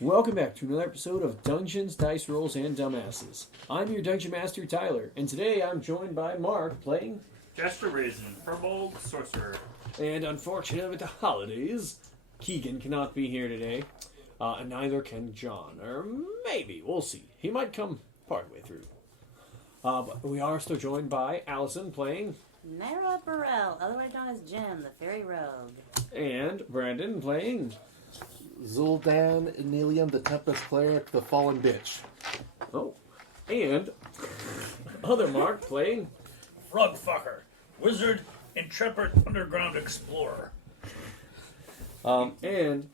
Welcome back to another episode of Dungeons, Dice Rolls, and Dumbasses. I'm your Dungeon Master, Tyler, and today I'm joined by Mark playing... Jasper Raisin, Firbolg Sorcerer. And unfortunately with the holidays, Keegan cannot be here today, and neither can John. Or maybe, we'll see. He might come partway through. But we are still joined by Allison playing... Mara Burrell, otherwise known as Jim, the Fairy Rogue. And Brandon playing... Zul'dan Enelium, the Tempest Cleric, the Fallen Bitch. Oh, and other Mark playing... Frogfucker, Wizard, Intrepid Underground Explorer. And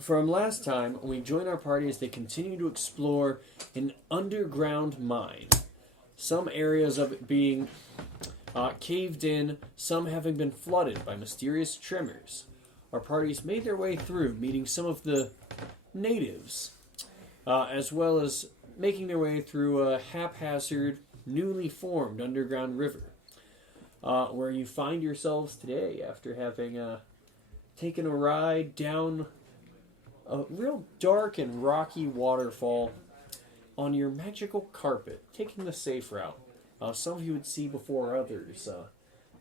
from last time, we join our party as they continue to explore an underground mine. Some areas of it being caved in, some having been flooded by mysterious tremors. Our parties made their way through, meeting some of the natives, as well as making their way through a haphazard, newly formed underground river, where you find yourselves today after having taken a ride down a real dark and rocky waterfall on your magical carpet, taking the safe route. Some of you would see before others.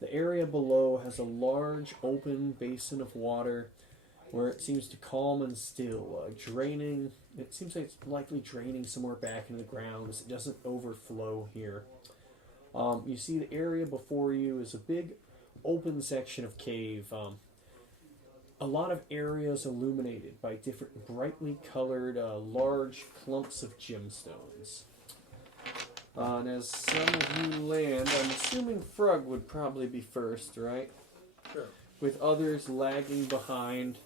The area below has a large open basin of water where it seems to calm and still, draining. It seems like it's likely draining somewhere back into the ground as it doesn't overflow here. You see the area before you is a big open section of cave. A lot of areas illuminated by different brightly colored large clumps of gemstones. And as some of you land, I'm assuming Frug would probably be first, right? Sure. With others lagging behind.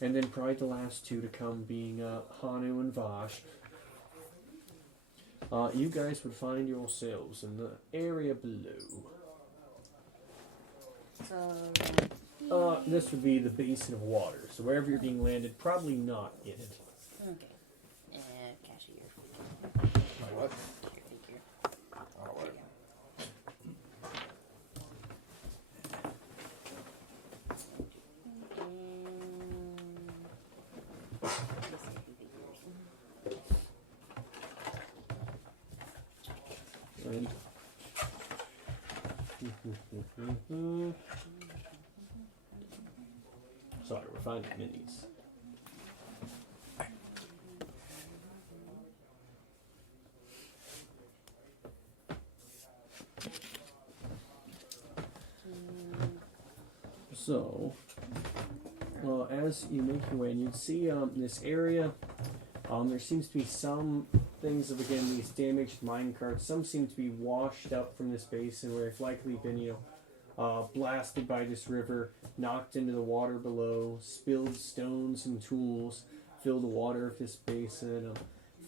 And then probably the last two to come being Hanu and Vash. You guys would find yourselves in the area below. This would be the basin of water. So wherever you're being landed, probably not in it. Okay. Cashier. My what? Figure. Oh, what? Sorry, we're finding minis. So, as you make your way, and you'd see this area, there seems to be some things of, again, these damaged mine carts. Some seem to be washed up from this basin where it's likely been, blasted by this river, knocked into the water below, spilled stones and tools, fill the water of this basin,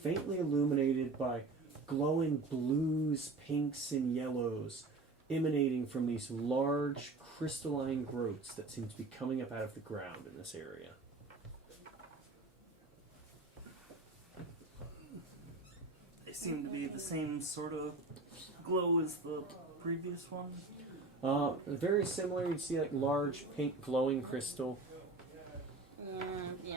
faintly illuminated by glowing blues, pinks, and yellows emanating from these large crystalline growths that seem to be coming up out of the ground in this area. They seem to be the same sort of glow as the previous one. Very similar. You'd see like large pink glowing crystal. Yeah,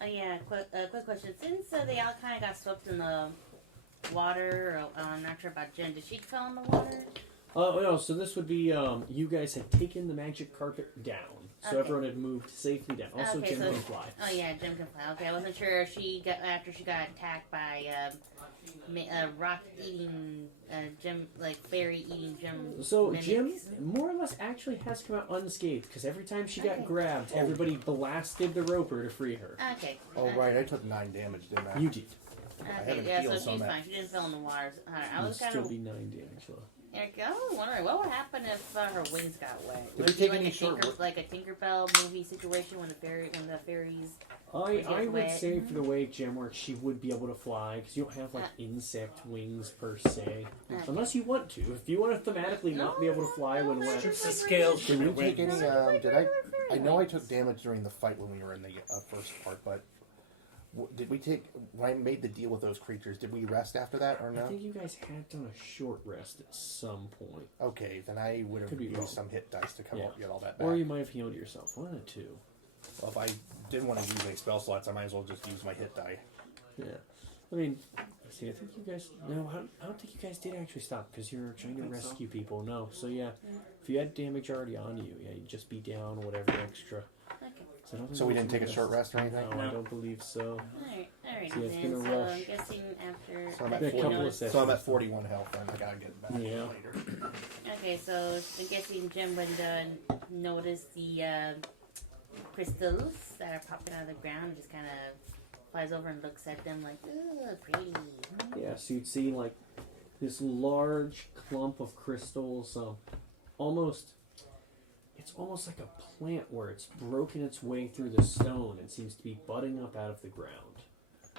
Oh yeah, quick question. Since they all kind of got swept in the water, I'm not sure about Jen. Did she fell in the water? No, so this would be, you guys had taken the magic carpet down. So Okay. everyone had moved safely down. Also, Okay, Jim so- can fly. Oh yeah, Jim can fly. Okay, I wasn't sure if after she got attacked by rock eating Jim, like fairy eating Jim. So mimics. Jim more or less actually has come out unscathed because every time she got Okay. grabbed, everybody blasted the roper to free her. Okay. Oh, right, I took 9 damage, didn't I? You did. Okay, haven't yeah, healed so so she's much. fine. She didn't fall in the water. I You'd was kind still of be 9 damage though. I was wondering what would happen if her wings got wet. Did Would we it be take like any a short like a Tinkerbell movie situation when the fairies? I would wet. say for the way Jim works, she would be able to fly because you don't have like insect wings per se, unless you want to. If you want to thematically not be able to fly when wet, Strips the scales Did from we your take wings. any, I know I took damage during the fight when we were in the first part, but Did we take when I made the deal with those creatures? Did we rest after that or I no? think you guys had done a short rest at some point. Okay, then I would have Could be used wrong. some hit dice to come Yeah. up get all that back. Or you might have healed yourself. One of the two. Well, if I didn't want to use any spell slots, I might as well just use my hit die. Yeah. I mean, see, I think you guys. No, I don't think you guys did actually stop because you're trying to Think so. rescue people. No. So, yeah. If you had damage already on you, yeah, you'd just be down whatever extra. Okay. So, I don't think So we there's didn't take a any short rest or anything? No, I No. don't believe so. Alright, See, it's then. gonna So rush. I'm guessing after. So I'm Yeah, at, a couple 40, of sessions. so I'm at 41 health, and I gotta get back Yeah. later. Okay, so I'm guessing Jim would notice the crystals that are popping out of the ground. Just kind of flies over and looks at them like, ooh, pretty. Yeah, so you'd see like this large clump of crystals, it's almost like a plant where it's broken its way through the stone and seems to be budding up out of the ground.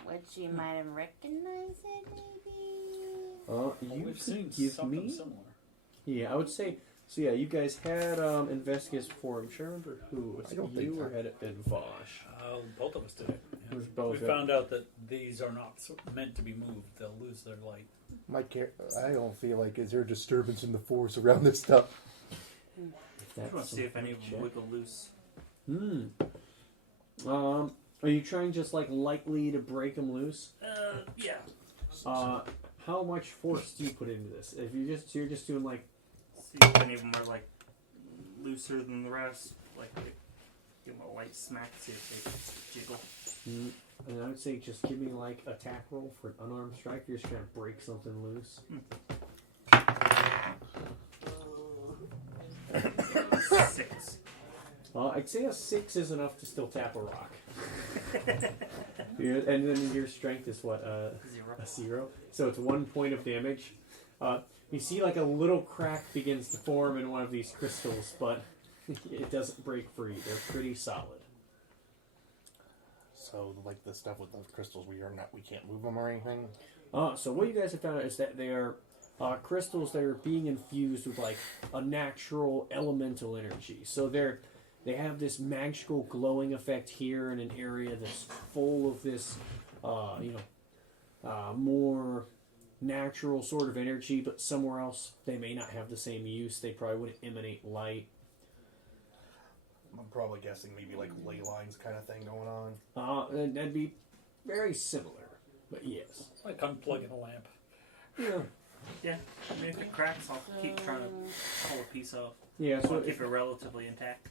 Which you might have recognized it, maybe? You We've could seen give something me. similar. Yeah, I would say. So yeah, you guys had investigators before. I'm sure I remember who. Was I it don't think you or so. had it been Vosh? Both of us did it. It was both. We found out that these are not meant to be moved. They'll lose their light. I don't feel like is there a disturbance in the force around this stuff? If I just want to see if any of them check. wiggle loose. Are you trying just like lightly to break them loose? Yeah. How much force do you put into this? If you're just doing like. See if any of them are like looser than the rest. Like give them a light smack. See if they jiggle. And I would say just give me like attack roll for an unarmed strike. You're just gonna break something loose. 6. I'd say a 6 is enough to still tap a rock. And then your strength is what? 0. A 0. So it's 1 point of damage. You see like a little crack begins to form in one of these crystals, but it doesn't break free. They're pretty solid. So, like the stuff with those crystals, we can't move them or anything. So what you guys have found out is that they are crystals that are being infused with like a natural elemental energy. So they have this magical glowing effect here in an area that's full of this, more natural sort of energy, but somewhere else they may not have the same use. They probably wouldn't emanate light. I'm probably guessing maybe like ley lines kind of thing going on. That'd be very similar, but yes. Like unplugging a lamp. Yeah. Yeah. I mean, if it cracks, I'll keep trying to pull a piece off. Yeah, So so I'll keep it relatively intact.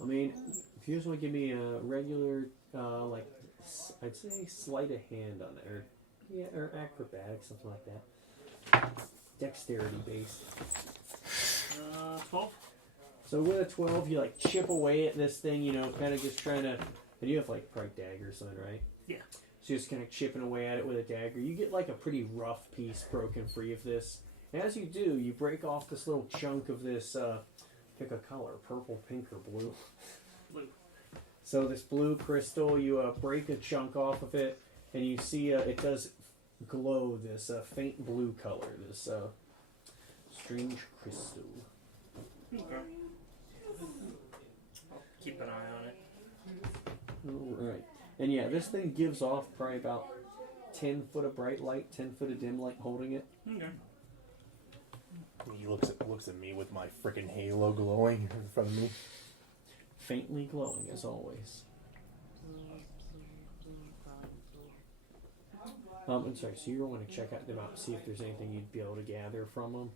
I mean, if you just want to give me a regular, I'd say sleight of hand on it, or acrobatics, something like that. Dexterity based. 12. So with a 12, you like chip away at this thing, kind of just trying to. And you have like probably dagger or something, right? Yeah. So you're just kind of chipping away at it with a dagger. You get like a pretty rough piece broken free of this. And as you do, you break off this little chunk of this. Pick a color: purple, pink, or blue. Blue. So this blue crystal, you break a chunk off of it, and you see it does glow this faint blue color. This strange crystal. Okay. I'll keep an eye on it. Alright. And yeah, this thing gives off probably about 10 foot of bright light, 10 foot of dim light holding it. Okay. He looks at me with my freaking halo glowing in front of me. Faintly glowing, as always. I'm sorry, so you want to check out them out and see if there's anything you'd be able to gather from them?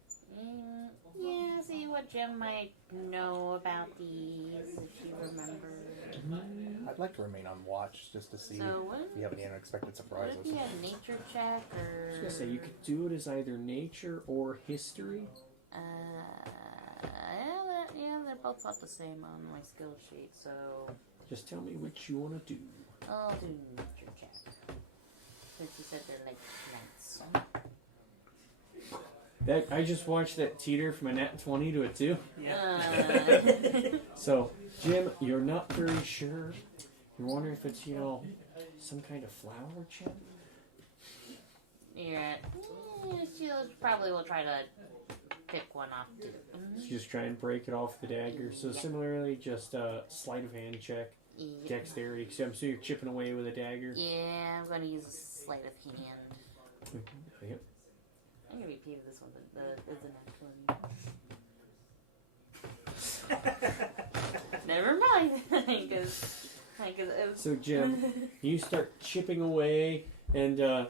Yeah, see what Jim might know about these, if she remembers. I'd like to remain on watch just to see So what? if you have any unexpected Would surprises. it be a nature check, I or... was going to say, you could do it as either nature or history. Yeah, they're both about the same on my skill sheet, so Just tell me which you want to do. I'll do nature check. Since you said they're like knights. I just watched that teeter from a nat 20 to a 2. Yeah. So, Jim, you're not very sure. You're wondering if it's, some kind of flower chip? Yeah, she probably will try to pick one off too. So you just try and break it off the dagger. So Yeah. similarly, just a sleight of hand check. dexterity. So I'm assuming you're chipping away with a dagger. Yeah, I'm going to use a sleight of hand. Yep. I'm going to repeat this one, but it's an actual. Never mind. So Jim, you start chipping away and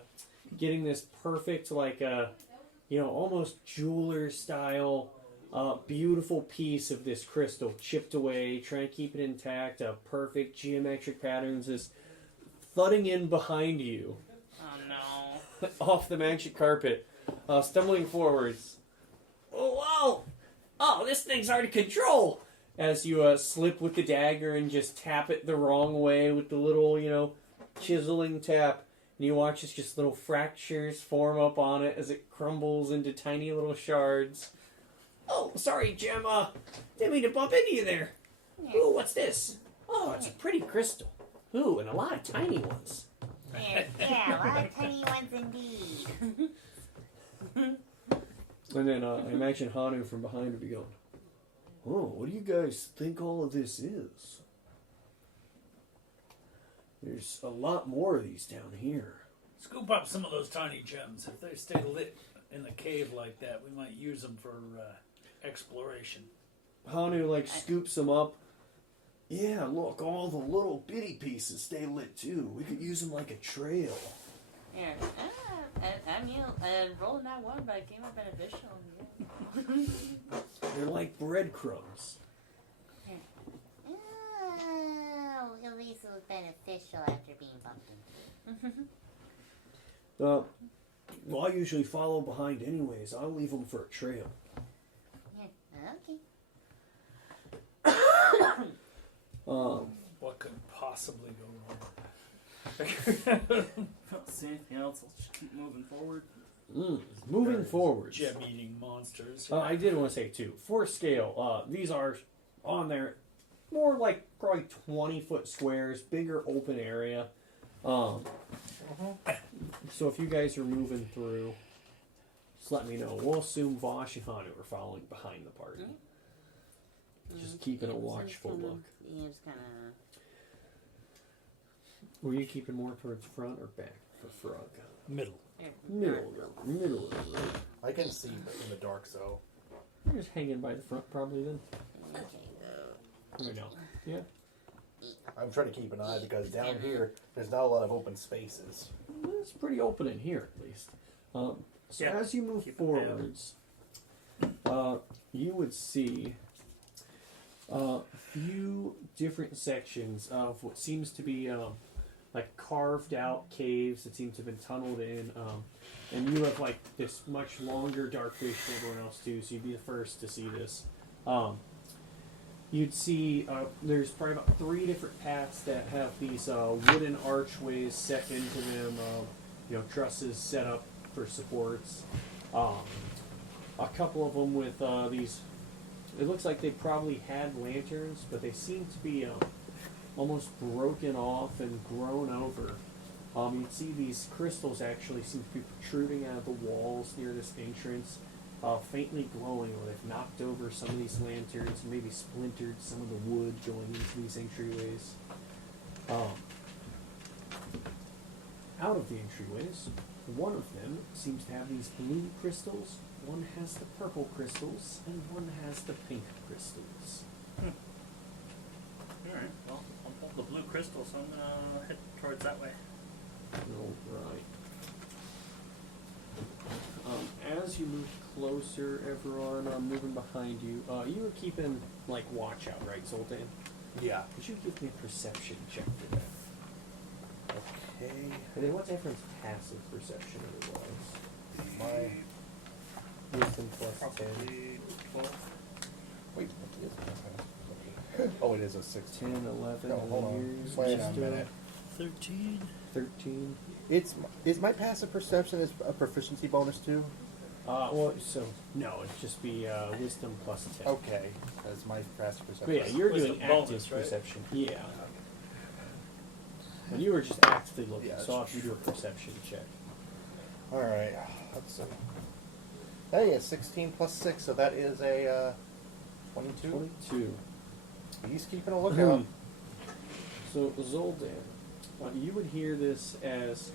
getting this perfect, like almost jeweler style, beautiful piece of this crystal chipped away. Trying to keep it intact. Perfect geometric patterns is thudding in behind you. Oh no! Off the magic carpet, stumbling forwards. Oh wow! Oh, this thing's hard to control. As you slip with the dagger and just tap it the wrong way with the little, chiseling tap. And you watch as just little fractures form up on it as it crumbles into tiny little shards. Oh, sorry, Jim. Didn't mean to bump into you there. Ooh, what's this? Oh, it's a pretty crystal. Ooh, and a lot of tiny ones. Yeah, a lot of tiny ones indeed. And then I imagine Hanu from behind would be going, oh, what do you guys think all of this is? There's a lot more of these down here. Scoop up some of those tiny gems. If they stay lit in the cave like that, we might use them for exploration. Hanu, scoops them up. Yeah, look, all the little bitty pieces stay lit, too. We could use them like a trail. Yeah. I mean, rolling that one, but it came out beneficial. Yeah. They're like breadcrumbs. Oh, at least it was beneficial after being bumped into. Well, I usually follow behind anyways. I'll leave them for a trail. Yeah, okay. What could possibly go wrong? Don't see anything else. Let's just keep moving forward. Moving forward. Gem-eating monsters. I did want to say, too, for scale, these are on there more like probably 20-foot squares, bigger open area. So if you guys are moving through, just let me know. We'll assume Vosh and Hanu are following behind the party. Just keeping a watchful look. Yeah, just kind of... Were you keeping more towards front or back for Frog? Middle. Middle of the road. I can see in the dark, so. You're just hanging by the front probably then. There we go. Yeah. I'm trying to keep an eye because down here, there's not a lot of open spaces. It's pretty open in here at least. So Yeah. as you move Keep it forwards, you would see a few different sections of what seems to be like carved out caves that seem to have been tunneled in. And you have like this much longer dark vision than everyone else do, so you'd be the first to see this. You'd see there's probably about 3 different paths that have these wooden archways set into them, trusses set up for supports. A couple of them with these, it looks like they probably had lanterns, but they seem to be almost broken off and grown over. You'd see these crystals actually seem to be protruding out of the walls near this entrance. Faintly glowing, or they've knocked over some of these lanterns and maybe splintered some of the wood going into these entryways. Out of the entryways, one of them seems to have these blue crystals, one has the purple crystals, and one has the pink crystals. Alright, well, I'll pull the blue crystal, so I'm gonna head towards that way. Alright. As you move closer, everyone, moving behind you, you were keeping, watch out, right, Zoltan? Yeah. Could you give me a perception check for that? Okay. And then what's everyone's passive perception otherwise? My. Wisdom plus 10. Probably 12. Wait, what is it? Oh, it is a 16. 10, 11, No, hold on. years, Wait a wisdom, minute. 13. 13. Is my passive perception a proficiency bonus too? No, it'd just be wisdom plus 10. Okay, that's my passive perception. But yeah, you're Wisdom doing bonus, active right? perception. Yeah. And you were just actively looking, Yeah, so I'll have you do a perception check. All right, let's see. Hey, it's 16 plus 6, so that is a 22. 22. He's keeping a lookout. So, Zoldan, you would hear this as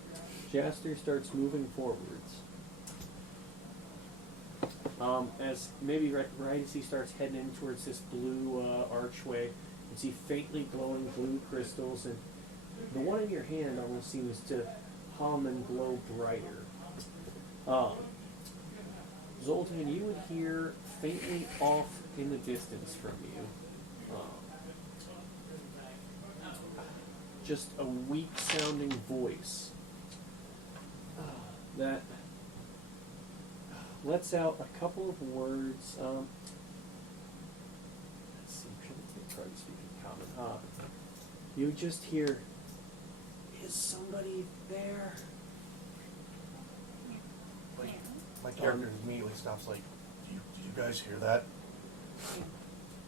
Jaster starts moving forwards. As maybe right as he starts heading in towards this blue archway, you see faintly glowing blue crystals, and the one in your hand almost seems to hum and glow brighter. Zoltan, you would hear faintly off in the distance from you just a weak sounding voice that lets out a couple of words. Let's see, I'm trying to try to speak in common. You just hear, "Is somebody there?" My character immediately stops like, did you guys hear that?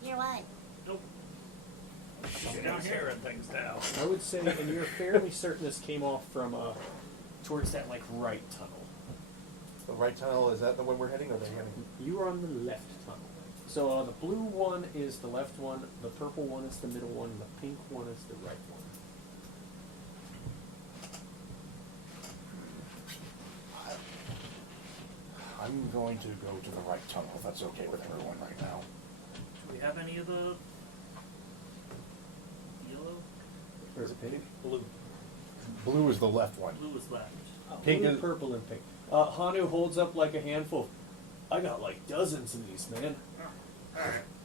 Hear what? Nope. She's not hearing things now. I would say, and you're fairly certain this came off from towards that like right tunnel. The right tunnel, is that the way we're heading, or are they heading? You are on the left tunnel. So the blue one is the left one, the purple one is the middle one, and the pink one is the right one. I'm going to go to the right tunnel, if that's okay with everyone right now. Do we have any of the yellow? Or is it pink? Blue. Blue is the left one. Blue is left. Pink Blue, is- purple, and pink. Hanu holds up like a handful. I got like dozens of these, man.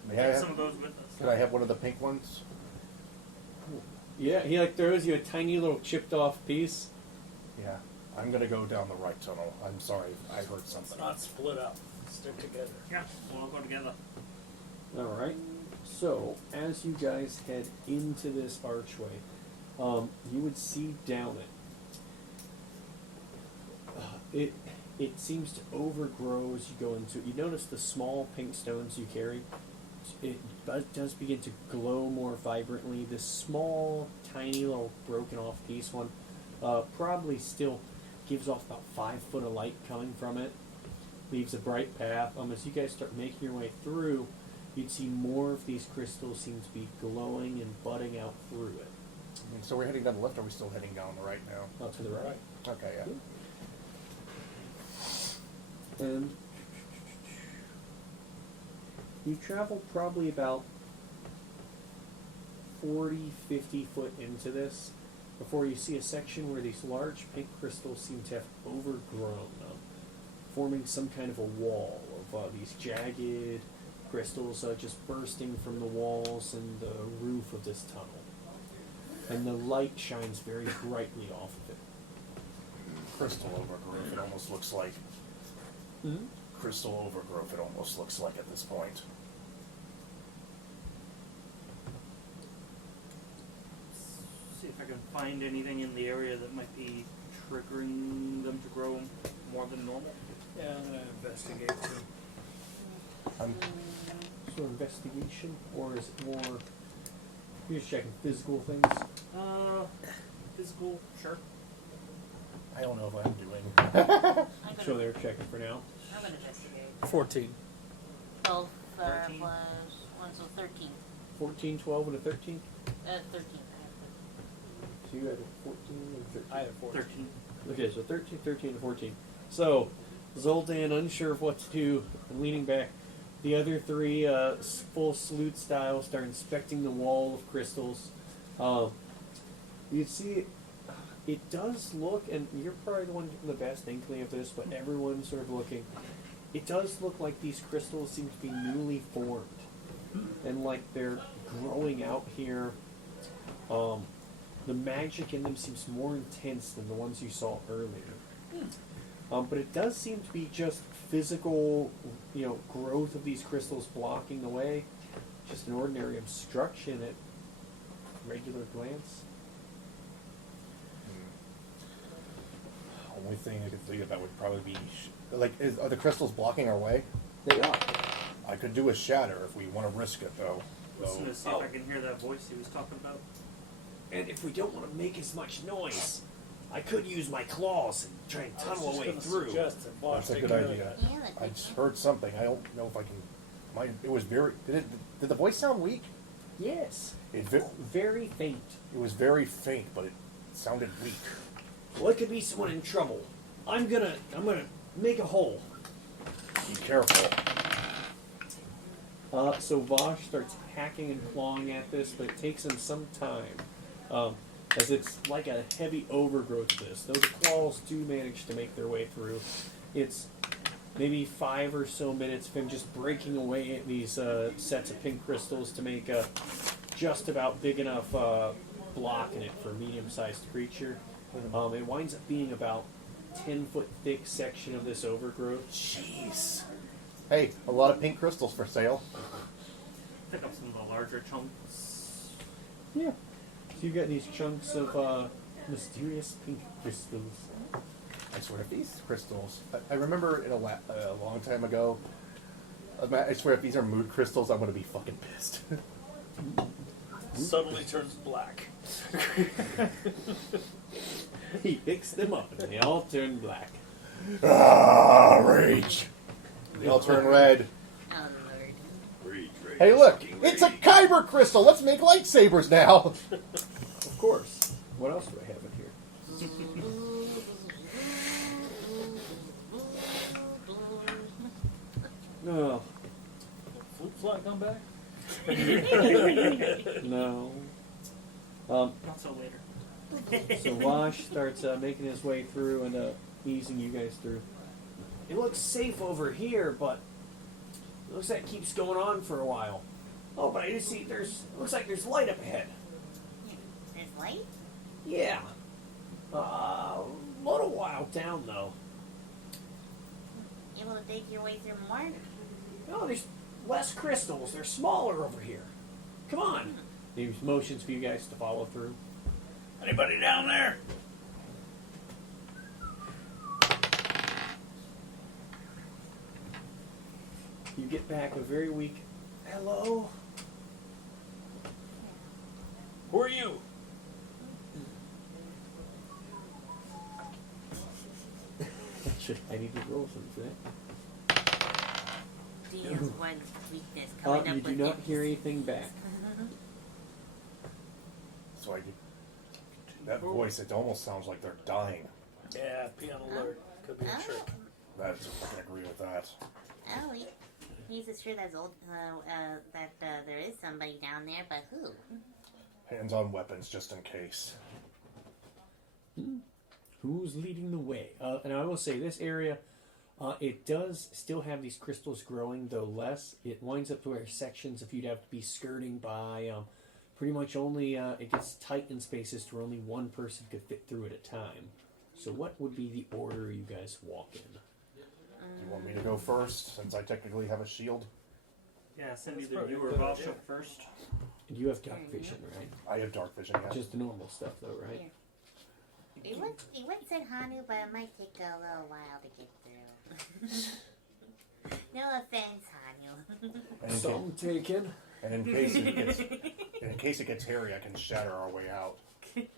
May I Take have, some of those with us. could I have one of the pink ones? Yeah, he like throws you a tiny little chipped off piece. Yeah. I'm going to go down the right tunnel. I'm sorry, I heard Let's something. not split up. Stick together. Yeah, we'll all go together. All right. So as you guys head into this archway, you would see down it. It seems to overgrow as you go into it. You notice the small pink stones you carry. It does begin to glow more vibrantly. This small, tiny little broken off piece one probably still gives off about 5 foot of light coming from it. Leaves a bright path. As you guys start making your way through, you'd see more of these crystals seem to be glowing and budding out through it. So we're heading down the left, or are we still heading down the right now? To the right. Okay, yeah. And you travel probably about 40, 50 foot into this before you see a section where these large pink crystals seem to have overgrown, forming some kind of a wall of these jagged crystals just bursting from the walls and the roof of this tunnel. And the light shines very brightly off of it. Crystal overgrowth, it almost looks like. Mm-hmm. Crystal overgrowth, it almost looks like at this point. See if I can find anything in the area that might be triggering them to grow more than normal. Yeah, I'm gonna investigate too. So investigation, or is it more? You're just checking physical things. Physical, sure. I don't know if I'm doing. I'm gonna, So they're checking for now. I'm gonna investigate. 14. 12 13. plus 1, so 13. 14, 12, and a 13. 13. So you had a 14 and 13. I have 14. 13. Okay, so 13, 13, and 14. So, Zoltan, unsure of what to do, and leaning back. The other three, full salute style, start inspecting the wall of crystals. You see, it does look, and you're probably the one getting the best inkling of this, but everyone's sort of looking. It does look like these crystals seem to be newly formed, and like they're growing out here. The magic in them seems more intense than the ones you saw earlier. But it does seem to be just physical, growth of these crystals blocking the way. Just an ordinary obstruction at regular glance. Only thing I could think of that would probably be are the crystals blocking our way? They are. I could do a shatter if we want to risk it, though. Listen to see if I can hear that voice he was talking about. And if we don't want to make as much noise, I could use my claws and try and tunnel a way through. That's a good idea. I just heard something. I don't know if I can. Did the voice sound weak? Yes. It Very faint. was very faint, but it sounded weak. Well, it could be someone in trouble. I'm gonna make a hole. Be careful. So Vosh starts hacking and clawing at this, but it takes him some time, as it's like a heavy overgrowth of this. Though the claws do manage to make their way through, it's maybe 5 or so minutes of him just breaking away at these sets of pink crystals to make a just about big enough block in it for a medium-sized creature. It winds up being about 10-foot thick section of this overgrowth. Jeez. Hey, a lot of pink crystals for sale. Pick up some of the larger chunks. Yeah. So you've got these chunks of mysterious pink crystals. I swear, if these crystals... I remember a long time ago, I swear if these are mood crystals, I'm going to be fucking pissed. Suddenly turns black. He picks them up and they all turn black. Rage. They all turn red. Oh, Lord. Hey, look! It's a kyber crystal! Let's make lightsabers now! Of course. What else do I have in here? No. Flip flop come back? No. Not so later. So Wash starts making his way through and easing you guys through. It looks safe over here, but it looks like it keeps going on for a while. Oh, but I do see looks like there's light up ahead. There's light? Yeah. A little while down, though. You able to dig your way through more? No, there's less crystals. They're smaller over here. Come on. He motions for you guys to follow through. Anybody down there? You get back a very weak hello. Who are you? I need to roll some for that. Do you have one weakness coming up You with do not it? hear anything back. So that voice, it almost sounds like they're dying. Yeah, be on alert. Could be a trick. I can agree with that. Oh, he's sure that's old. That there is somebody down there, but who? Hands on weapons, just in case. Who's leading the way? And I will say, this area, it does still have these crystals growing, though less. It winds up to where sections, if you'd have to be skirting by, pretty much only, it gets tight in spaces to where only one person could fit through at a time. So what would be the order you guys walk in? You want me to go first, since I technically have a shield? Yeah, send That's either probably you a or good Vosh idea. up first. And you have dark vision, right? I have dark vision, yeah. Just the normal stuff, though, right? He went said Hanu, but it might take a little while to get through. No offense, Hanu. Some taken. And in case it gets hairy, I can shatter our way out. If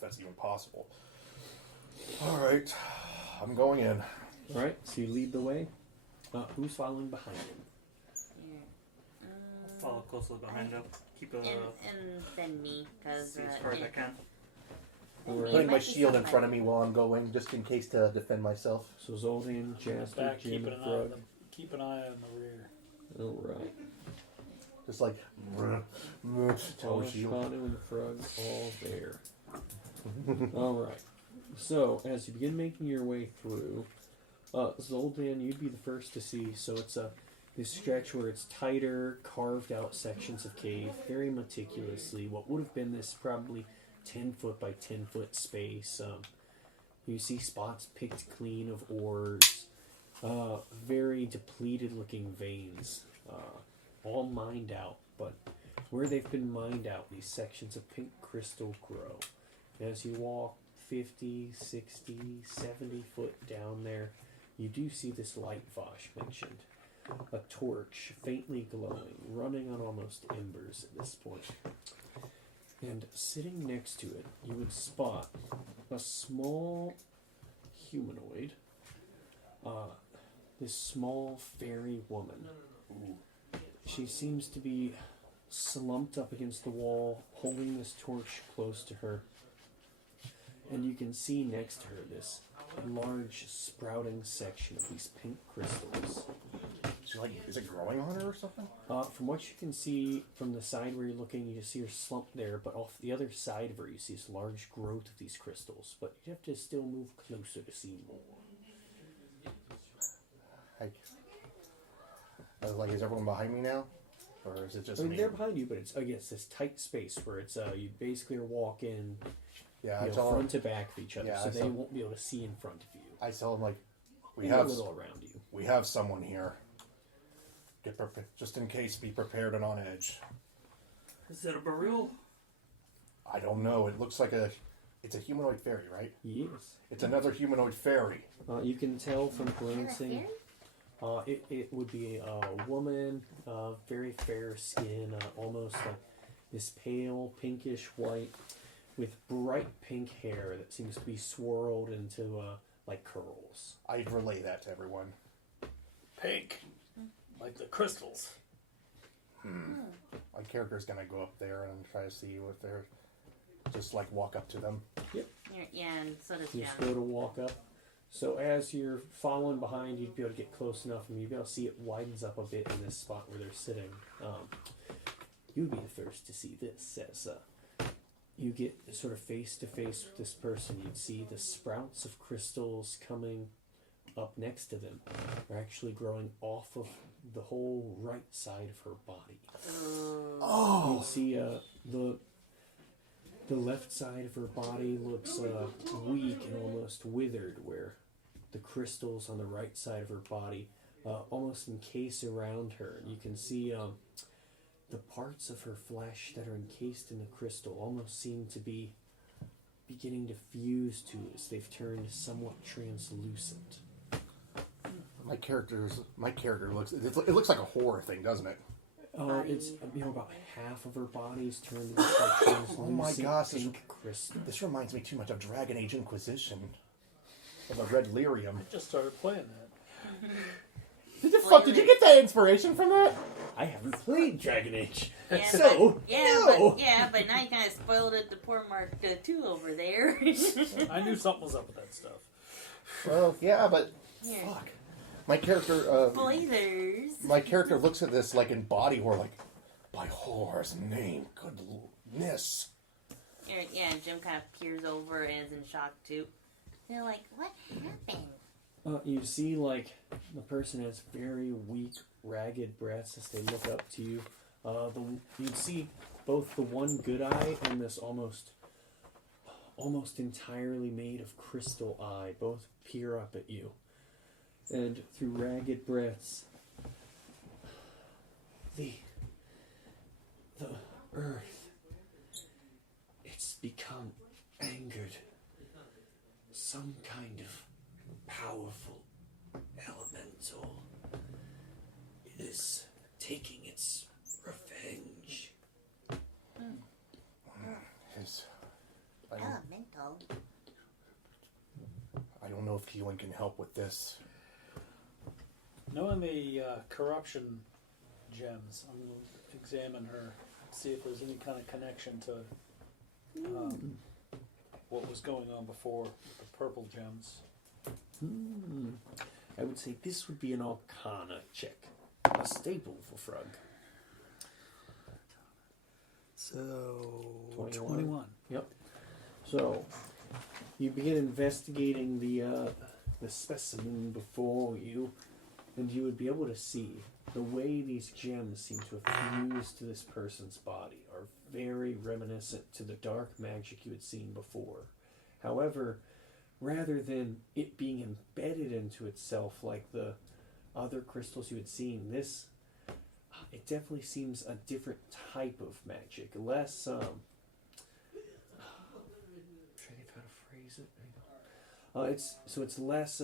that's even possible. Alright. I'm going in. Alright, so you lead the way. Who's following behind him? Follow closely behind you. Keep a And then me, because as far as I can. Putting my shield in front of me while I'm going, just in case to defend myself. So Zoldan, Jasper, Back, Jim, keep and an eye on Frog. them. Keep an eye on the rear. Alright. Just like... Tower shield. Hanu and Frog all there. Alright. So, as you begin making your way through, Zoldan, you'd be the first to see. So it's this stretch where it's tighter, carved out sections of cave, very meticulously. What would have been this probably 10-foot by 10-foot space. You see spots picked clean of ores, very depleted looking veins, all mined out. But where they've been mined out, these sections of pink crystal grow. As you walk 50, 60, 70 foot down there, you do see this light Vosh mentioned. A torch, faintly glowing, running on almost embers at this point. And sitting next to it, you would spot a small humanoid. This small fairy woman. She seems to be slumped up against the wall, holding this torch close to her. And you can see next to her this large sprouting section of these pink crystals. Is it growing on her or something? From what you can see from the side where you're looking, you just see her slumped there, but off the other side of her, you see this large growth of these crystals. But you have to still move closer to see more. Is everyone behind me now? Or is it just I mean, me? they're behind you, but it's this tight space where it's you basically are walking front to back of each other, so they won't be able to see in front of you. I tell them we Maybe have a little around you. We have someone here. Get prepared, just in case. Be prepared and on edge. Is that a barrel? I don't know. It looks like it's a humanoid fairy, right? Yes. It's another humanoid fairy. You can tell from glancing. It would be a woman, very fair skin, almost like this pale pinkish white, with bright pink hair that seems to be swirled into like curls. I'd relay that to everyone. Pink. Like the crystals. My character's gonna go up there and try to see what they're. Just walk up to them. Yep. Yeah, and so does You Jem. just go to walk up. So as you're following behind, you'd be able to get close enough, and you'd be able to see it widens up a bit in this spot where they're sitting. You'd be the first to see this as you get sort of face to face with this person. You'd see the sprouts of crystals coming up next to them are actually growing off of the whole right side of her body. Oh! You see the left side of her body looks weak and almost withered, where the crystals on the right side of her body almost encase around her. And you can see the parts of her flesh that are encased in the crystal almost seem to be beginning to fuse to as they've turned somewhat translucent. My character looks. It looks like a horror thing, doesn't it? It's about half of her body's turned to this like translucent Oh my gosh, pink crystal. This reminds me too much of Dragon Age Inquisition. Of the Red Lyrium. I just started playing that. Did you get that inspiration from that? I haven't played Dragon Age, Yeah, so no. but now you kind of spoiled it to poor Mark II over there. I knew something was up with that stuff. Well, yeah, but Here. fuck. My character. Spoilers. My character looks at this in body horror, by horror's name, goodness. Yeah, and Jim kind of peers over and is in shock too. They're like, "What happened?" You see, the person has very weak, ragged breaths as they look up to you. You'd see both the one good eye and this almost entirely made of crystal eye both peer up at you. And through ragged breaths, the earth, it's become angered. Some kind of powerful elemental is taking its revenge. Elemental. I don't know if healing can help with this. Knowing the corruption gems, I'm going to examine her, see if there's any kind of connection to what was going on before with the purple gems. I would say this would be an Arcana check. A staple for Frog. So, 21. Yep. So, you begin investigating the specimen before you, and you would be able to see the way these gems seem to have fused to this person's body are very reminiscent to the dark magic you had seen before. However, rather than it being embedded into itself like the other crystals you had seen, it definitely seems a different type of magic. Less, I'm trying to think how to phrase it. It's less,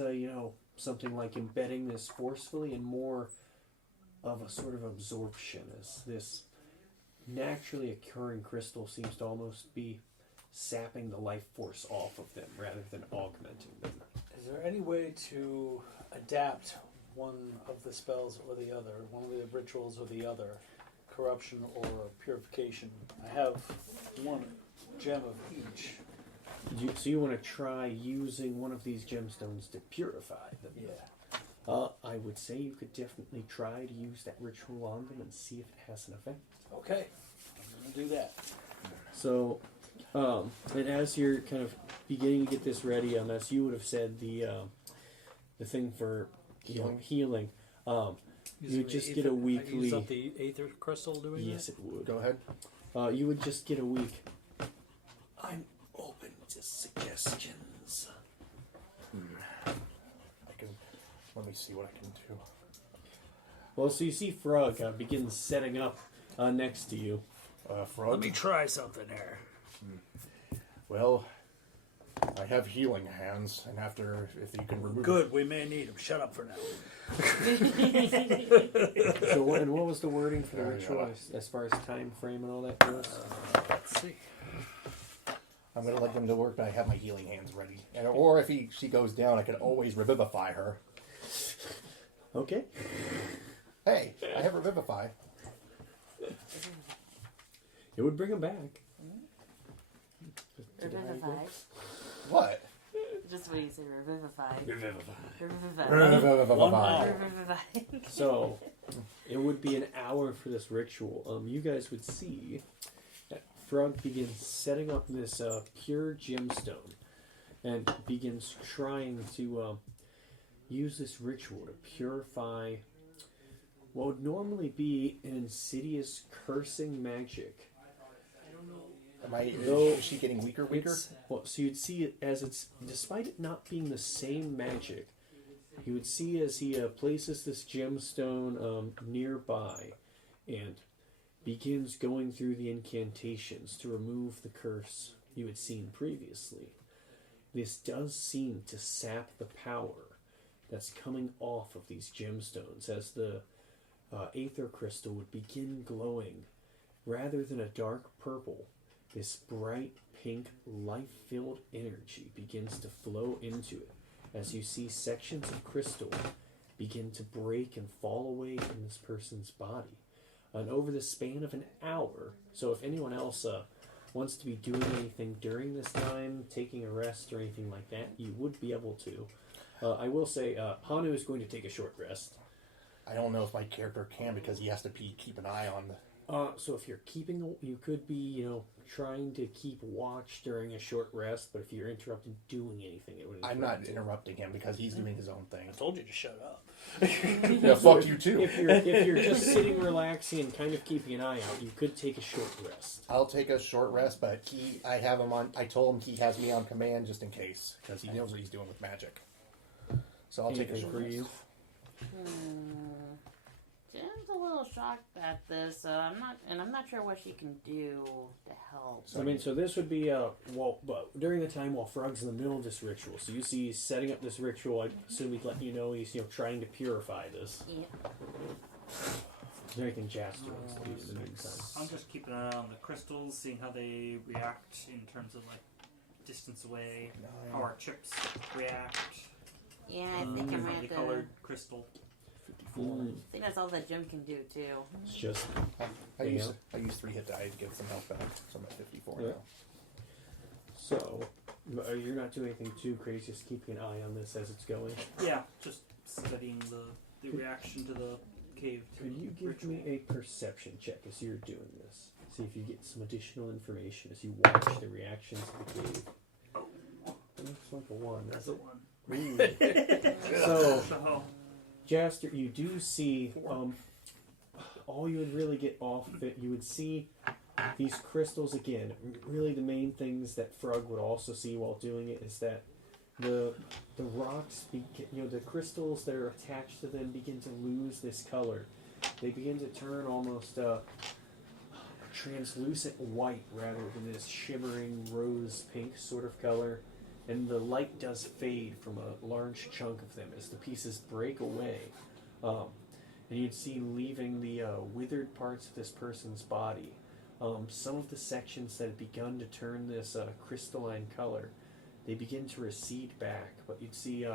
something like embedding this forcefully and more of a sort of absorption, as this naturally occurring crystal seems to almost be sapping the life force off of them rather than augmenting them. Is there any way to adapt one of the spells or the other, one of the rituals or the other, corruption or purification. I have one gem of each. So you want to try using one of these gemstones to purify them? Yeah. I would say you could definitely try to use that ritual on them and see if it has an effect. Okay, I'm going to do that. So, and as you're kind of beginning to get this ready, as you would have said, the thing for healing, you would just get a weekly. Use up the aether crystal doing Yes, it would. Go ahead. You would just get a week. I'm open to suggestions. Let me see what I can do. Well, so you see Frog begins setting up next to you. Frog? Let me try something here. Well, I have healing hands, and after, if you can remove... Good, we may need them. Shut up for now. So, and what was the wording for the ritual as far as time frame and all that goes? Let's see. I'm going to let them to work, but I have my healing hands ready. And, or if she goes down, I can always revivify her. Okay. Hey, I have revivify. It would bring him back. Revivify. What? Just what you say, revivify. Revivify. Revivify. Revivify. So, it would be an hour for this ritual. You guys would see that Frog begins setting up this pure gemstone and begins trying to use this ritual to purify what would normally be an insidious cursing magic. Is she getting weaker? Well, so you'd see it as it's, despite it not being the same magic, you would see as he places this gemstone nearby and begins going through the incantations to remove the curse you had seen previously. This does seem to sap the power that's coming off of these gemstones as the aether crystal would begin glowing. Rather than a dark purple, this bright pink, life-filled energy begins to flow into it as you see sections of crystal begin to break and fall away from this person's body. And over the span of an hour, so if anyone else wants to be doing anything during this time, taking a rest or anything like that, you would be able to. I will say, Hanu is going to take a short rest. I don't know if my character can because he has to keep an eye on the... So if you're keeping, you could be, trying to keep watch during a short rest, but if you're interrupted doing anything, it would. I'm not interrupting him because he's doing his own thing. I told you to shut up. Yeah, fuck you too. If you're just sitting, relaxing, and kind of keeping an eye out, you could take a short rest. I'll take a short rest, but I have him on. I told him he has me on command just in case because he knows what he's doing with magic. So I'll take a short rest. Jim's a little shocked at this, so I'm not sure what she can do to help. So this would be but during the time while Frog's in the middle of this ritual. So you see he's setting up this ritual. I assume he'd let you know he's trying to purify this. Yeah. Is there anything Jaster wants to do in the meantime? I'm just keeping an eye on the crystals, seeing how they react in terms of like distance away, how our chips react. Yeah, I think I might Differently have to. colored crystal. I think that's all that Jim can do too. It's just I use 3 hit die to get some health back, so I'm at 54 Yeah. now. so. You're not doing anything too crazy. Just keeping an eye on this as it's going. Yeah, just studying the reaction to the cave. Could you give me a perception check as you're doing this? See if you get some additional information as you watch the reactions of the cave. It looks like a 1. That's a one. So, So, Jaster, you do see all you would really get off of it. You would see these crystals again. Really, the main things that Frog would also see while doing it is that the rocks, the crystals that are attached to them begin to lose this color. They begin to turn almost translucent white rather than this shimmering rose pink sort of color. And the light does fade from a large chunk of them as the pieces break away. And you'd see leaving the withered parts of this person's body. Some of the sections that had begun to turn this crystalline color, they begin to recede back. But you'd see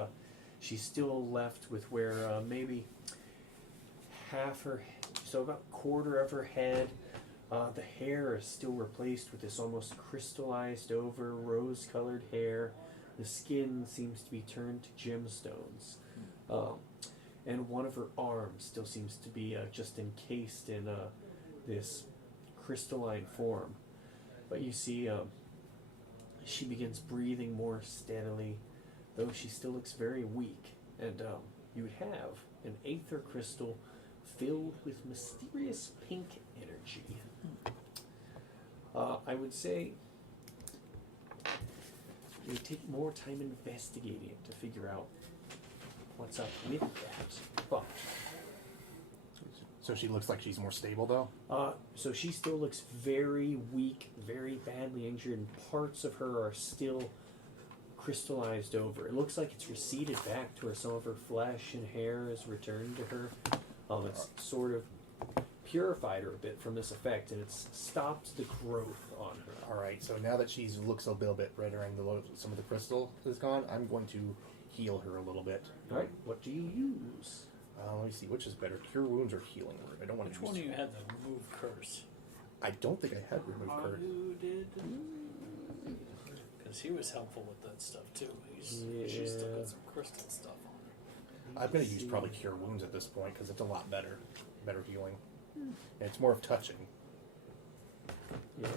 she's still left with where maybe half her, so about a quarter of her head. The hair is still replaced with this almost crystallized over rose-colored hair. The skin seems to be turned to gemstones. And one of her arms still seems to be just encased in this crystalline form. But you see, she begins breathing more steadily, though she still looks very weak. And you have an aether crystal filled with mysterious pink energy. I would say you take more time investigating it to figure out what's up with that. But So she looks like she's more stable, though? so she still looks very weak, very badly injured, and parts of her are still crystallized over. It looks like it's receded back to her. Some of her flesh and hair has returned to her. It's sort of purified her a bit from this effect, and it's stopped the growth on her. Alright, so now that she looks a little bit redder and some of the crystal is gone, I'm going to heal her a little bit. Alright, what do you use? Let me see, which is better, Cure Wounds or Healing Word? I don't want Which to one use... of you had the remove curse? I don't think I had Remove Curse. Who did? Because he was helpful with that stuff too. She's still got some crystal stuff on her. I'm going to use probably Cure Wounds at this point because it's a lot better. Better healing. And it's more of touching. Yeah.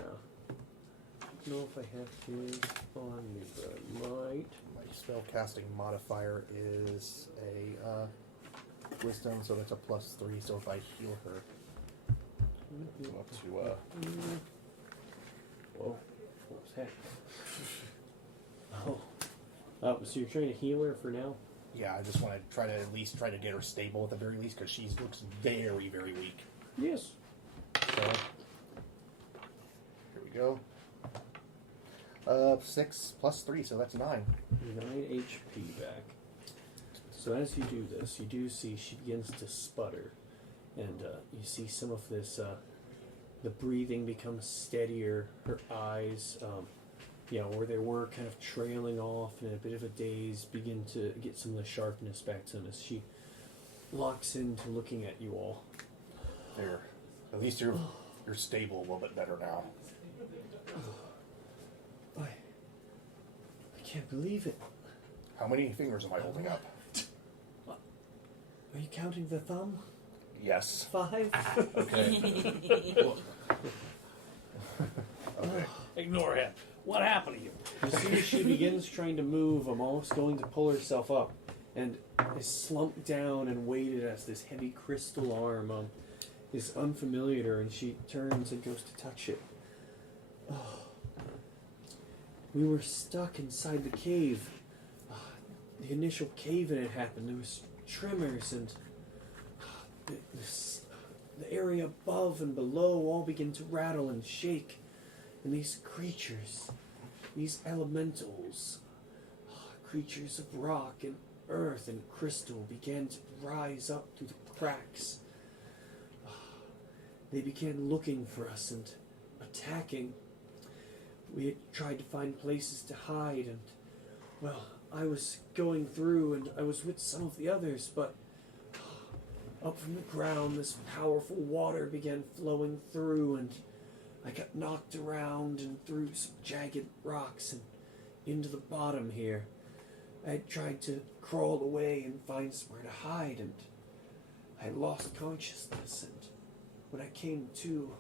I don't know if I have his on me, but I might. My spell casting modifier is a Wisdom, so that's a +3, so if I heal her, go up to, Whoa. What was that? Oh. So you're trying to heal her for now? yeah, I just want to try to at least try to get her stable at the very least, because she looks very, very weak. Yes. So, here we go. 6 + 3, so that's 9. 9 HP back. So as you do this, you do see she begins to sputter. And you see some of this, the breathing becomes steadier. Her eyes, where they were kind of trailing off in a bit of a daze, begin to get some of the sharpness back to them as she locks into looking at you all. There. At least you're stable a little bit better now. I can't believe it. How many fingers am I holding up? Are you counting the thumb? Yes. 5? Okay. Okay. Ignore him. What happened to you? You see, she begins trying to move, almost going to pull herself up, and is slumped down and weighted as this heavy crystal arm is unfamiliar to her, and she turns and goes to touch it. We were stuck inside the cave. The initial cave-in had happened. There was tremors, and the area above and below all began to rattle and shake. And these creatures, these elementals, creatures of rock and earth and crystal, began to rise up through the cracks. They began looking for us and attacking. We had tried to find places to hide, and, well, I was going through and I was with some of the others, but up from the ground this powerful water began flowing through, and I got knocked around and through some jagged rocks and into the bottom here. I had tried to crawl away and find somewhere to hide, and I had lost consciousness, and when I came to,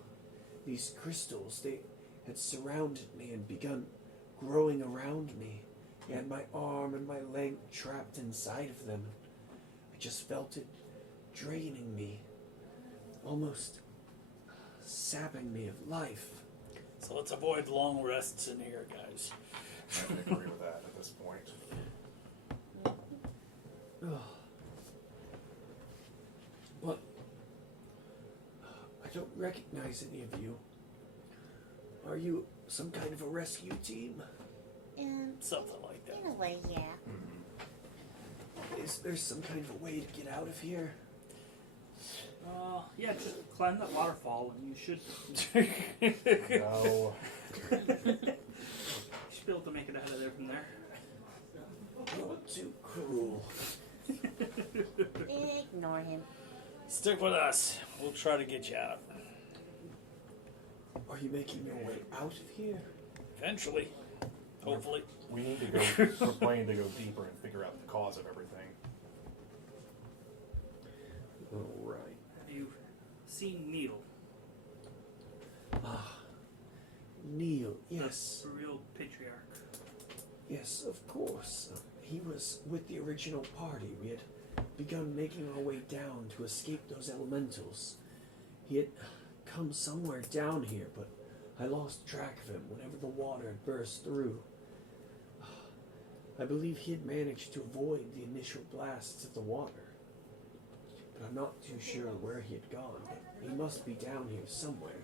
these crystals, they had surrounded me and begun growing around me. I had my arm and my leg trapped inside of them. I just felt it draining me, almost sapping me of life. So let's avoid long rests in here, guys. I agree with that at this point. But I don't recognize any of you. Are you some kind of a rescue team? Something like that. In a way, yeah. Is there some kind of a way to get out of here? Yeah, just climb that waterfall and you should No. be able to make it out of there from there. You're too cruel. Ignore him. Stick with us. We'll try to get you out. Are you making your way out of here? Eventually. Hopefully. We need to go. We're planning to go deeper and figure out the cause of everything. All right. Have you seen Neil? Neil, yes. The real patriarch. Yes, of course. He was with the original party. We had begun making our way down to escape those elementals. He had come somewhere down here, but I lost track of him whenever the water had burst through. I believe he had managed to avoid the initial blasts of the water. But I'm not too sure where he had gone. He must be down here somewhere.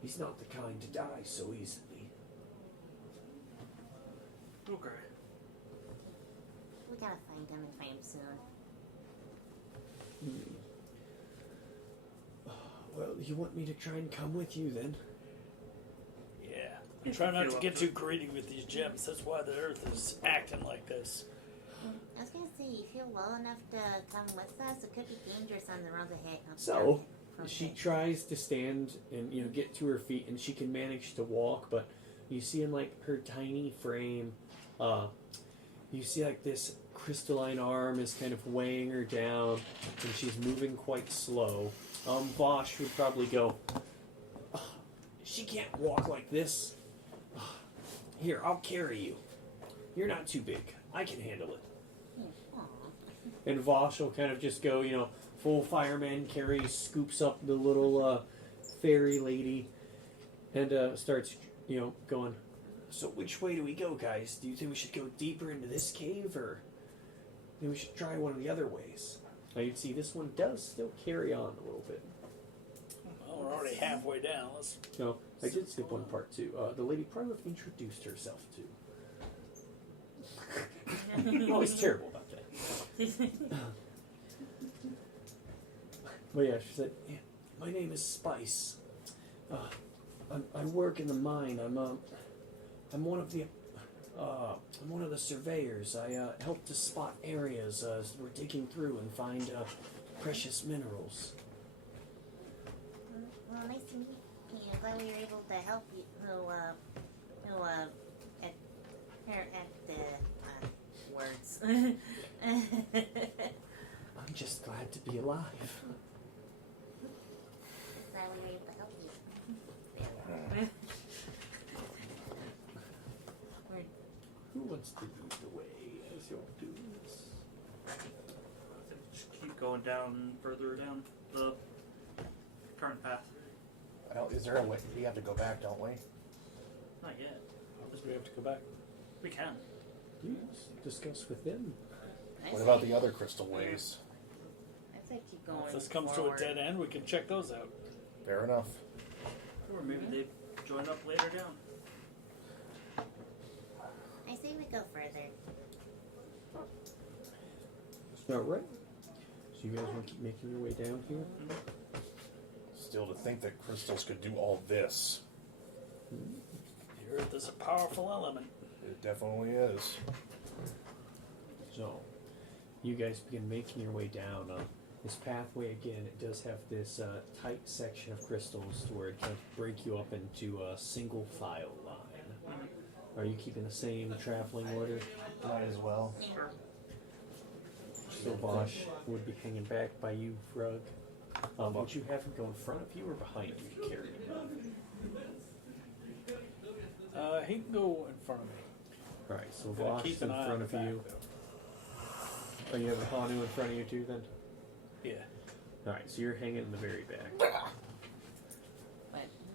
He's not the kind to die so easily. Okay. We gotta find him and find him soon. Well, you want me to try and come with you then? Yeah. Try not to get too greedy with these gems. That's why the Earth is acting like this. I was gonna say, you feel well enough to come with us? It could be dangerous on the roads ahead. So, she tries to stand and get to her feet, and she can manage to walk, but you see in like her tiny frame, you see like this crystalline arm is kind of weighing her down, and she's moving quite slow. Vosh would probably go, she can't walk like this. Here, I'll carry you. You're not too big. I can handle it. And Vosh will kind of just go, full fireman carry, scoops up the little fairy lady, and starts, going, so which way do we go, guys? Do you think we should go deeper into this cave, or do we should try one of the other ways? Now you see this one does still carry on a little bit. Well, we're already halfway down. Let's... No, I did skip one part too. The lady probably would have introduced herself too. I'm always terrible about that. But yeah, she said, yeah, my name is Spice. I work in the mine. I'm one of the surveyors. I help to spot areas as we're digging through and find precious minerals. Well, nice to meet you. I'm glad we were able to help you. At the words. I'm just glad to be alive. Glad we were able to help you. Who wants to lead the way as you're doing this? Just keep going down, further down the current path. Well, is there a way? We have to go back, don't we? Not yet. Because we have to go back. We can. Yes, discuss with them. I What say- about the other crystal ways? I say keep going. If this comes forward. to a dead end, we can check those out. Fair enough. Or maybe they join up later down. I say we go further. Alright. So you guys want to keep making your way down here? Still, to think that crystals could do all this. The Earth is a powerful element. It definitely is. So, you guys begin making your way down. This pathway, again, it does have this tight section of crystals to where it can break you up into a single file line. Are you keeping the same traveling order? Might as well. So Bosch would be hanging back by you, Frug. Would you have him go in front of you or behind you to carry him? He can go in front of me. Alright, so Gotta Vosh keep in an eye on front the of back, you. Oh, you have Hanu in front of you too then? though. Yeah. Alright, so you're hanging in the very back.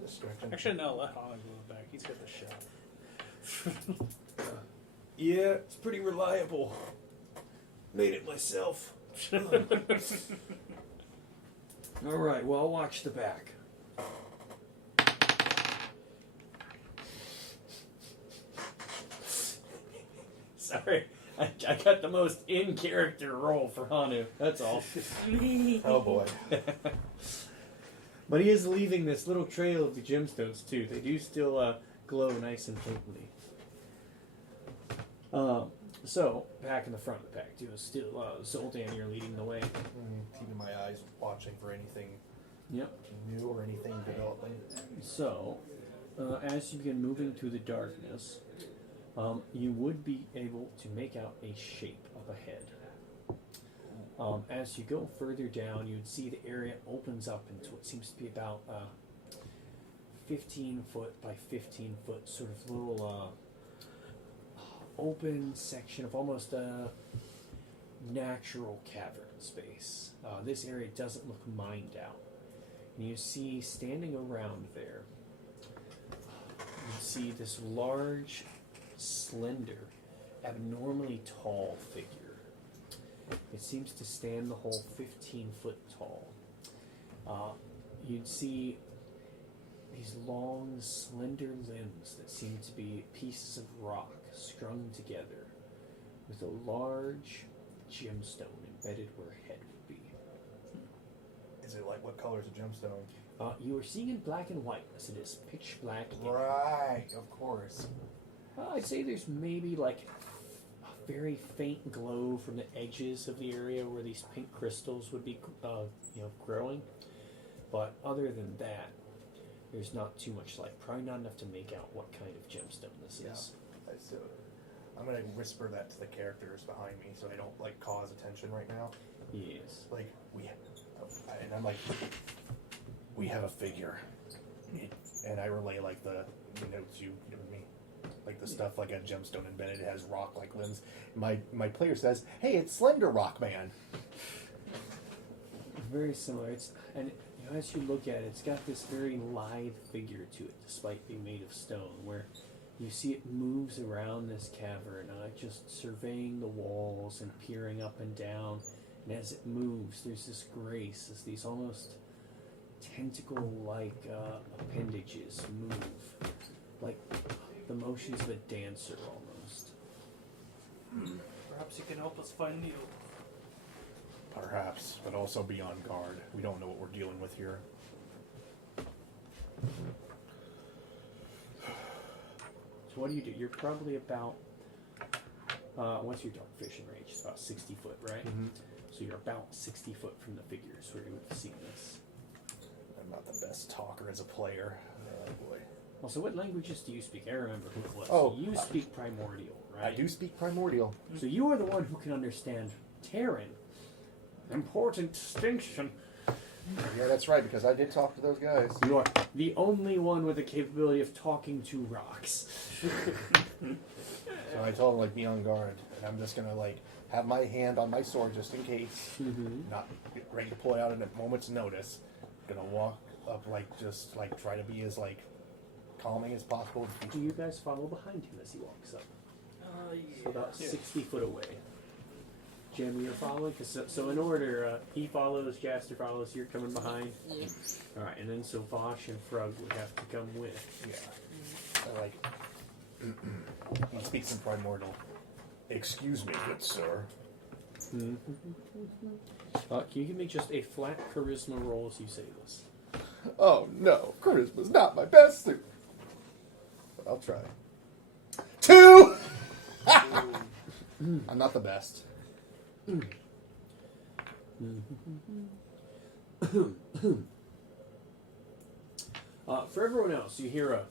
Distracting. Actually, no, let Hana go in the back. He's got the shot. Yeah, it's pretty reliable. Made it myself. Alright, well, I'll watch the back. Sorry, I got the most in-character role for Hanu, that's all. Oh boy. But he is leaving this little trail of the gemstones, too. They do still glow nice and faintly. So, back in the front of the pack, still Zoltan, you're leading the way. Keeping my eyes watching for anything Yep. new or anything developing. So, as you begin moving through the darkness, you would be able to make out a shape up ahead. As you go further down, you'd see the area opens up into what seems to be about 15 foot by 15 foot sort of little open section of almost a natural cavern space. This area doesn't look mined out. And you see standing around there, you see this large, slender, abnormally tall figure. It seems to stand the whole 15 foot tall. You'd see these long, slender limbs that seem to be pieces of rock strung together with a large gemstone embedded where a head would be. Is it like, what color is a gemstone? You are seeing in black and white, as it is pitch black. Right, of course. I'd say there's maybe like a very faint glow from the edges of the area where these pink crystals would be, growing. But other than that, there's not too much light. Probably not enough to make out what kind of gemstone this is. So I'm gonna whisper that to the characters behind me so they don't like cause attention right now. Yes. Like and I'm like, we have a figure, and I relay like the notes you give me, like the stuff like a gemstone embedded. It has rock like limbs. My player says, "Hey, it's Slender Rock Man." Very similar. As you look at it, it's got this very lithe figure to it, despite being made of stone, where you see it moves around this cavern, just surveying the walls and peering up and down. And as it moves, there's this grace, as these almost tentacle-like appendages move, like the motions of a dancer almost. Perhaps you can help us find Neil. Perhaps, but also be on guard. We don't know what we're dealing with here. So what do? You're probably about, what's your dark vision range? It's about 60 foot, right? Mm-hmm. So you're about 60 foot from the figures where you would have seen this. I'm not the best talker as a player. Oh boy. Also, what languages do you speak? I remember who it was. Oh, You speak Primordial, right? I do speak Primordial. So you are the one who can understand Terran. Important distinction. Yeah, that's right, because I did talk to those guys. You are the only one with the capability of talking to rocks. So I told them, like, be on guard. And I'm just going to, like, have my hand on my sword just in case. Mm-hmm. Not ready to pull it out at a moment's notice. Gonna walk up, like, just, like, try to be as, like, calming as possible. Do you guys follow behind him as he walks up? Yeah. So about 60 foot away. Jim, you're following? So in order, he follows, Jaster follows, you're coming behind. Yeah. Alright, and then so Vosh and Frug would have to come with. Yeah. So, like, he speaks in Primordial. Excuse me, good sir. Mm-hmm. Can you give me just a flat charisma roll as you say this? Oh, no. Charisma's not my best suit. But I'll try. 2! I'm not the best. For everyone else, you hear a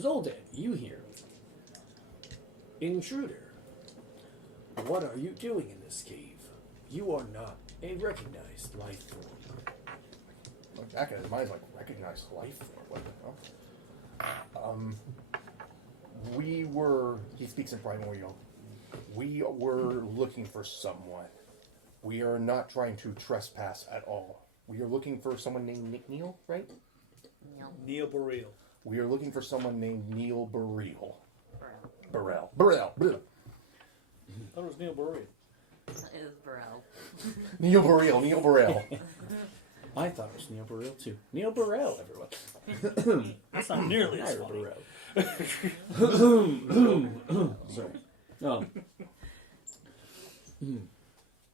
Zoldan, you hear intruder. What are you doing in this cave? You are not a recognized life form. Look back at his mind's like, recognized life form. What the hell? He speaks in Primordial. We were looking for someone. We are not trying to trespass at all. We are looking for someone named Nick Neal, right? No. Neil Burrell. We are looking for someone named Neil Burrell. Burrell. Burrell. I thought it was Neil Burrell. It was Burrell. Neil Burrell. I thought it was Neil Burrell too. Neil Burrell, everyone. That's not nearly as Ira funny. Burrell. Sorry.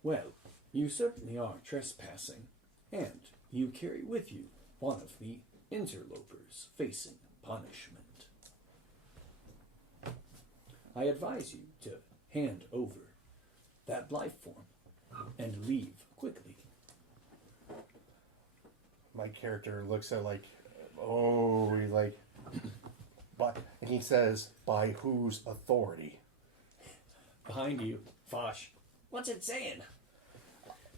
Well, you certainly are trespassing, and you carry with you one of the interlopers facing punishment. I advise you to hand over that life form and leave quickly. My character looks at like, oh, he's like, but, and he says, by whose authority? Behind you, Fosh. What's it saying?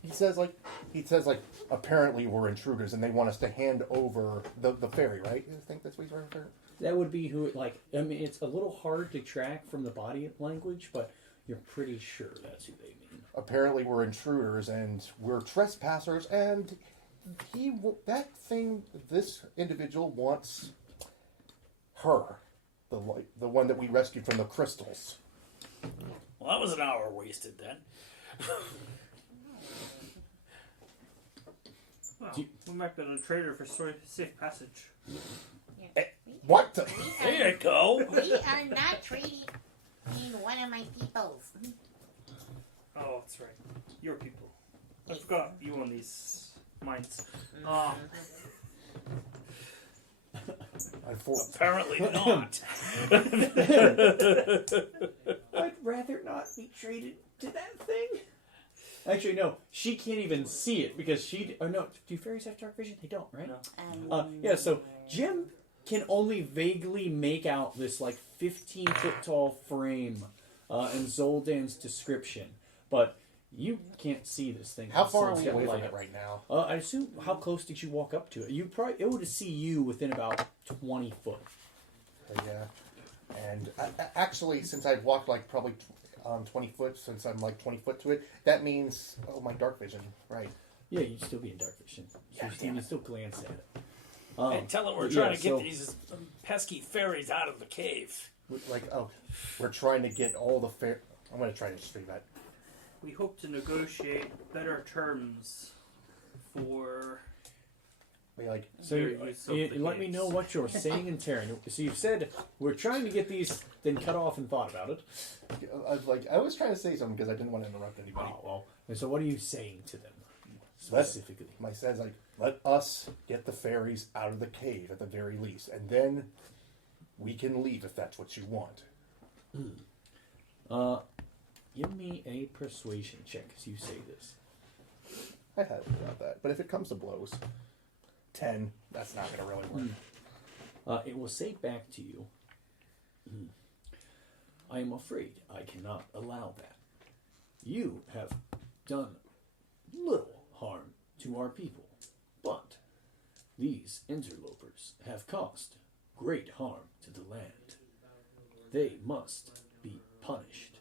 He says like, apparently we're intruders and they want us to hand over the fairy, right? You think that's what he's referring to? That would be who, like, I mean, it's a little hard to track from the body language, but you're pretty sure that's who they mean. Apparently we're intruders and we're trespassers, and this individual wants her, the one that we rescued from the crystals. Well, that was an hour wasted then. Well, we might be on a trader for safe passage. What? There you go. We are not trading in one of my peoples. Oh, that's right. Your people. I forgot you on these mines. Apparently not. I'd rather not be treated to that thing. Actually, no. She can't even see it because she... Oh, no. Do fairies have dark vision? They don't, right? No. Yeah, so Jim can only vaguely make out this, like, 15-foot-tall frame in Zoldan's description. But you can't see this thing. How far are It's we got away from light it up. right now? I assume, how close did you walk up to it? You probably able to see you within about 20 foot. Yeah. And actually, since I've walked like probably 20 foot, since I'm like 20 foot to it, that means, my dark vision, right. Yeah, you'd still be in dark vision. So Yeah, you can still glance at it. And tell him we're trying to get these pesky fairies out of the cave. We're trying to get all the fair... I'm going to try to stream that. We hope to negotiate better terms for... So your use of the let me caves. know what you're saying in Terran. So you've said, we're trying to get these, then cut off and thought about it. I was trying to say something because I didn't want to interrupt anybody. Oh, well. And so what are you saying to them, specifically? My says, let us get the fairies out of the cave at the very least, and then we can leave if that's what you want. Give me a persuasion check as you say this. I had about that, but if it comes to blows, 10, that's not going to really work. It will say back to you, I am afraid I cannot allow that. You have done little harm to our people, but these interlopers have caused great harm to the land. They must be punished.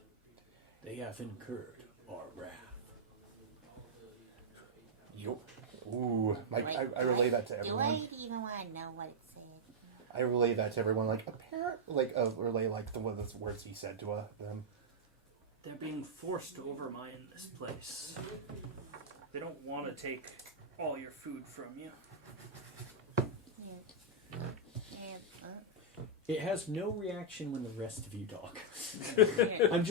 They have incurred our wrath. Ooh, I relay that to everyone. Do I even want to know what it said? I relay that to everyone, relay the words he said to them. They're being forced to overmine this place. They don't want to take all your food from you. It has no reaction when the rest of you talk. I'm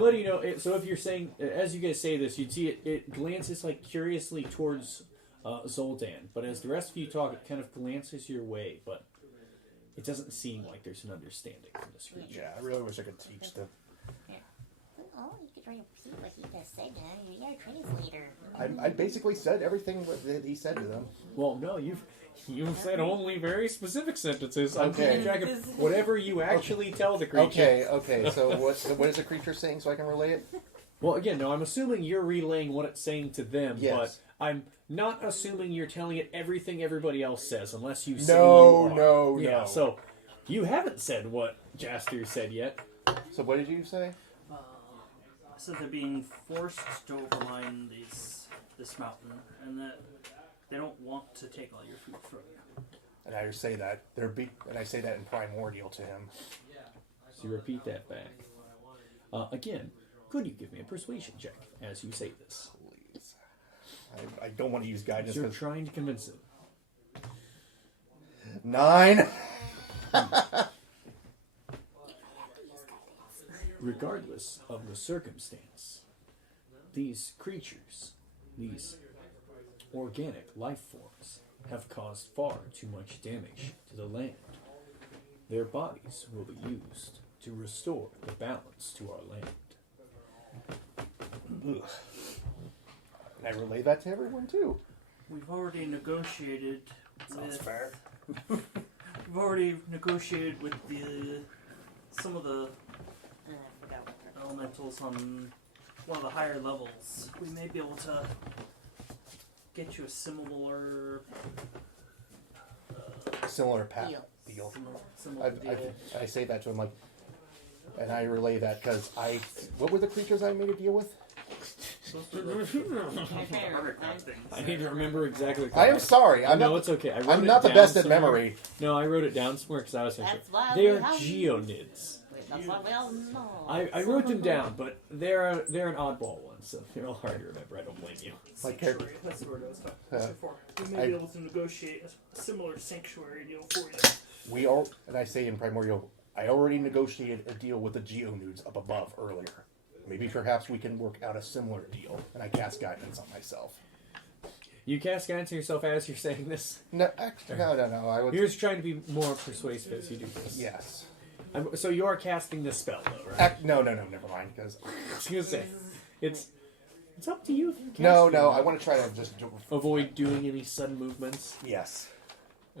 letting you know. So if you're saying, as you guys say this, you'd see it glances like curiously towards Zoldan, but as the rest of you talk, it kind of glances your way, but it doesn't seem like there's an understanding from this region. Yeah, I really wish I could teach them. Oh, you could try to repeat what he just said. You're a translator. I basically said everything that he said to them. Well, no, you've said only very specific sentences. I'm Okay. keeping track of whatever you actually tell the creature. Okay. So what is the creature saying so I can relay it? Well, again, no, I'm assuming you're relaying what it's saying to them, Yes. but I'm not assuming you're telling it everything everybody else says, unless you say No. Yeah, so you haven't said what Jaster said yet. So what did you say? So they're being forced to overmine this mountain, and that they don't want to take all your food from you. And I say that and I say that in primordial to him. So you repeat that back. Again, could you give me a persuasion check as you say this? Please. I don't want to use guidance. You're trying to convince him. 9. Regardless of the circumstance, these creatures, these organic life forms, have caused far too much damage to the land. Their bodies will be used to restore the balance to our land. Ugh. And I relay that to everyone too. We've already negotiated Sounds with. fair. We've already negotiated with some of the I forgot what her. elementals on one of the higher levels. We may be able to get you a similar Similar path. Deal. Deal. similar deal. I say that to him like, and I relay that because what were the creatures I made a deal with? Those were the harder kind things. I need to remember exactly. I am sorry. No, it's okay. I wrote I'm it not the down best at somewhere. memory. No, I wrote it down somewhere because I was thinking. That's why They we are have- geonids. That's what we all know. I wrote them down, but they're an oddball one, so they're all hard to remember. I don't blame you. Like, Sanctuary. That's the word I was talking Yeah. before. We may I- be able to negotiate a similar sanctuary deal for you. We all, and I say in Primordial, I already negotiated a deal with the Geonudes up above earlier. Maybe perhaps we can work out a similar deal. And I cast guidance on myself. You cast guidance on yourself as you're saying this. No. I would. You're just trying to be more persuasive as you do this. Yes. So you are casting this spell, though, right? No, never mind. Because I was gonna say, it's up to you. If you cast no, it. I want to try to just Avoid doing any sudden movements. Yes.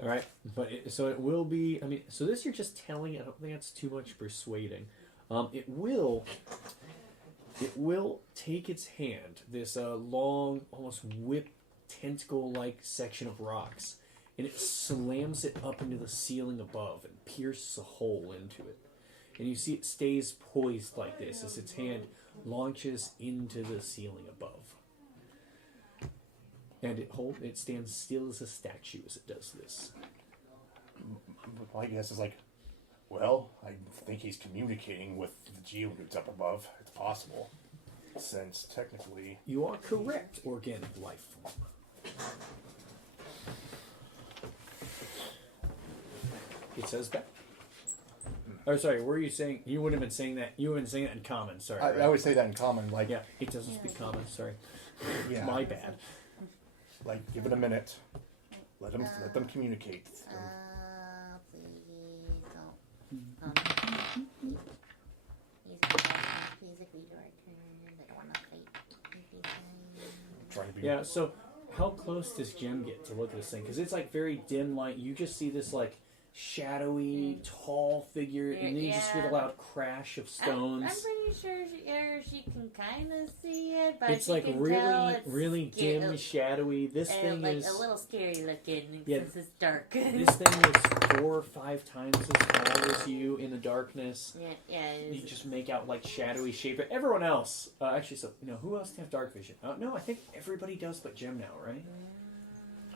All right, but it will be. I mean, so this you're just telling. I don't think that's too much persuading. It will take its hand, this long, almost whip tentacle-like section of rocks, and it slams it up into the ceiling above and pierces a hole into it. And you see it stays poised like this as its hand launches into the ceiling above. And it stands still as a statue as it does this. My guess is like, well, I think he's communicating with the Geonudes up above. It's possible. Since technically... You are correct, organic life form. It says back. Oh, sorry, were you saying... You wouldn't have been saying that. You would have been saying that in common, sorry. I right? would say that in common, like... Yeah, it doesn't speak common, sorry. Yeah. My bad. Like, give it a minute. Let them communicate. Please don't. Please agree to our terms. I don't want to fight. Trying to be... Yeah, so how close does Jem get to look at this thing? Because it's like very dim light. You just see this like shadowy, tall figure, and then you just hear the loud crash of stones. I'm pretty sure she can kind of see it, but It's she like can really, tell it's really dim, shadowy. This thing like is a little scary looking Yeah. since it's dark. this thing is 4 or 5 times as tall as you in the darkness. yeah. You just make out like shadowy shape. Everyone else, actually, so who else have dark vision? No, I think everybody does, but Jem now, right?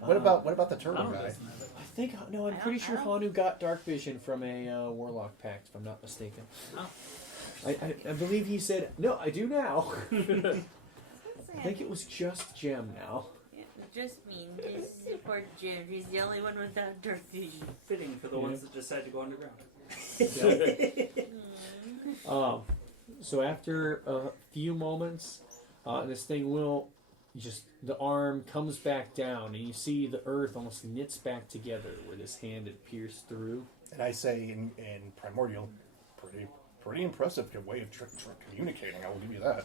What about the turtle Hanu guy? doesn't have it. I think no. I'm pretty sure Hanu got dark vision from a warlock pact, if I'm not mistaken. Oh. I believe he said no. I do now. I think it was just Jem now. Just me. Just support Jim. He's the only one without dark vision. Fitting for the ones that decide to go underground. So after a few moments, this thing will the arm comes back down, and you see the earth almost knits back together where this hand had pierced through. And I say in Primordial, pretty impressive way of communicating. I will give you that.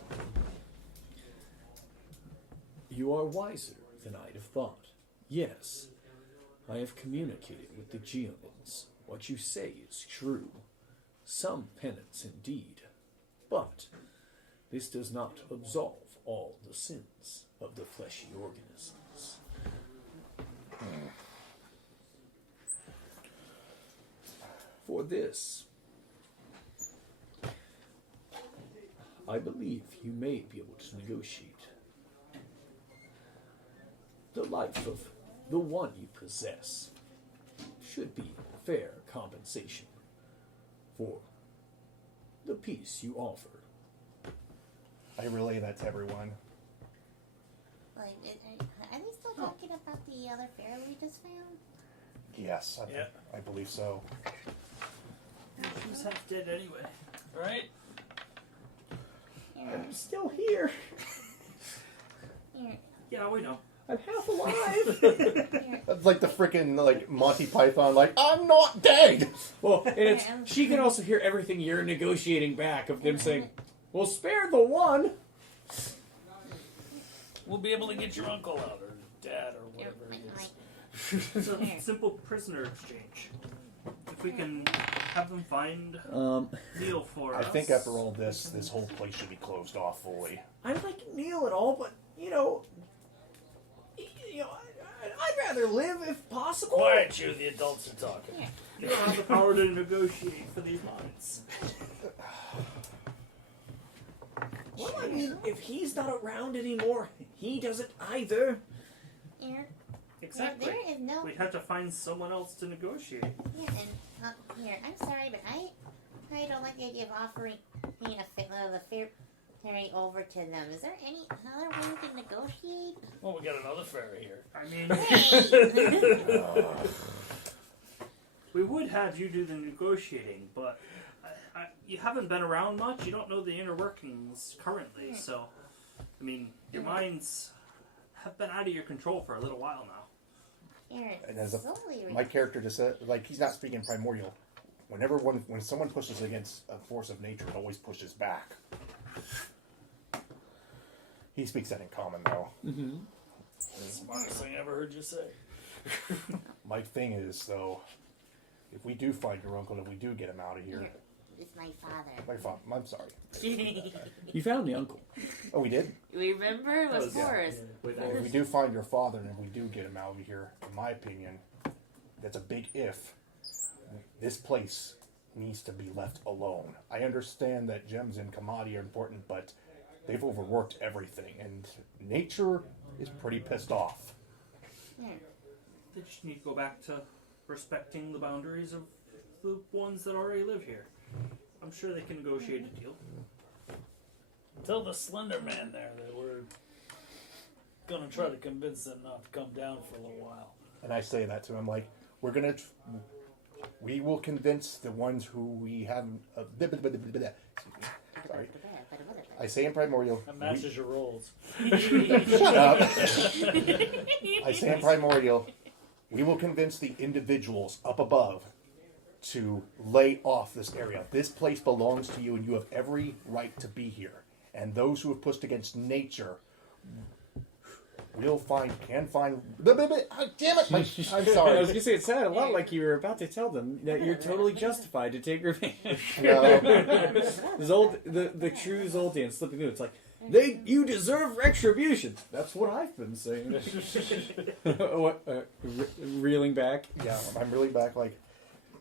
You are wiser than I'd have thought. Yes, I have communicated with the Geonids. What you say is true. Some penance indeed. But this does not absolve all the sins of the fleshy organisms. For this, I believe you may be able to negotiate the life of the one you possess. Should be fair compensation for the peace you offer. I relay that to everyone. Like, are they still talking about the other fair we just found? Yes, I believe so. She was half dead anyway. Right? I'm still here. Here. Yeah, we know. I'm half alive. That's like the freaking like Monty Python, like I'm not dead. Well, and it's she can also hear everything you're negotiating back of them saying, "Well, spare the one." We'll be able to get your uncle out or dad or whatever it is. It's a simple prisoner exchange. If we can have them find Neil for I us. think after all this whole place should be closed off fully. I like Neil and all, but I'd rather live if possible. Quiet, you. The adults are talking. You don't have the power to negotiate for these mines. Well, I mean, if he's not around anymore, he doesn't either. Here, Exactly. there is no. We'd have to find someone else to negotiate. Yeah, and here, I'm sorry, but I don't like the idea of offering the fair ferry over to them. Is there any other way we can negotiate? Well, we got another ferry here. I mean, Hey! we would have you do the negotiating, but you haven't been around much. You don't know the inner workings currently, so I mean, your minds have been out of your control for a little while now. Here, And as slowly my character just said, like he's not speaking primordial. When someone pushes against a force of nature, it always pushes back. He speaks that in common, though. Mm-hmm. Smartest thing I ever heard you say. My thing is, though, if we do find your uncle and we do get him out of here, it's my father. my father, I'm sorry. You found the uncle. Oh, we did? Remember? It was Forrest. If we do find your father and we do get him out of here, in my opinion, that's a big if. This place needs to be left alone. I understand that gems and commodity are important, but they've overworked everything, and nature is pretty pissed off. They just need to go back to respecting the boundaries of the ones that already live here. I'm sure they can negotiate a deal. Tell the Slender Man there that we're gonna try to convince them not to come down for a little while. And I say that to him, like, we will convince the ones who we haven't. Sorry. I say in primordial. That matches your rolls. Shut up. I say in primordial. We will convince the individuals up above to lay off this area. This place belongs to you, and you have every right to be here. And those who have pushed against nature can find. Damn it! I'm I sorry. was gonna say it sounded a lot like you were about to tell them that you're totally justified to take revenge. No. The true Zoltan slipping through. It's like you deserve retribution. That's what I've been saying. Reeling back. Yeah, I'm really back. Like,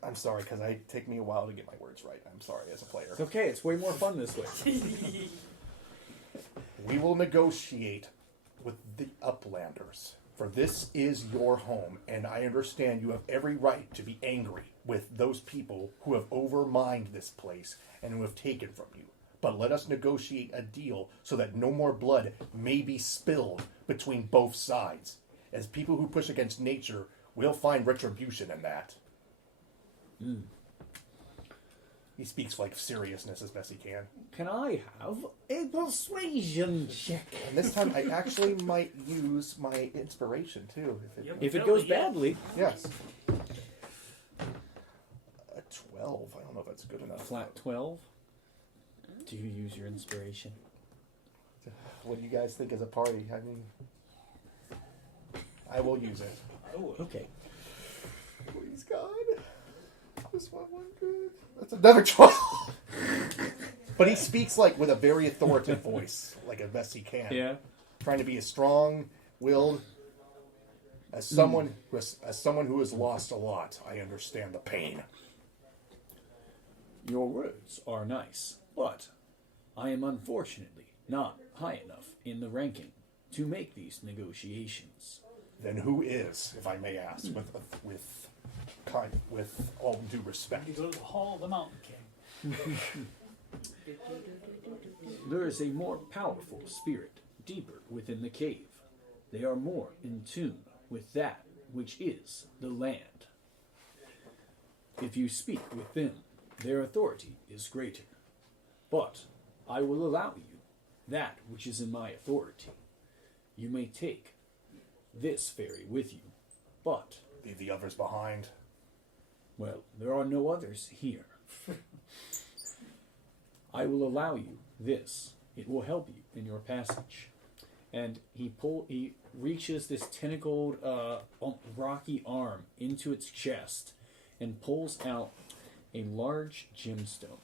I'm sorry because it take me a while to get my words right. I'm sorry as a player. It's okay. It's way more fun this way. We will negotiate with the Uplanders, for this is your home, and I understand you have every right to be angry with those people who have overmined this place and who have taken from you. But let us negotiate a deal so that no more blood may be spilled between both sides. As people who push against nature, we'll find retribution in that. Mm. He speaks like seriousness as best he can. Can I have a persuasion check? And this time I actually might use my inspiration too. If it goes badly. Yes. A 12. I don't know if that's good enough. Flat 12? Do you use your inspiration? What do you guys think as a party? I mean, I will use it. Okay. Please, God. This one good. That's another 12. But he speaks like with a very authoritative voice, like as best he can. Yeah. Trying to be as strong-willed as someone who has lost a lot. I understand the pain. Your words are nice, but I am unfortunately not high enough in the ranking to make these negotiations. Then who is, if I may ask, with all due respect? You go to the Hall of the Mountain King. There is a more powerful spirit deeper within the cave. They are more in tune with that which is the land. If you speak with them, their authority is greater. But I will allow you that which is in my authority. You may take this fairy with you. But, Leave the others behind. well, there are no others here. I will allow you this. It will help you in your passage. And he reaches this tentacled, rocky arm into its chest and pulls out a large gemstone.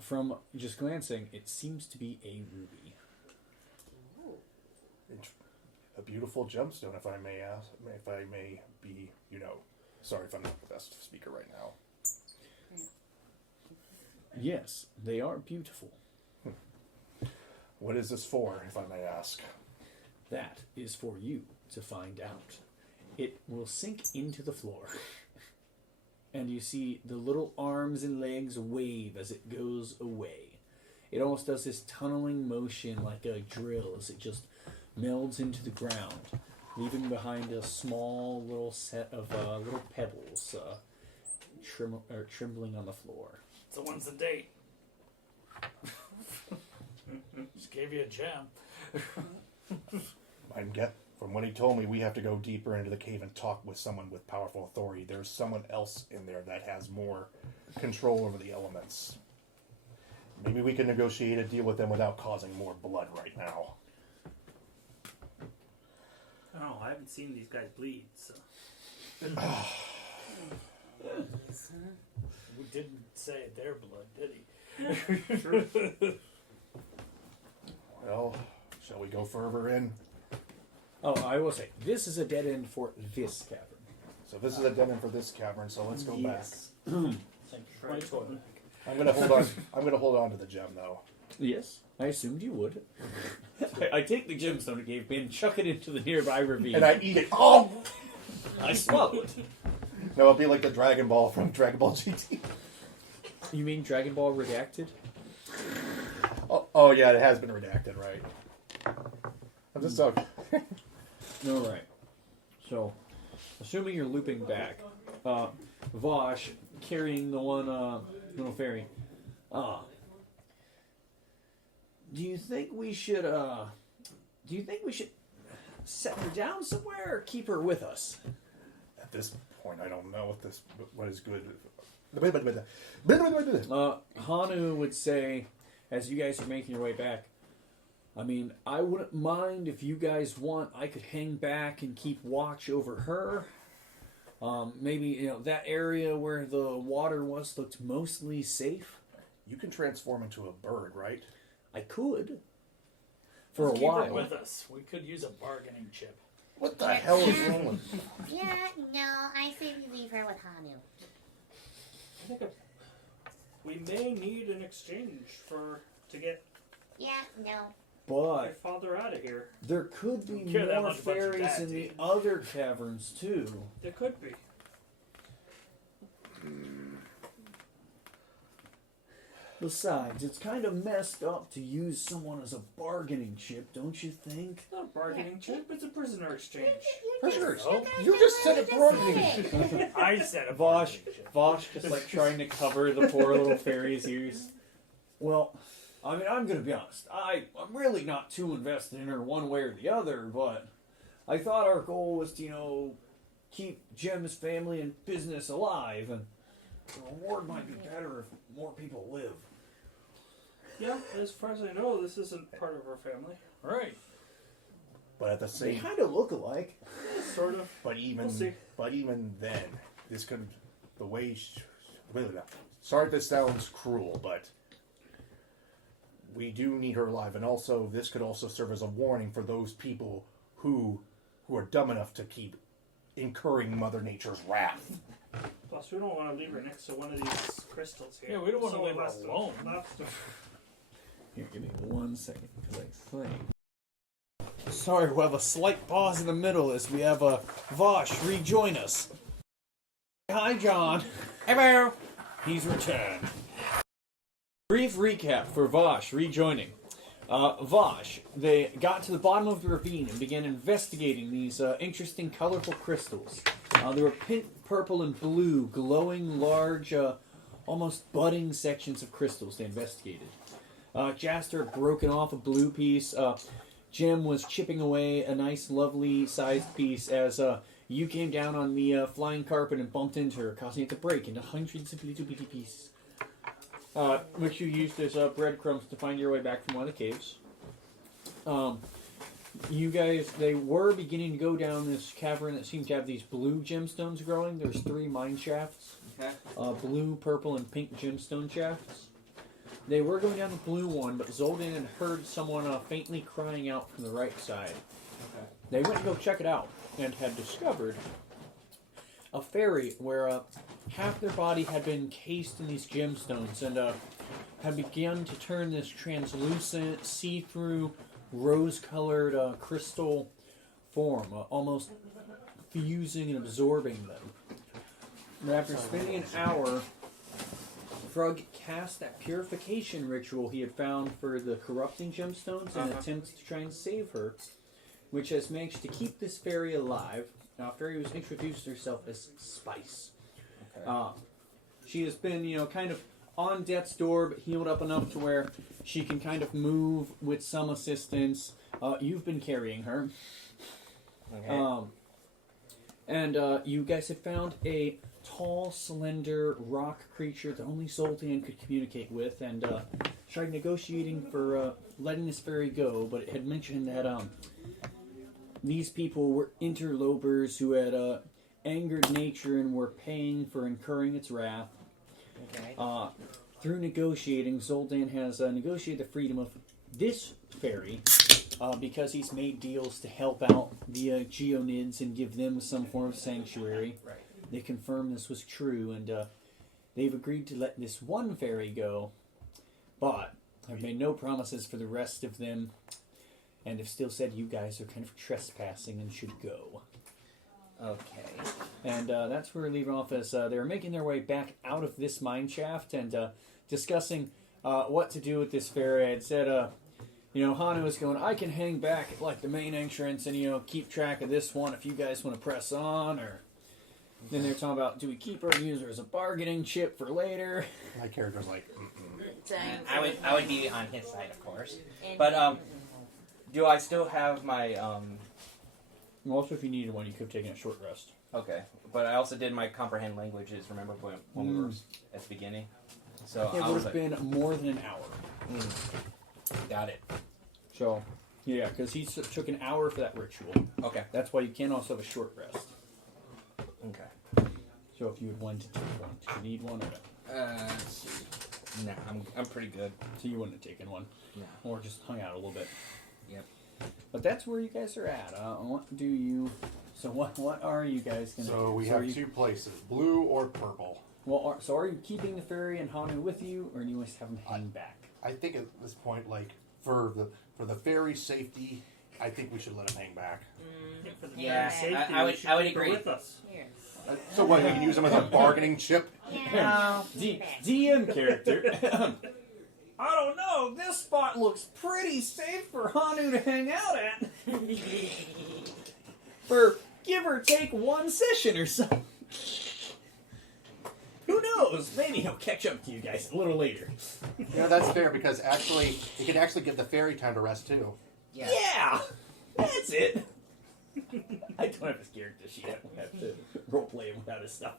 From just glancing, it seems to be a ruby. A beautiful gemstone, if I may ask, if I may be, sorry if I'm not the best speaker right now. Yes, they are beautiful. What is this for, if I may ask? That is for you to find out. It will sink into the floor. And you see the little arms and legs wave as it goes away. It almost does this tunneling motion like a drill as it just melds into the ground, leaving behind a small little set of little pebbles trembling on the floor. It's the one's the date. Just gave you a gem. From what he told me, we have to go deeper into the cave and talk with someone with powerful authority. There's someone else in there that has more control over the elements. Maybe we can negotiate a deal with them without causing more blood right now. Oh, I haven't seen these guys bleed, so. We didn't say their blood, did he? Well, shall we go further in? Oh, I will say, this is a dead end for this cavern. So this is a dead end for this cavern, so let's go Yes. Thank you for my toilet. back. I'm gonna hold on to the gem though. Yes, I assumed you would. I take the gemstone it gave me and chuck it into the nearby ravine. And I eat it. Oh! I swallowed. No, it'll be like the Dragon Ball from Dragon Ball GT. You mean Dragon Ball Redacted? Oh yeah, it has been redacted, right? I'm just talking. All right. So, assuming you're looping back, Vosh carrying the one little fairy. Do you think we should set her down somewhere or keep her with us? At this point, I don't know what is good. Hanu would say, as you guys are making your way back, I mean, I wouldn't mind if you guys want. I could hang back and keep watch over her. Maybe that area where the water was looked mostly safe. You can transform into a bird, right? I could for Let's a keep while. her with us. We could use a bargaining chip. What the hell is wrong with you? Yeah, no, I say we leave her with Hanu. I think we may need an exchange to get Yeah, no. my But father out of here. there could be Don't care that more much about your fairies dad, in do the you? other caverns too. There could be. Besides, it's kind of messed up to use someone as a bargaining chip, don't you think? It's not a bargaining chip, it's a prisoner exchange. Prisoners. Oh, You just said it wrong. I said a Vosh, bargaining chip. Vosh just like trying to cover the poor little fairy's ears. Well, I mean, I'm gonna be honest. I'm really not too invested in her one way or the other, but I thought our goal was to, keep Jem's family and business alive, and the reward might be better if more people live. Yeah, as far as I know, this isn't part of our family. Right. But at the They same, kind of look alike. Sort of. but even We'll see. then, this could the way. Sorry, this sounds cruel, but we do need her alive, and also this could also serve as a warning for those people who are dumb enough to keep incurring Mother Nature's wrath. Plus, we don't want to leave her next to one of these crystals here. Yeah, we don't want to So leave her lots of- alone. lots of- Here, give me 1 second, because I think. Sorry, we'll have a slight pause in the middle as we have Vosh rejoin us. Hi, John. Hello. He's returned. Brief recap for Vosh rejoining. Vosh, they got to the bottom of the ravine and began investigating these interesting, colorful crystals. There were pink, purple, and blue, glowing, large, almost budding sections of crystals they investigated. Jaster had broken off a blue piece. gem was chipping away a nice, lovely sized piece as you came down on the flying carpet and bumped into her, causing it to break into hundreds of little bitty pieces, which you used as breadcrumbs to find your way back from one of the caves. You guys, they were beginning to go down this cavern that seemed to have these blue gemstones growing. There's 3 mine shafts. Okay. Blue, purple, and pink gemstone shafts. They were going down the blue one, but Zoldan had heard someone faintly crying out from the right side. Okay. They went to go check it out and had discovered a fairy where half their body had been encased in these gemstones and had begun to turn this translucent, see-through, rose-colored crystal form, almost fusing and absorbing them. And after spending an hour, Frug cast that purification ritual he had found for the corrupting gemstones in an attempt to try and save her, which has managed to keep this fairy alive. Now, fairy was introduced herself as Spice. Okay. She has been, kind of on death's door, but healed up enough to where she can kind of move with some assistance. You've been carrying her. Okay. And you guys had found a tall, slender rock creature that only Zoltan could communicate with, and tried negotiating for letting this fairy go, but it had mentioned that these people were interlopers who had angered nature and were paying for incurring its wrath. Okay. Through negotiating, Zoldan has negotiated the freedom of this fairy because he's made deals to help out the Geonids and give them some form of sanctuary. Right. They confirmed this was true, and they've agreed to let this one fairy go, but have made no promises for the rest of them, and have still said you guys are kind of trespassing and should go. Okay. And that's where we're leaving off as they were making their way back out of this mine shaft and discussing what to do with this fairy. I had said, Hana was going, I can hang back at like the main entrance and, keep track of this one if you guys want to press on. Or then they're talking about, do we keep her and use her as a bargaining chip for later? My character's like, I would be on his side, of course. But do I still have my Also, if you needed one, you could have taken a short rest. Okay, but I also did my comprehend languages. Remember when we were at the beginning? So It I would was have like, been more than an hour. got it. So, yeah, because he took an hour for that ritual. Okay. That's why you can also have a short rest. Okay. So if you would want to take one, do you need one or no? Let's see. Nah, I'm pretty good. So you wouldn't have taken one. Yeah. Or just hung out a little bit. Yep. But that's where you guys are at. What do you... So what are you guys going to do? so we have 2 places, blue or purple. Well, so are you keeping the fairy and Hanu with you, or do you want to have them hang back? I think at this point, like, for the fairy's safety, I think we should let him hang back. For the Yeah, safety, I we would- should I would keep her agree. With us. Here. So what, we can use him as a bargaining chip? No. DM character. I don't know. This spot looks pretty safe for Hanu to hang out at. For give or take 1 session or so. Who knows? Maybe he'll catch up to you guys a little later. Yeah, that's fair, because actually, you can actually give the fairy time to rest, too. Yeah, that's it. I don't have his character sheet. I don't have to roleplay him without his stuff.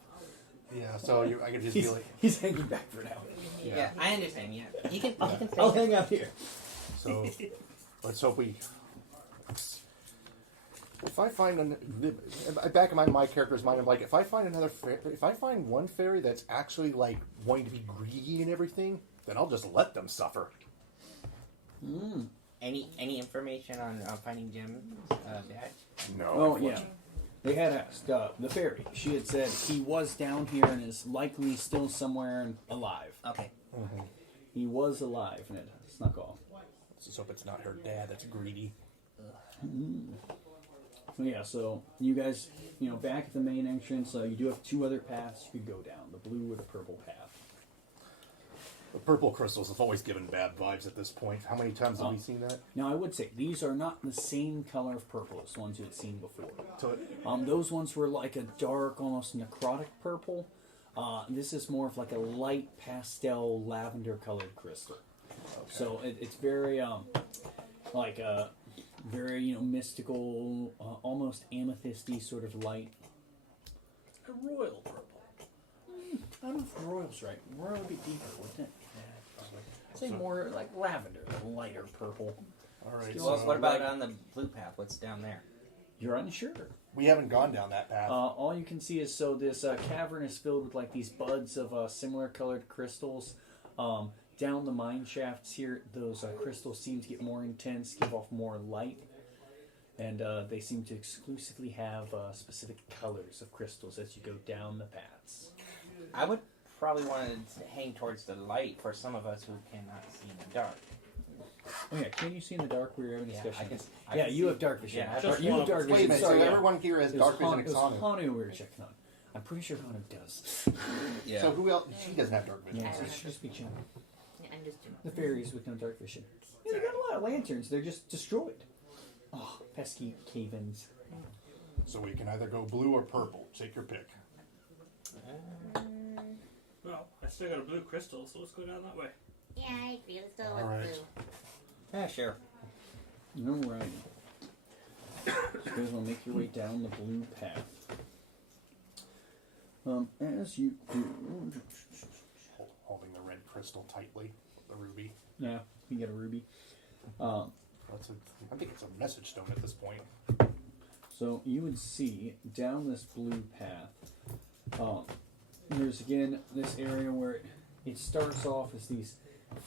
Yeah, so I could just be like... He's hanging back for now. Yeah, I understand. Yeah, you can. I'll hang out here. So, let's hope we... If I find back in my character's mind, I'm like, if I find one fairy that's actually like wanting to be greedy and everything, then I'll just let them suffer. Any information on finding Jim Dad? No. Oh, yeah. They had asked the fairy. She had said he was down here and is likely still somewhere alive. Okay. Mm-hmm. He was alive and it snuck off. Let's just hope it's not her dad that's greedy. Yeah, so you guys, back at the main entrance, you do have 2 other paths you could go down, the blue or the purple path. The purple crystals have always given bad vibes at this point. How many times have we seen that? Now, I would say these are not the same color of purple as the ones you had seen before. So, Those ones were like a dark, almost necrotic purple. This is more of like a light pastel lavender colored crystal. okay. So it's very very, mystical, almost amethysty sort of light. A royal purple. I don't know if royal's right. Royal would be deeper, wouldn't it? I'd say more like lavender, lighter purple. All right. Still Well, So what about on the blue path? What's down there? You're unsure. we haven't gone down that path. All you can see is this cavern is filled with like these buds of similar colored crystals. Down the mine shafts here, those crystals seem to get more intense, give off more light, and they seem to exclusively have specific colors of crystals as you go down the paths. I would probably want to hang towards the light for some of us who cannot see in the dark. Oh yeah, can you see in the dark where you're having a Yeah, discussion? I can You see. have dark vision. Yeah, I just you have want- dark vision. Wait a minute. Sorry, so yeah. everyone here has It dark was vision. it was Exanu. Hanu we were checking on. I'm pretty sure Hanu does. Yeah. So who else? She doesn't have dark vision. Yeah, so it should just be Jim. Yeah, I'm just The fairies with no dark vision. Yeah, they got a lot of lanterns. They're just destroyed. Oh, pesky cave-ins. So we can either go blue or purple. Take your pick. Well, I still got a blue crystal, so let's go down that way. yeah, I agree. Let's go All with right. blue. Yeah, sure. All right. So you guys want to make your way down the blue path. As you do, Holding the red crystal tightly, the ruby. yeah, you get a ruby. I think it's a message stone at this point. So you would see down this blue path. There's again this area where it starts off as these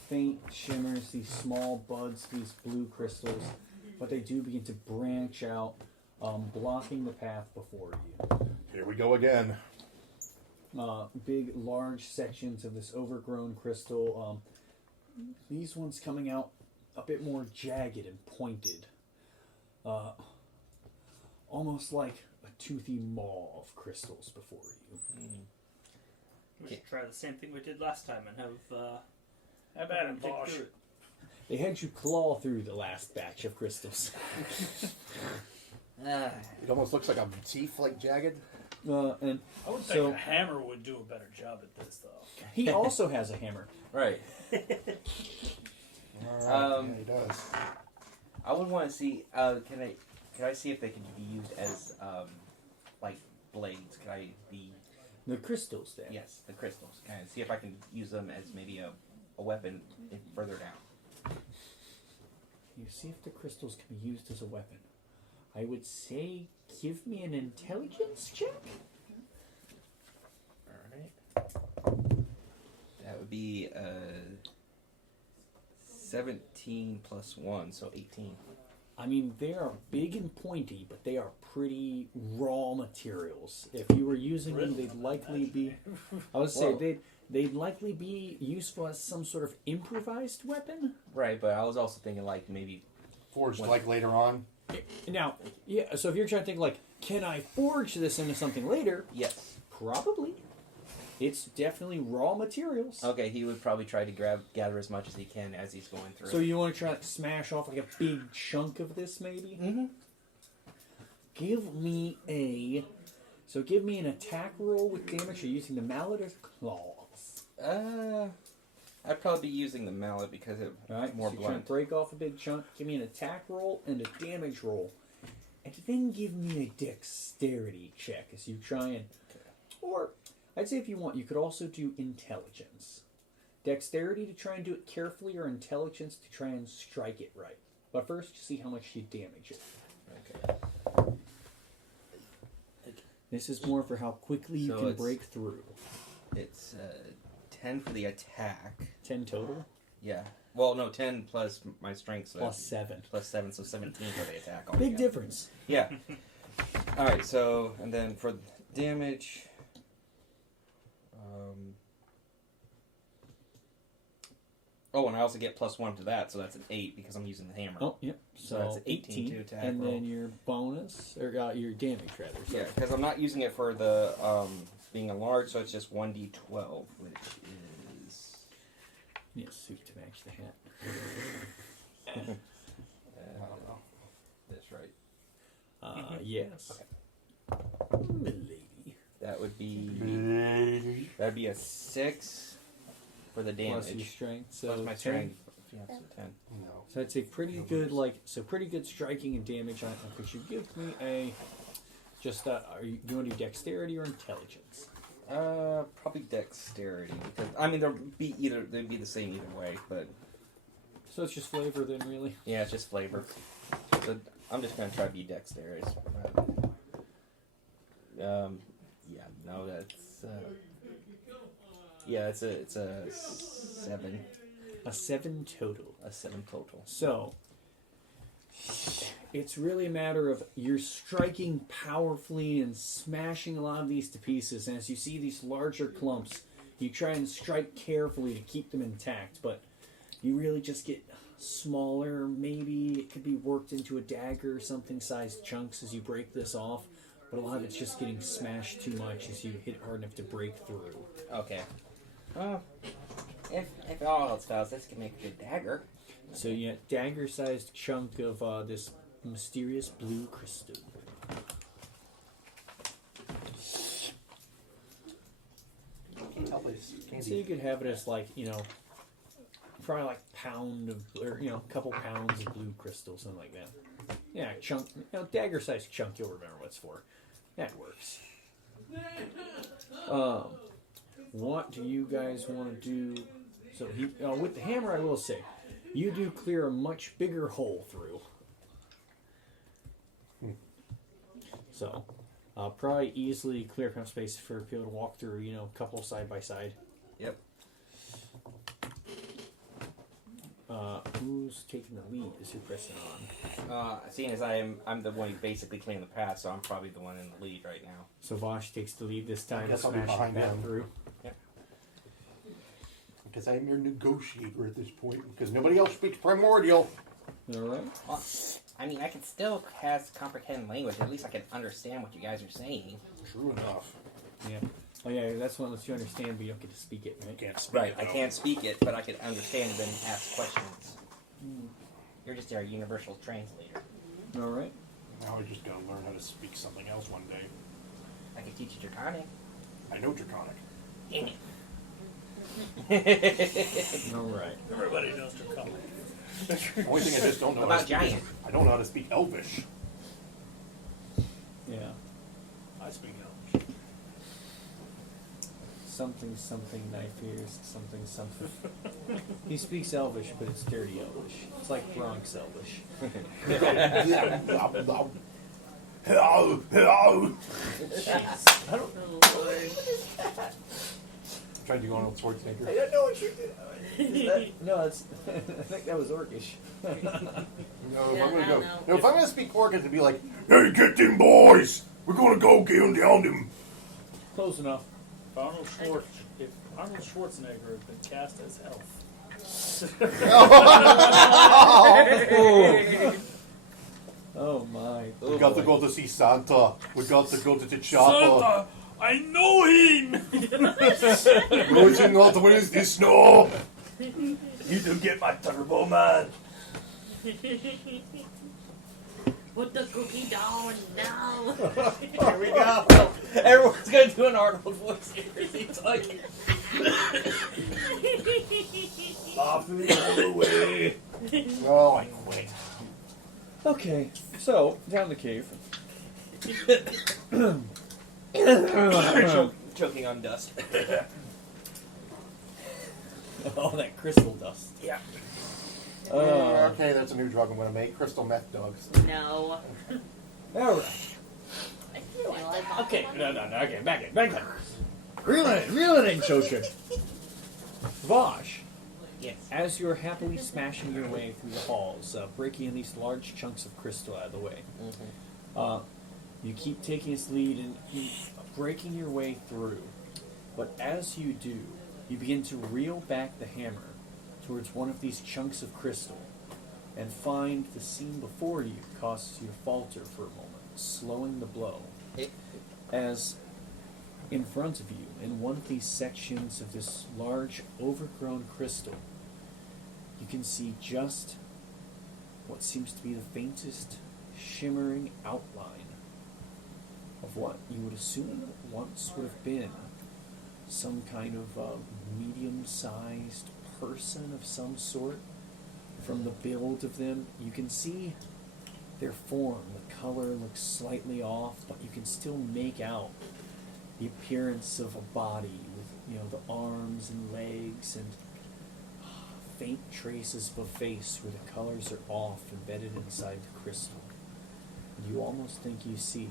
faint shimmers, these small buds, these blue crystals, but they do begin to branch out, blocking the path before you. Here we go again. Big, large sections of this overgrown crystal. These ones coming out a bit more jagged and pointed. Almost like a toothy maw of crystals before you. We should try the same thing we did last time and have. How about it, dig Bosh? through it. They had you claw through the last batch of crystals. It almost looks like a teeth, like jagged. And I would think so a hammer would do a better job at this, though. he also has a hammer. Right. All right. Yeah, he does. I would want to see. Can I see if they can be used as like blades? Can I be? The crystals there. Yes, the crystals. Can I see if I can use them as maybe a weapon further down? You see if the crystals can be used as a weapon. I would say give me an intelligence check. Alright. That would be 17 plus 1, so 18. I mean, they are big and pointy, but they are pretty raw materials. If you were using them, they'd likely be... I would say Whoa. they'd likely be useful as some sort of improvised weapon. Right, but I was also thinking like maybe... Forged What? like later on. Now, yeah, so if you're trying to think like, can I forge this into something later? Yes. Probably. It's definitely raw materials. Okay, he would probably try to gather as much as he can as he's going through. So you want to try to smash off like a big chunk of this, maybe? Mm-hmm. Give me an attack roll with damage. You're using the mallet or claws. I'd probably be using the mallet because it's All right, more so you're trying blunt. to break off a big chunk. Give me an attack roll and a damage roll, and then give me a dexterity check as you try and. Or I'd say if you want, you could also do intelligence. Dexterity to try and do it carefully, or intelligence to try and strike it right. But first, see how much you damage it. Okay. This is more for how quickly you So can it's- break through. It's 10 for the attack. 10 total, Yeah. Well, no, 10 plus my strength. So plus that's 7. plus 7, so 17 for the attack. Big altogether. difference. Yeah. Alright, so, and then for damage... oh, and I also get plus 1 to that, so that's an 8 because I'm using the hammer. Oh, yep. So that's So 18 to attack and roll. then your bonus, or your damage rather. So Yeah, because I'm not using it for the being a large, so it's just 1d12, which is... need a suit to match the hat. I don't know. That's right. Yes. Okay. Milady. That would be... That'd be a 6 for the damage. Plus your strength. So Plus my 10. strength. Yeah, it's a 10. No. So I'd say pretty good, pretty good striking and damage on it. Now, could you give me a, do you want to do dexterity or intelligence? Probably dexterity, because I mean they'd be the same either way, but So it's just flavor then, really? yeah, it's just flavor. So I'm just gonna try to be dexterous. It's a 7. A 7 total. A 7 total. So, it's really a matter of you're striking powerfully and smashing a lot of these to pieces. And as you see these larger clumps, you try and strike carefully to keep them intact. But you really just get smaller. Maybe it could be worked into a dagger or something sized chunks as you break this off. But a lot of it's just getting smashed too much as you hit it hard enough to break through. Okay. Well, if all else fails, this can make a good dagger. So yeah, dagger-sized chunk of this mysterious blue crystal. Can't tell this. So you could have it as probably like pound of, or a couple pounds of blue crystal, something like that. Yeah, chunk, dagger-sized chunk. You'll remember what it's for. That works. What do you guys want to do? So with the hammer, I will say, you do clear a much bigger hole through. So, probably easily clear enough space for people to walk through. A couple side by side. Yep. Who's taking the lead as you're pressing on? Seeing as I'm the one who basically cleaned the path, so I'm probably the one in the lead right now. So Vosh takes the lead this time, Guess I'll be smashing behind that him. through. Because I'm your negotiator at this point. Because nobody else speaks primordial. All right. Well, I mean, I can still comprehend language. At least I can understand what you guys are saying. True enough. Yeah. Oh yeah, that's one that you understand, but you don't get to speak it, right? Can't speak Right. it, I though. can't speak it, but I can understand and then ask questions. You're just our universal translator. All right. Now I just gotta learn how to speak something else one day. I can teach you Draconic. I know Draconic. Damn it. All right. Everybody knows to come. The only thing I just don't know What how to about speak is, giant? I don't know how to speak Elvish. Yeah. I speak Elvish. Something knife ears, something. He speaks Elvish, but it's dirty Elvish. It's like Bronx Elvish. I don't know. Trying to go on with Schwarzenegger. I don't know what you're doing. No, it's. I think that was Orcish. No, if Yeah, I'm gonna I go. don't know. No, if I'm gonna speak Orc, it'd be like, "Hey, get them boys! We're gonna go get them down them." Close enough. If Arnold Schwarzenegger had been cast as Elf, Oh my. We got to go to see Santa. We got to go to the chopper. I know him. Losing out with the snow. You do get my turbo, man. Put the cookie down now. Here we go. Everyone's gonna do an Arnold voice here. It's like Off the way. Oh, I quit. Okay, so down the cave. choking on dust. All that crystal dust. Yeah. Okay, that's a new drug I'm gonna make. Crystal meth dogs. No. All right. I feel like Okay. No. Okay, back in. Reel it in, Shoshin. Vosh, Yes. as you're happily smashing your way through the halls, breaking these large chunks of crystal out of the way, you keep taking its lead and keep breaking your way through. But as you do, you begin to reel back the hammer towards one of these chunks of crystal and find the scene before you causes you to falter for a moment, slowing the blow. As in front of you, in one of these sections of this large, overgrown crystal, you can see just what seems to be the faintest shimmering outline of what you would assume once would have been some kind of medium-sized person of some sort, from the build of them, you can see their form. The color looks slightly off, but you can still make out the appearance of a body with, the arms and legs and faint traces of a face where the colors are off, embedded inside the crystal. And you almost think you see.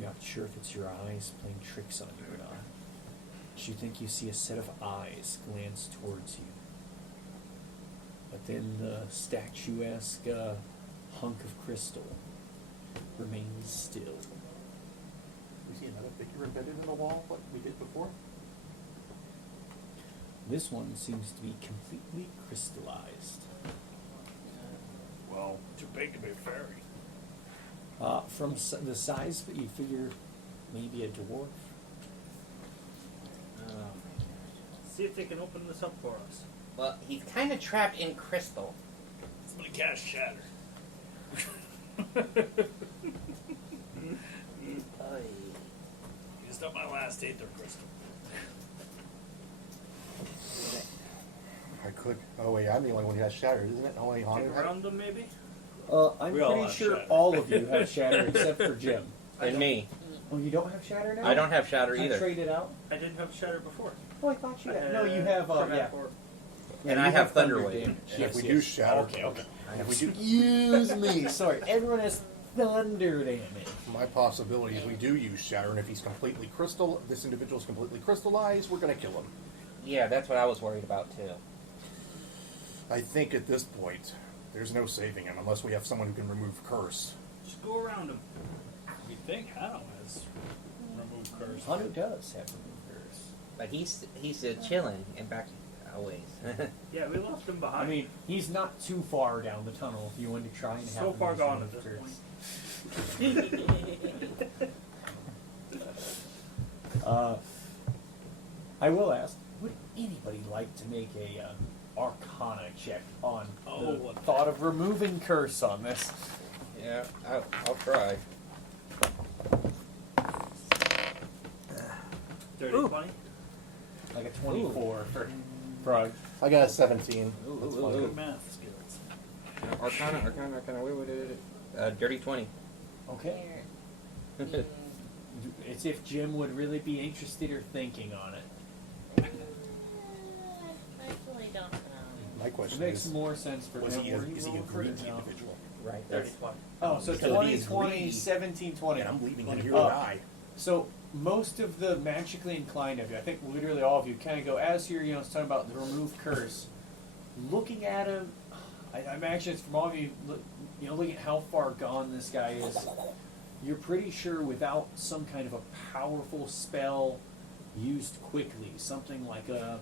You're not sure if it's your eyes playing tricks on you or not. But you think you see a set of eyes glance towards you. But then the statuesque hunk of crystal remains still. We see another figure embedded in the wall, like we did before? This one seems to be completely crystallized. Well, too big to be a fairy. From the size, you figure maybe a dwarf. See if they can open this up for us. Well, he's kind of trapped in crystal. Somebody cast shatter. Used up my last Aether crystal. I could. Oh wait, I'm the only one who has shattered, isn't it? Only Dig haunted. around them, maybe? I'm We all pretty have sure shatter. all of you have shatter except for Jim. And me. Oh, you don't have shatter now? I don't have shatter You either. traded out? I didn't have shatter before. Oh, I thought you had. No, you have. Yeah. And you I have Thunder Wave. Wave. And if we do shatter, Okay. if we do, Excuse me. Sorry, everyone has thunder damage. my possibility is we do use shatter, and if he's completely crystal, this individual's completely crystallized, we're gonna kill him. Yeah, that's what I was worried about too. I think at this point, there's no saving him unless we have someone who can remove curse. Just go around them. We think Hanno has removed curse. Hanu does have removers. But he's chilling and back always. Yeah, we left them behind. I mean, he's not too far down the tunnel if you wanted to try and have So him far use gone at this removers. point. I will ask, would anybody like to make a Arcana check on the what the- thought of removing curse on this? Yeah, I'll try. Dirty 20? Like a 24 for Frog. I got a 17. Ooh, Good math skills. Arcana, wait. Dirty 20. Okay. It's if Jim would really be interested or thinking on it. I actually don't know. My It question makes is, more sense for is him. he a Were you rolling for greedy it? No. individual? Right. Dirty 20. Oh, so So 20, he is 20, greedy. 17, 20. And I'm leaving him here Oh. to die. So most of the magically inclined of you, I think literally all of you, kind of go as you're, it's talking about the remove curse. Looking at him, I imagine it's from all of you, looking at how far gone this guy is. You're pretty sure without some kind of a powerful spell used quickly, something like a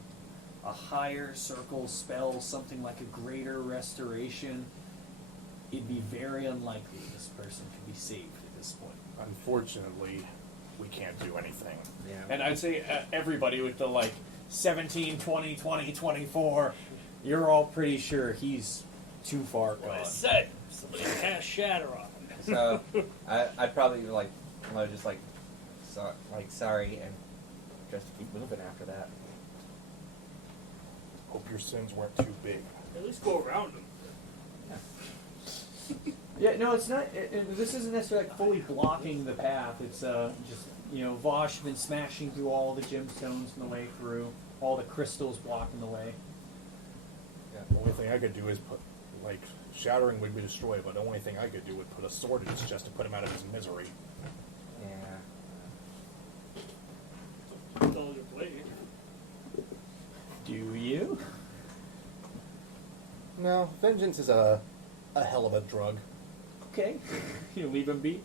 higher circle spell, something like a greater restoration, it'd be very unlikely this person could be saved at this point. Unfortunately, we can't do anything. Yeah. And I'd say everybody with the 17, 20, 20, 24, you're all pretty sure he's too far I gone. said somebody cast shatter on him. So I'd probably sorry, and just keep moving after that. Hope your sins weren't too big. At least go around them. Yeah, no, it's not. This isn't necessarily fully blocking the path. It's just Vosh been smashing through all the gemstones on the way through, all the crystals blocking the way. The only thing I could do is put, shattering would be destroyed, but the only thing I could do would put a sword in his chest to put him out of his misery. Yeah. Dull your blade. Do you? No, vengeance is a hell of a drug. Okay. You leave him be.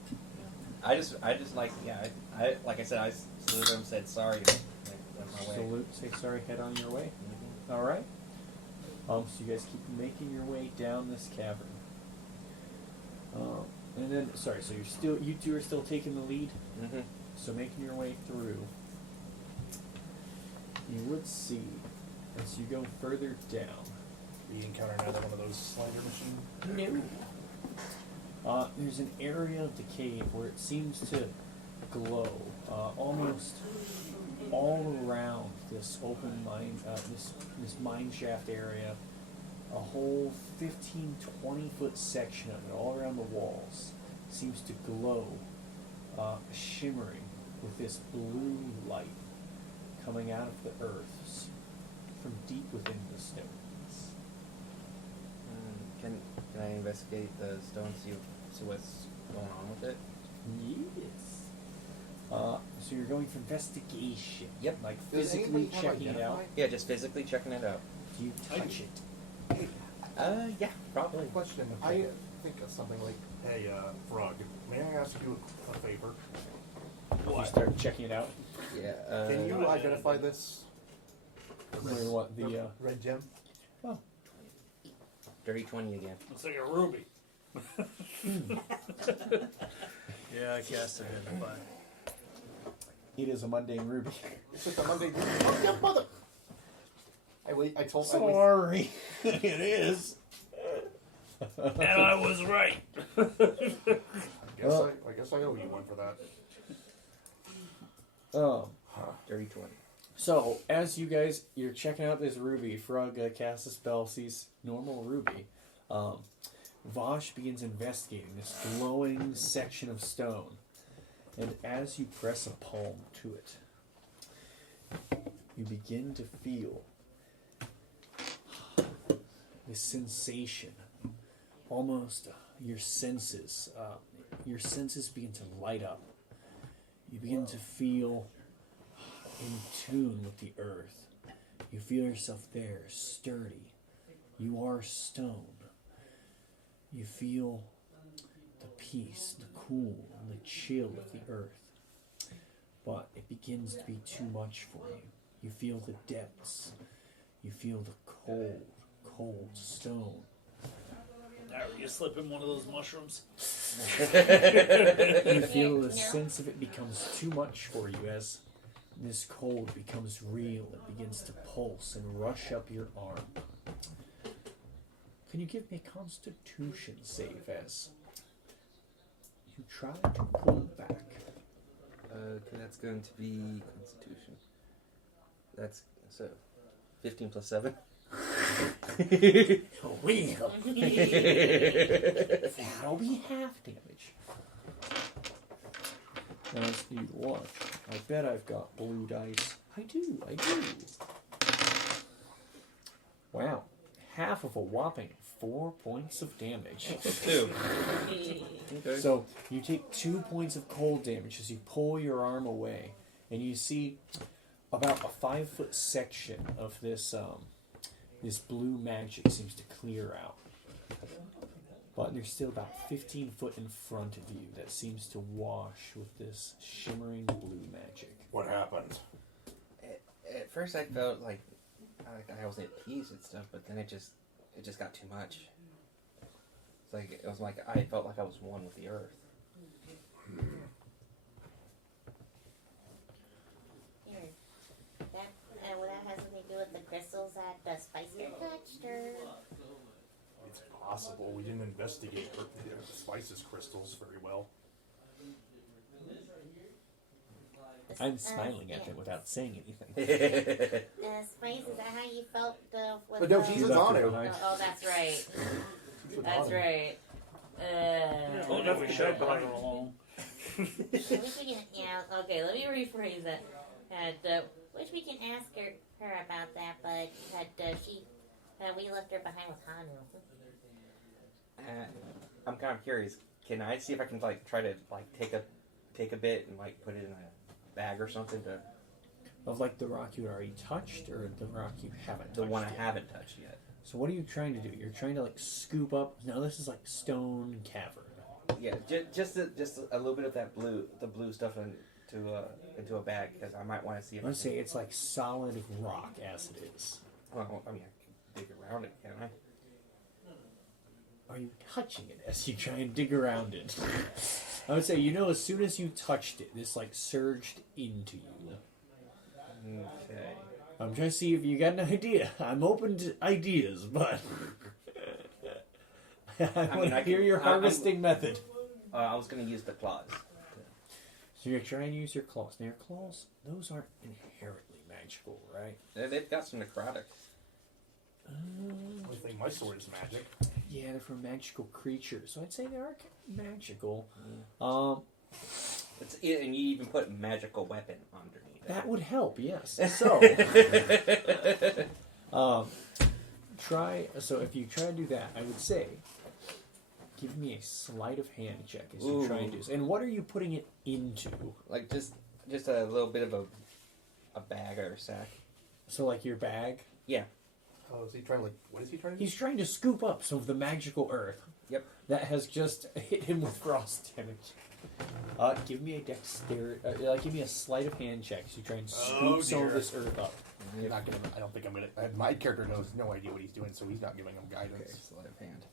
I just like I said, I saluted him, said sorry, and went my way. Salute, say sorry, head on your way. Mhm. All right. So you guys keep making your way down this cavern. And then, sorry, so you two are still taking the lead. Mhm. So making your way through, you would see as you go further down. We encounter another one of those slider machines. No. There's an area of the cave where it seems to glow almost all around this open mine, this mine shaft area. A whole 15, 20 foot section of it, all around the walls, seems to glow, shimmering with this blue light coming out of the earth from deep within the stones. Can I investigate the stone, see what's going on with it? Yes. So you're going for investigation. Yep. Like Does physically anybody have checking it out. identify? Yeah, just physically checking it out. Do you touch it? Yeah, probably. Question. I think of something like, hey, Frog, may I ask you a favor? You start checking it out. Yeah. Can you identify this? Where what the red gem? Dirty 20 again. Looks like a ruby. Yeah, I guess it is, but it is a mundane ruby. It's just a Monday. Oh, yeah, mother! I told. Sorry, it is. and I was right. I guess I owe you one for that. Dirty 20. So, as you guys, you're checking out this ruby, Frog casts a spell, sees normal ruby. Vosh begins investigating this glowing section of stone. And as you press a palm to it, you begin to feel this sensation. Almost your senses begin to light up. You begin to feel in tune with the earth. You feel yourself there, sturdy. You are stone. You feel the peace, the cool, and the chill of the earth. But it begins to be too much for you. You feel the depths. You feel the cold, cold stone. Are you slipping one of those mushrooms? You feel the sense of it becomes too much for you as this cold becomes real. It begins to pulse and rush up your arm. Can you give me a Constitution save as you try to pull back? Okay, that's going to be Constitution. That's so 15 plus 7. Well, that'll be half damage. Now I just need to watch. I bet I've got blue dice. I do. Wow. Half of a whopping 4 points of damage. 2. Okay. So you take 2 points of cold damage as you pull your arm away, and you see about a 5 foot section of this this blue magic seems to clear out. But there's still about 15 foot in front of you that seems to wash with this shimmering blue magic. What happened? At first, I felt like I was at peace and stuff, but then it just got too much. It's like it was like I felt like I was one with the earth. Here. That has something to do with the crystals that the Spicer touched, or? It's possible. We didn't investigate the spices crystals very well. I'm smiling at them without saying anything. Spice, is that how you felt with But no, the... she's You a left her Donu. behind. Oh, that's right. She's a That's Donu. right. Oh, no, we should brought her along. Wish we can, yeah, okay, let me rephrase that. Wish we can ask her about that, but we left her behind with Hanu. I'm kind of curious. Can I see if I can try to take a bit and put it in a bag or something to Of like the rock you already touched, or the rock you haven't touched the one I yet? haven't touched yet? So what are you trying to do? You're trying to scoop up. No, this is like stone cavern. Yeah, just a little bit of that blue stuff into a bag because I might want to see if Let's say it's like solid rock as it is. Well, I mean, I can dig around it, can I? Are you touching it as you try and dig around it? I would say, as soon as you touched it, this surged into you. Okay. I'm trying to see if you got an idea. I'm open to ideas, but I want to hear your harvesting method. I was going to use the claws. So you're trying to use your claws. Now your claws, those aren't inherently magical, right? They've got some necrotic. I think my sword is magic. Yeah, they're from magical creatures, so I'd say they are magical. and you even put magical weapon underneath it. That would help, yes. So, So if you try to do that, I would say, give me a sleight of hand check as you try and do this. And what are you putting it into? Like just a little bit of a bag or a sack. So like your bag? Yeah. Oh, is he trying to what is he trying to do? He's trying to scoop up some of the magical earth. Yep. That has just hit him with frost damage. Give me a dexterity. Give me a sleight of hand check. So you try and scoop some of this earth up. I'm not gonna. I don't think I'm gonna. My character knows no idea what he's doing, so he's not giving him guidance. Okay, sleight of hand.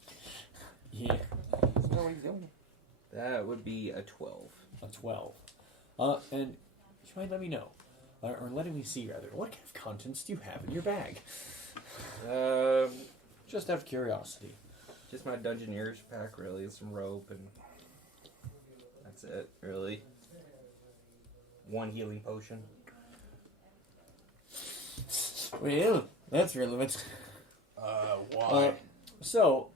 Yeah. He doesn't know what he's doing. That would be a 12. A 12. And you might let me know, or letting me see rather. What kind of contents do you have in your bag? Just out of curiosity. Just my Dungeoneer's pack, really, and some rope, and that's it, really. One healing potion. Well, that's relevant. Why? So,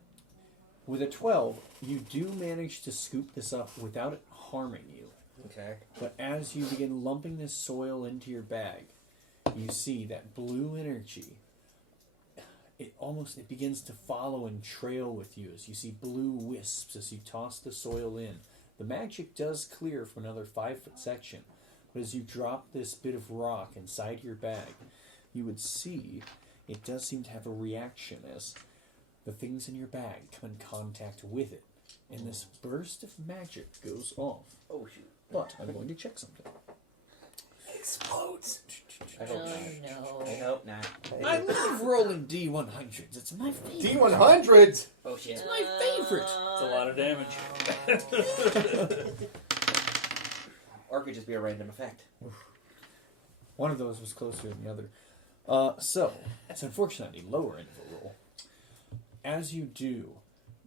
with a 12, you do manage to scoop this up without it harming you. Okay. But as you begin lumping this soil into your bag, you see that blue energy. It begins to follow and trail with you as you see blue wisps as you toss the soil in. The magic does clear for another 5-foot section, but as you drop this bit of rock inside your bag, you would see it does seem to have a reaction as the things in your bag come in contact with it, and this burst of magic goes off. Oh, shoot. But I'm going to check something. Explodes. I hope not. no. I hope not. I love rolling D100s. It's my favorite. D100s. Oh, shit. It's my favorite. It's a lot of damage. Or it could just be a random effect. One of those was closer than the other. So, it's unfortunately lower end of a roll. As you do,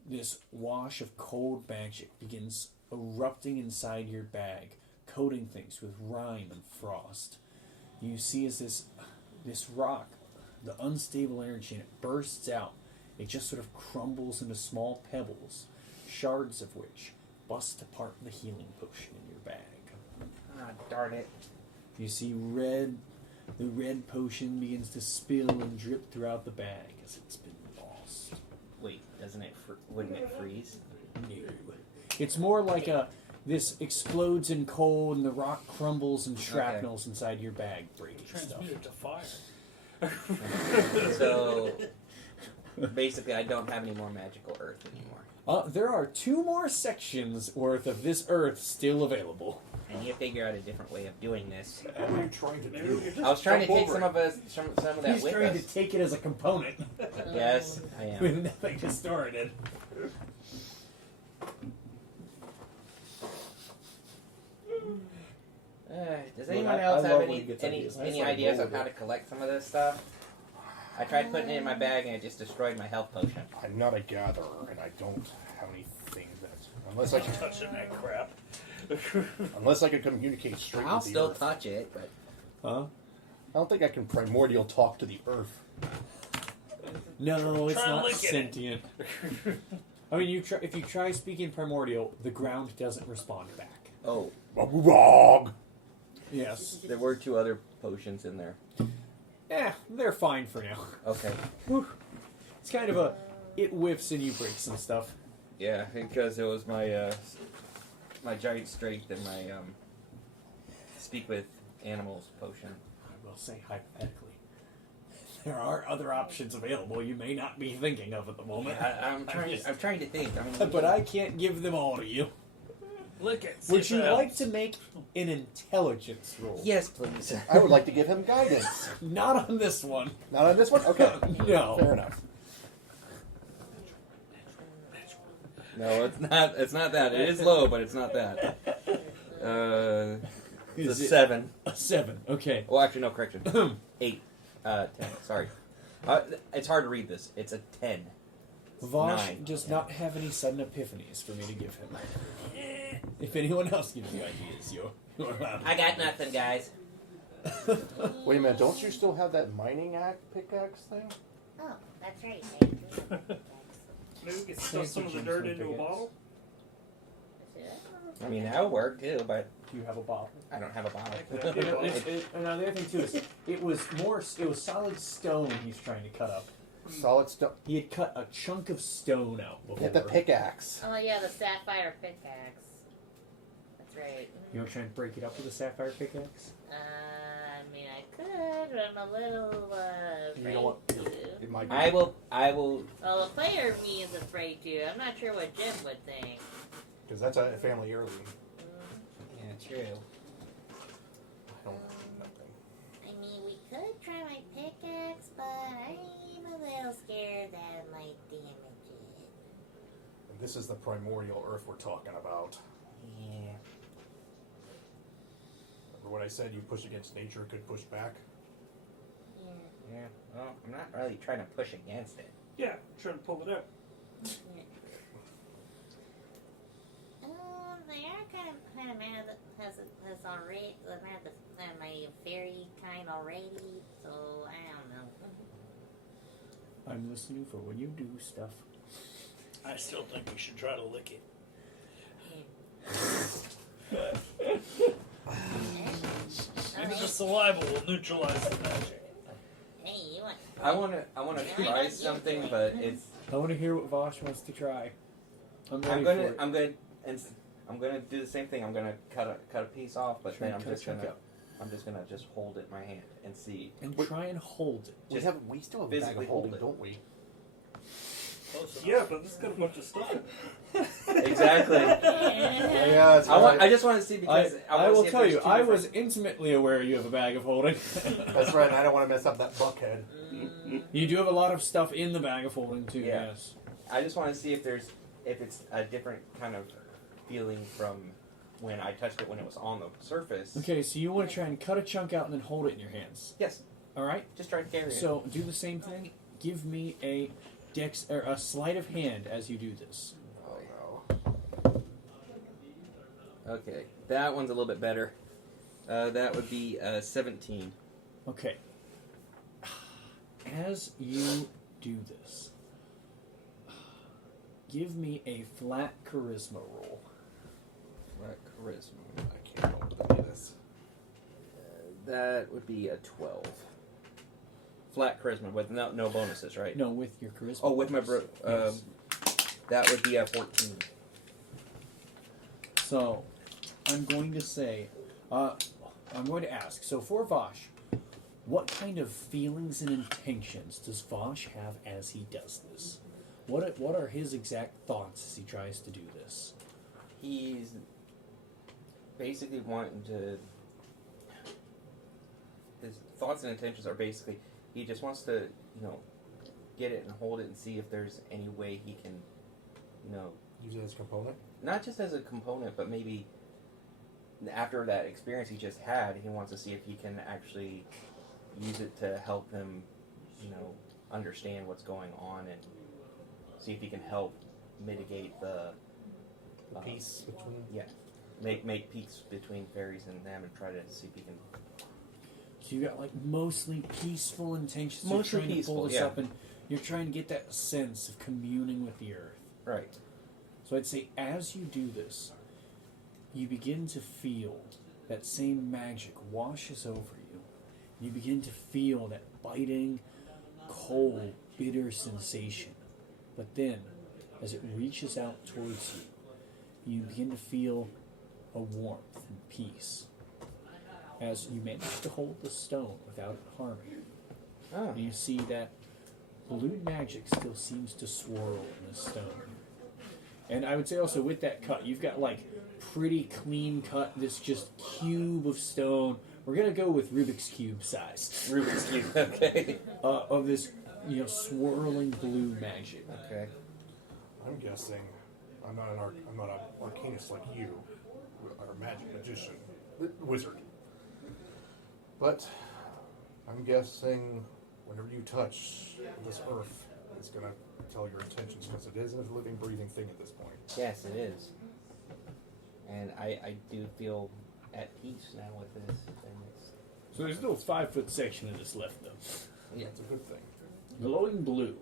this wash of cold magic begins erupting inside your bag, coating things with rime and frost. You see as this rock, the unstable energy in it bursts out. It just sort of crumbles into small pebbles, shards of which bust apart the healing potion in your bag. Ah, darn it. You see the red potion begins to spill and drip throughout the bag as it's been lost. Wait, wouldn't it freeze? No. It's more like this explodes in cold and the rock crumbles and shrapnels inside your bag, breaking stuff. Transmuted to fire. So, basically, I don't have any more magical earth anymore. There are 2 more sections worth of this earth still available. I need to figure out a different way of doing this. What are you trying to Maybe do? we could just I was trying to jump take over some it. of that He's with trying us. to take it as a component Yes, I am. with nothing to store it in. Does Well, anyone I else love have when he gets ideas. I any just like ideas roll on with how it. to collect some of this stuff? I tried putting it in my bag and it just destroyed my health potion. I'm not a gatherer, and I don't have anything that unless I can Touching that crap. unless I can communicate straight I'll with the still earth. touch it, but Huh? I don't think I can primordial talk to the earth. No, it's Try not licking it. sentient. I mean, if you try speaking primordial, the ground doesn't respond back. oh, Wrong. Yes. there were 2 other potions in there. They're fine for now. Okay. It's kind of it whiffs and you break some stuff. Yeah, because it was my my giant strength and my speak with animals potion. I will say hypothetically. There are other options available you may not be thinking of at the moment. I'm trying to think. I mean, But I can't give them all to you. Lick it. see Would if you it like helps. to make an intelligence roll? yes, please. I would like to give him guidance. Not on this one. Not on this one? Okay. No. Fair enough. No, it's not. It's not that. It is low, but it's not that. It's Is a it- 7. A 7. Okay. Oh, actually, no, correction. 8. 10. Sorry. It's hard to read this. It's a 10. Vosh 9. does not have any sudden epiphanies for me to give him. If anyone else gives you ideas, you're allowed. I got nothing, guys. Wait a minute, don't you still have that mining pickaxe thing? Oh, that's right. I do have a pickaxe. Maybe we could stuff some of the dirt into a bottle. Is it? I mean, that would work too, but Do you have a bottle? I don't have a bottle. And now the other thing too is it was solid stone he's trying to cut up. Solid stone. He had cut a chunk of stone out before. Get the pickaxe. Oh yeah, the sapphire pickaxe. That's right. You want to try and break it up with a sapphire pickaxe? I mean, I could, but I'm a little You afraid know what? to. It might be. I will. Well, the player of me is afraid to. I'm not sure what Jim would think. Because that's a family heirloom. Yeah, true. I don't know nothing. I mean, we could try my pickaxe, but I'm a little scared that it might damage it. And this is the primordial earth we're talking about. Yeah. Remember what I said? You push against nature, it could push back. Yeah. Yeah. Well, I'm not really trying to push against it. Yeah, trying to pull it out. They are kind of mad that has already mad at my fairy kind already. So I don't know. I'm listening for when you do stuff. I still think we should try to lick it. Maybe the saliva will neutralize the magic. Hey, you want? I want to try something, but it's. I want to hear what Vosh wants to try. I'm I'm ready gonna do the same thing. I'm gonna cut a piece off, but Try then and I'm cut a just chunk gonna out. just hold it in my hand and see. And try and hold it. We still have a bag physically of holding, hold it. don't we? Yeah, but this got a bunch of stuff in it. Exactly. Yeah, that's I just want to see because I wanna will see if tell there's you, two I different- was intimately aware you have a bag of holding. That's right, and I don't want to mess up that buckhead. You do have a lot of stuff in the bag of holding too. Yeah. Yes. I just want to see if it's a different kind of feeling from when I touched it when it was on the surface. Okay, so you want to try and cut a chunk out and then hold it in your hands. Yes. All right. Just try to carry it. So do the same thing. Give me a a sleight of hand as you do this. Oh no. Okay, that one's a little bit better. That would be 17. Okay. As you do this, give me a flat charisma roll. Right, charisma. I can't hold any of this. That would be a 12. Flat charisma with no bonuses, right? No, with your charisma. Oh, with my bonus. yes. That would be a 14. So, I'm going to say, I'm going to ask. So for Vosh, what kind of feelings and intentions does Vosh have as he does this? What are his exact thoughts as he tries to do this? He's basically wanting to. His thoughts and intentions are basically he just wants to, get it and hold it and see if there's any way he can, Use it as a component? not just as a component, but maybe after that experience he just had, he wants to see if he can actually use it to help him, understand what's going on and see if he can help mitigate the Peace between. Yeah, make peace between fairies and them, and try to see if he can. So you got like mostly peaceful intentions. Mostly you're trying peaceful, to pull this yeah. up, and you're trying to get that sense of communing with the earth. Right. So I'd say as you do this, you begin to feel that same magic washes over you. You begin to feel that biting, cold, bitter sensation. But then, as it reaches out towards you, you begin to feel a warmth and peace. As you manage to hold the stone without it harming you. Oh. And you see that blue magic still seems to swirl in this stone. And I would say also with that cut, you've got like pretty clean cut, this just cube of stone. We're going to go with Rubik's Cube size. Rubik's Cube, okay. Of this, swirling blue magic. Okay. I'm guessing I'm not an arcanist like you, or a magic magician, wizard. But I'm guessing whenever you touch this earth, it's going to tell your intentions because it is a living, breathing thing at this point. Yes, it is. And I do feel at peace now with this. And it's, So there's a little 5-foot section of this left, though. yeah. That's a good thing. glowing blue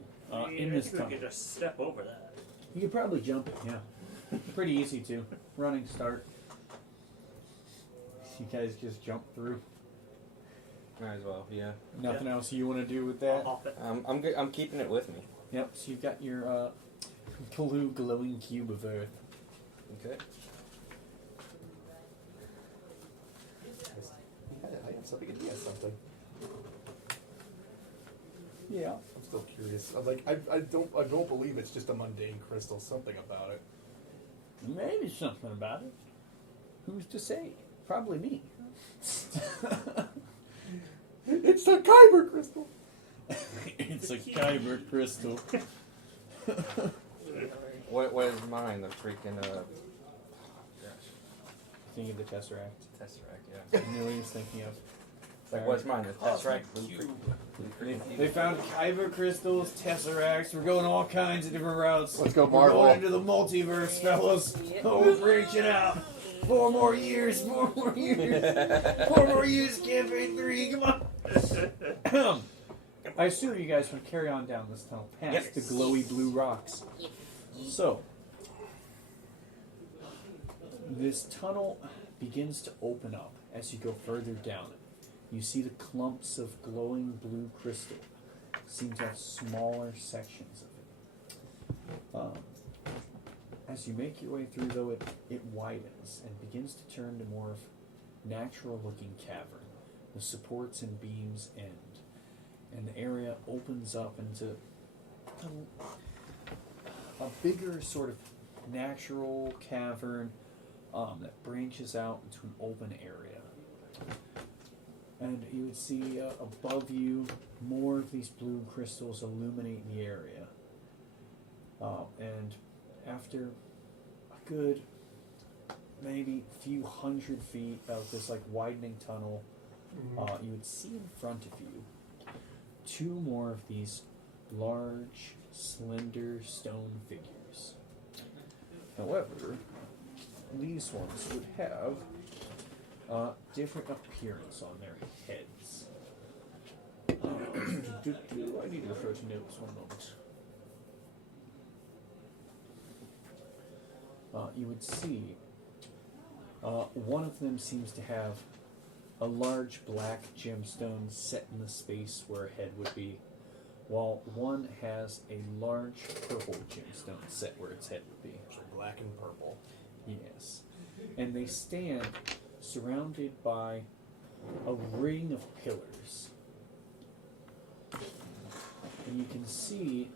in this I think we tunnel. could just step over that. You could probably jump it, yeah. Pretty easy to. Running start. You guys just jump through. Might as well, yeah. Nothing else you want to do with I'll that? hop it. I'm good. I'm keeping it with me. Yep, so you've got your blue glowing cube of earth. Okay. I have something. He has something. Yeah. I'm still curious. I'm like, I don't believe it's just a mundane crystal. Something about it. Maybe something about it. Who's to say? Probably me. It's a kyber crystal. It's a kyber crystal. What is mine? The freaking Thinking of the Tesseract. Tesseract. Yeah. I knew what he was thinking of. Like, what's mine? The Tesseract They found kyber crystals, tesseracts. We're going all kinds of different routes. Let's go, We're Marvel. going into the multiverse, fellas. Oh, we're branching out. 4 more years. 4 more years. 4 more years. Campaign 3. Come on. I assume you guys would carry on down this tunnel past Yes. the glowy blue rocks. So, this tunnel begins to open up as you go further down it. You see the clumps of glowing blue crystal seem to have smaller sections of it. As you make your way through, though, it widens and begins to turn to more of natural-looking cavern. The supports and beams end, and the area opens up into a bigger sort of natural cavern that branches out into an open area. And you would see above you more of these blue crystals illuminate the area. And after a good maybe few hundred feet of this like widening tunnel, you would see in front of you 2 more of these large, slender stone figures. However, these ones would have different appearance on their heads. I need to refer to notes 1 moment. You would see one of them seems to have a large black gemstone set in the space where a head would be, while one has a large purple gemstone set where its head would be. So black and purple. Yes. And they stand surrounded by a ring of pillars. And you can see,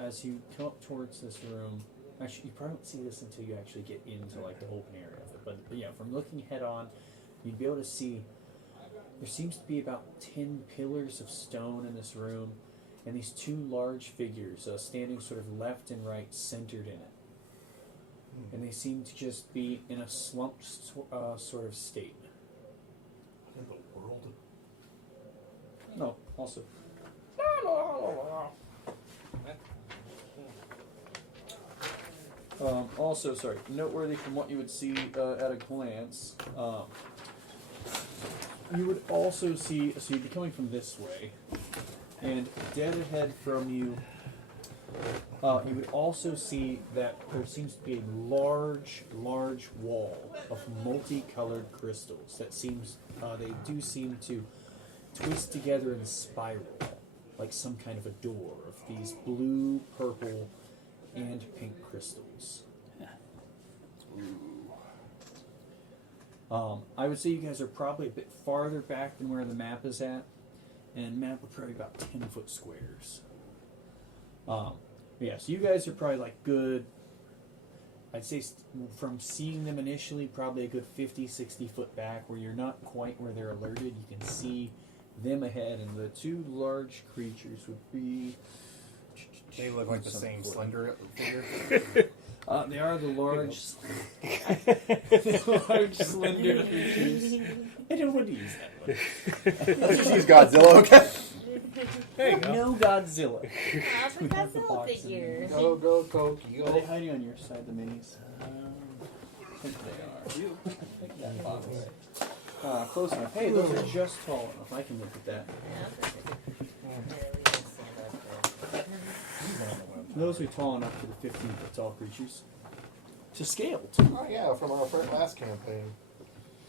as you come up towards this room, actually, you probably won't see this until you actually get into like the open area of it. But yeah, from looking head on, you'd be able to see there seems to be about 10 pillars of stone in this room, and these 2 large figures standing sort of left and right, centered in it. And they seem to just be in a slumped sort of state. What in the world? No, also. Also, sorry, noteworthy from what you would see at a glance, you would also see, so you'd be coming from this way, and dead ahead from you, you would also see that there seems to be a large wall of multicolored crystals that seems, they do seem to twist together in a spiral, like some kind of a door of these blue, purple, and pink crystals. I would say you guys are probably a bit farther back than where the map is at, and map would probably be about 10-foot squares. Yeah, so you guys are probably like good, I'd say from seeing them initially, probably a good 50, 60 foot back where you're not quite where they're alerted. You can see them ahead, and the 2 large creatures would be... They look like the same slender figure. They are the large, slender creatures. I don't want to use that one. Let's just use Godzilla, okay? There you go. No Godzilla. How's the Godzilla figure? Go, Are they hiding on your side, the minis? I think they are. Take that box. Close enough. Hey, those are just tall enough. I can look at that. Yeah, I don't know what I'm Those are tall enough for the 15-foot tall creatures. To scale, too. Oh yeah, from our last campaign.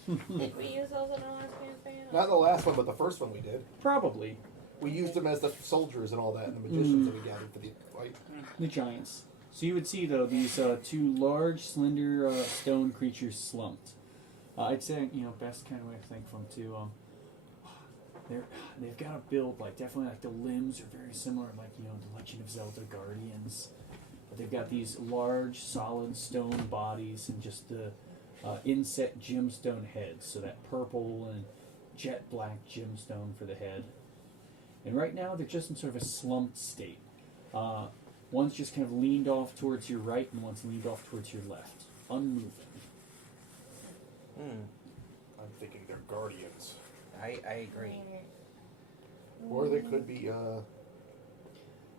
Did we use those in our last campaign? Not the last one, but the first one we did. Probably. We used them as the soldiers and all that, and the magicians that we gathered for the fight. The giants. So you would see, though, these two large, slender stone creatures slumped. I'd say, best kind of way to think of them, too. They've got a build, definitely the limbs are very similar, the Legend of Zelda Guardians. But they've got these large, solid stone bodies and just the inset gemstone heads. So that purple and jet black gemstone for the head. And right now, they're just in sort of a slumped state. One's just kind of leaned off towards your right, and one's leaned off towards your left. Unmoving. I'm thinking they're guardians. I agree. Or they could be,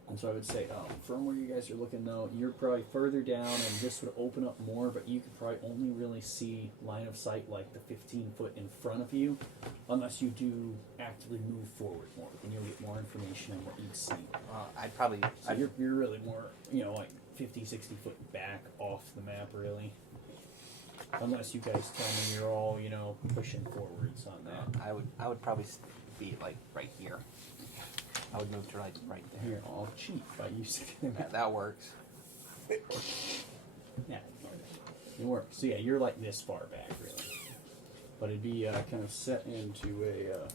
And so I would say, from where you guys are looking, though, you're probably further down, and this would open up more, but you could probably only really see line of sight like the 15-foot in front of you, unless you do actively move forward more, and you'll get more information on what you see. I'd probably. So you're really more, 50, 60 foot back off the map, really. Unless you guys tell me you're all, pushing forwards on that. I would probably be right here. I would move to right there. You're all cheap by using That works. Yeah, it works. So yeah, you're this far back, really. But it'd be kind of set into a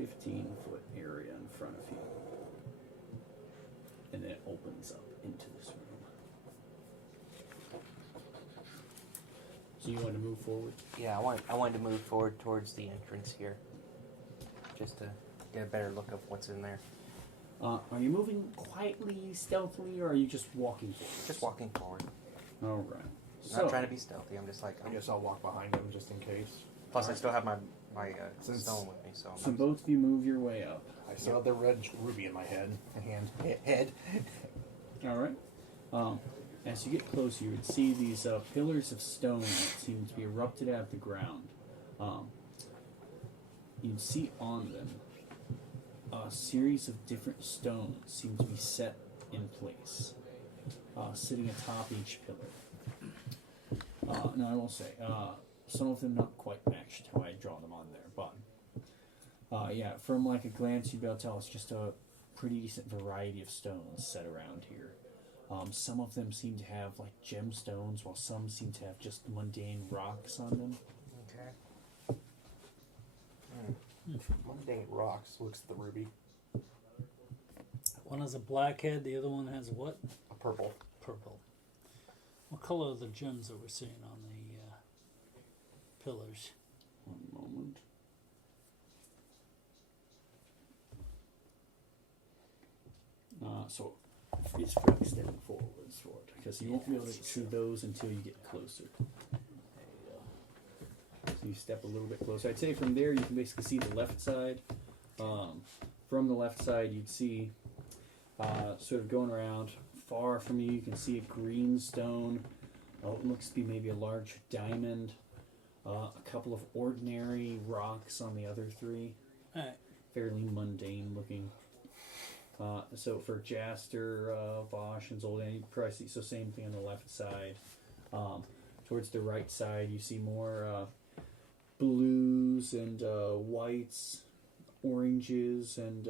15-foot area in front of you. And then it opens up into this room. So you want to move forward? Yeah, I wanted to move forward towards the entrance here, just to get a better look of what's in there. Are you moving quietly, stealthily, or are you just walking forward? Just walking forward. All right. Not trying to be stealthy. I'm just I guess I'll walk behind them just in case. Plus, I still have my Since- stone with me, so. So both of you move your way up. I saw the red ruby in my head. All right. As you get closer, you would see these pillars of stone that seem to be erupted out of the ground. You'd see on them a series of different stones seem to be set in place, sitting atop each pillar. Now, I will say, some of them not quite matched how I draw them on there, but yeah, from a glance, you'd be able to tell it's just a pretty decent variety of stones set around here. Some of them seem to have gemstones, while some seem to have just mundane rocks on them. Okay. Mundane rocks looks at the ruby. One has a black head, the other one has what? A purple. Purple. What color are the gems that we're seeing on the pillars? One moment. So it's for stepping forwards for it, because you won't be able to see those until you get closer. So you step a little bit closer. I'd say from there you can basically see the left side. From the left side you'd see, sort of going around far from you, you can see a green stone. It looks to be maybe a large diamond. A couple of ordinary rocks on the other three. Alright. Fairly mundane looking. So for Jaster, Vosh, and Zoldan, you probably see, so same thing on the left side. Towards the right side, you see more blues and whites, oranges, and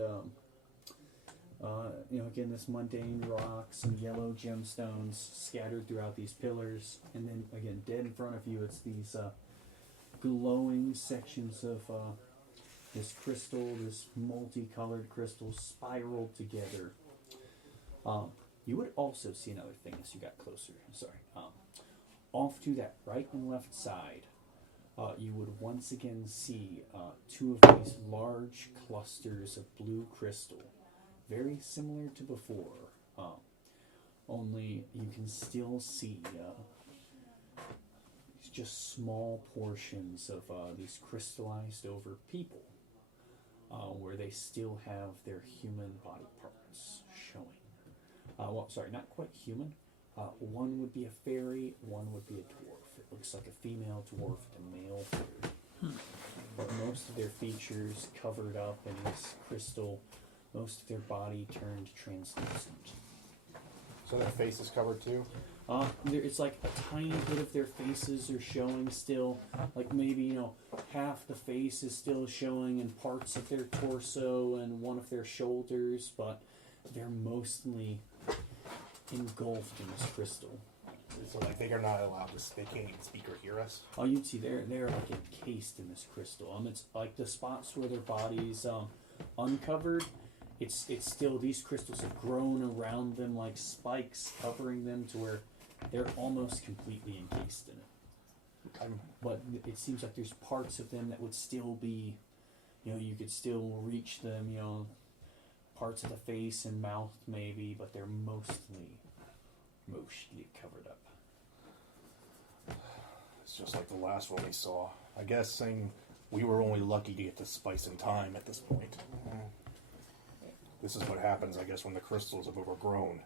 again, this mundane rocks and yellow gemstones scattered throughout these pillars. And then again, dead in front of you, it's these glowing sections of this crystal, this multicolored crystal spiraled together. You would also see another thing as you got closer. Off to that right and left side, you would once again see two of these large clusters of blue crystal, very similar to before, only you can still see just small portions of these crystallized over people, where they still have their human body parts showing. Not quite human. One would be a fairy, one would be a dwarf. It looks like a female dwarf and a male fairy. But most of their features covered up in this crystal most of their body turned translucent. So their face is covered too? It's like a tiny bit of their faces are showing still. Like maybe, half the face is still showing and parts of their torso and one of their shoulders, but they're mostly engulfed in this crystal. So like they are not allowed to, they can't even speak or hear us? Oh, you'd see they're like encased in this crystal. It's like the spots where their bodies uncovered. It's still, these crystals have grown around them like spikes, covering them to where they're almost completely encased in it. But it seems like there's parts of them that would still be, you could still reach them. Parts of the face and mouth maybe, but they're mostly covered up. It's just like the last one we saw. I guess saying we were only lucky to get to spice in time at this point. This is what happens, I guess, when the crystals have overgrown.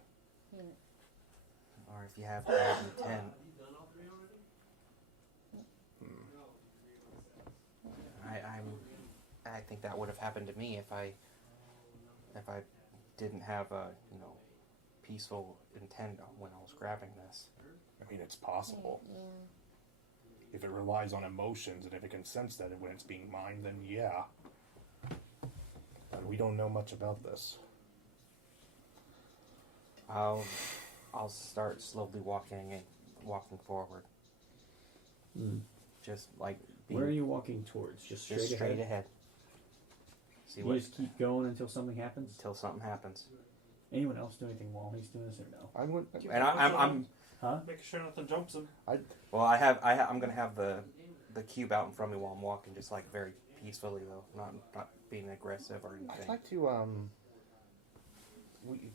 Or if you have bad intent. I think that would have happened to me if I didn't have a peaceful intent when I was grabbing this. I mean, it's possible. If it relies on emotions and if it can sense that when it's being mined, then yeah. But we don't know much about this. I'll start slowly walking forward. Just like Where are you walking towards? Just straight ahead. See you what? just keep going until something happens? Until something happens. Anyone else do anything while he's doing this or no? I would. And I'm making sure nothing jumps him. well. I'm gonna have the cube out in front of me while I'm walking, just like very peacefully though, not being aggressive or anything. I'd like to.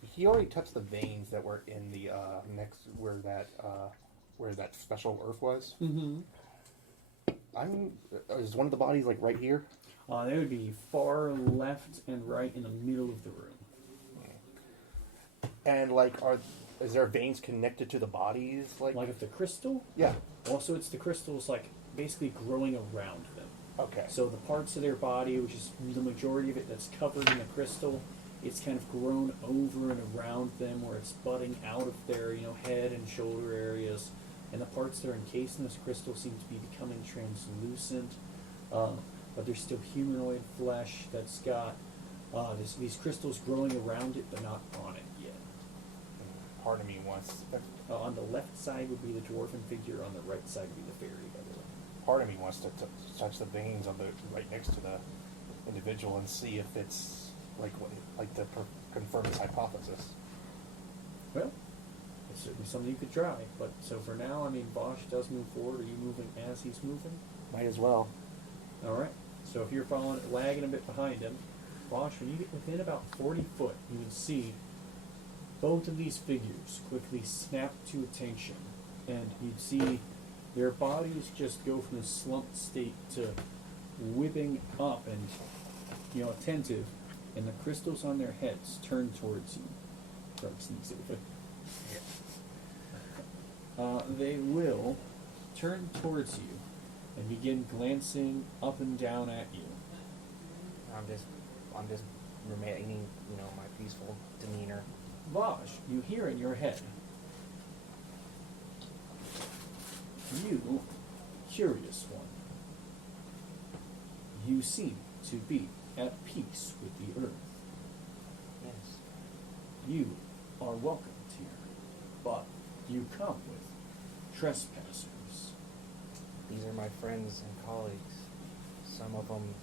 He already touched the veins that were in the next where that special earth was. Mm-hmm. Is one of the bodies like right here? They would be far left and right in the middle of the room. And is there veins connected to the bodies? Like of the crystal? Yeah. Also, it's the crystals like basically growing around them. Okay. So the parts of their body, which is the majority of it that's covered in the crystal, it's kind of grown over and around them where it's budding out of their, head and shoulder areas. And the parts that are encased in this crystal seem to be becoming translucent. But there's still humanoid flesh that's got these crystals growing around it, but not on it yet. Part of me wants. On the left side would be the dwarven figure. On the right side would be the fairy, by the way. Part of me wants to touch the veins on the right next to the individual and see if it's to confirm his hypothesis. Well, it's certainly something you could try. But so for now, Bosch does move forward. Are you moving as he's moving? Might as well. All right. So if you're following, lagging a bit behind him, Bosch, when you get within about 40 foot, you can see both of these figures quickly snap to attention, and you'd see their bodies just go from a slumped state to whipping up and, attentive, and the crystals on their heads turn towards you. They will turn towards you and begin glancing up and down at you. I'm just remaining, my peaceful demeanor. Vaj, you hear in your head, "You, curious one, you seem to be at peace with the earth. Yes. You are welcomed here, but you come with trespassers." These are my friends and colleagues. Some of them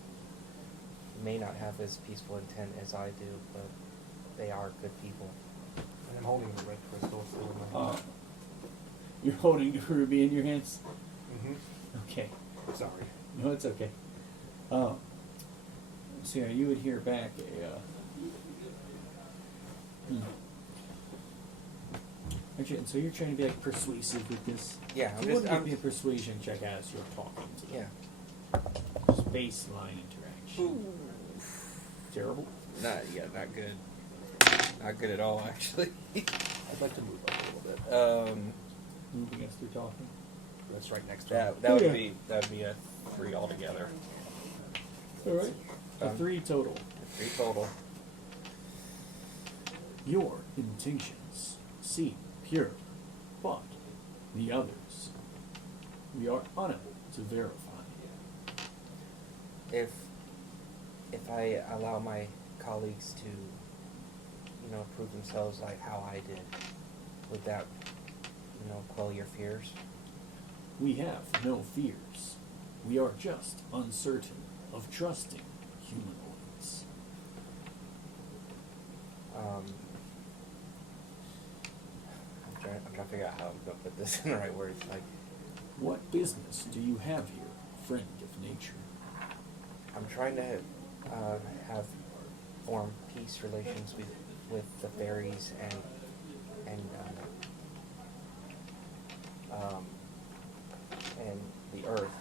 may not have as peaceful intent as I do, but they are good people. And I'm holding the red crystal still in my hand. You're holding the ruby in your hands? Mm-hmm. Okay. Sorry. No, it's okay. So yeah, you would hear back Actually, so you're trying to be persuasive with this? Yeah, So give me a persuasion check as you're talking to them. Yeah. Just baseline interaction. Terrible. Not good. Not good at all, actually. I'd like to move up a little bit. Move against your talking. That's right next to him. That would be a 3 altogether. All right. 3 total. 3 total. Your intentions seem pure, but the others, we are unable to verify. If I allow my colleagues to, prove themselves like how I did, would that, quell your fears? We have no fears. We are just uncertain of trusting humanoids. I'm trying to figure out how I'm going to put this in the right words. Like, What business do you have here, friend of nature? I'm trying to form peace relations with the fairies and the earth.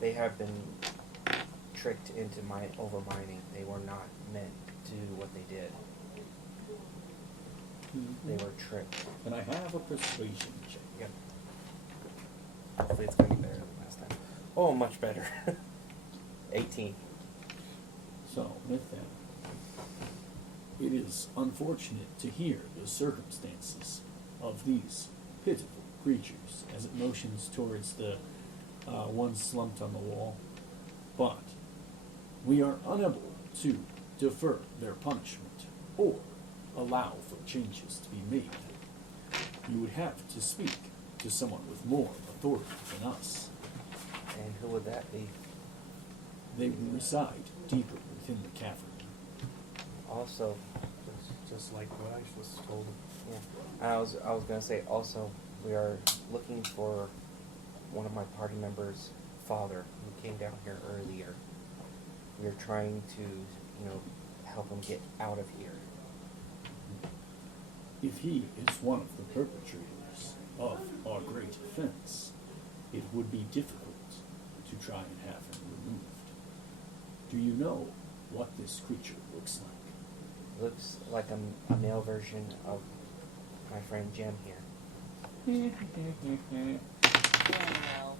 They have been tricked into overmining. They were not meant to do what they did. They were tricked. Can I have a persuasion check? Yep. Hopefully it's going to be better than last time. Oh, much better. 18. So, with that, it is unfortunate to hear the circumstances of these pitiful creatures as it motions towards the one slumped on the wall, but we are unable to defer their punishment or allow for changes to be made. You would have to speak to someone with more authority than us. And who would that be? They will reside deeper within the cavern. Also, Just like what I was told. yeah. I was going to say also, we are looking for one of my party members' father who came down here earlier. We are trying to, help him get out of here. If he is one of the perpetrators of our great offense, it would be difficult to try and have him removed. Do you know what this creature looks like? Looks like a male version of my friend Jem here. Yeah, no.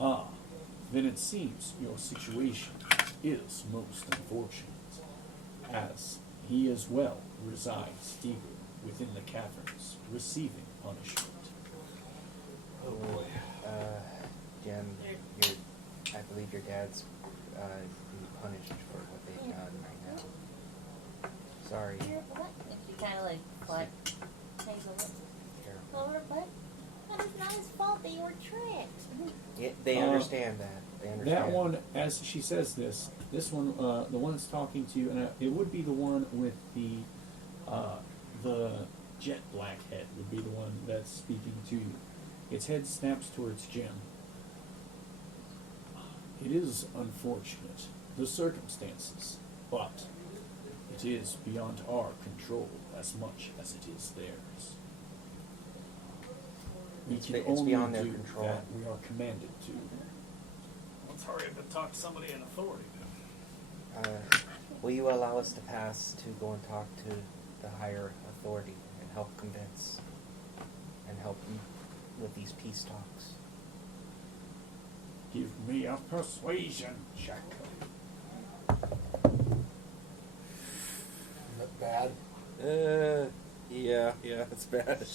Ah, then it seems your situation is most unfortunate, as he as well resides deeper within the caverns, receiving punishment. Oh boy. Jem, I believe your dad's being punished for what they've done right now. Sorry. What? She kind of like what? Takes over, but that is not his fault. They were tricked. Yeah, they understand that. They understand. That one, as she says this one, the one that's talking to you, and it would be the one with the jet black head would be the one that's speaking to you. Its head snaps towards Jim. It is unfortunate, the circumstances, but it is beyond our control as much as it is theirs. We can It's only beyond their do control. that we are commanded to. Let's hurry up and talk to somebody in authority. Will you allow us to pass to go and talk to the higher authority and help convince and help with these peace talks? Give me a persuasion check. Isn't that bad? Yeah, it's bad.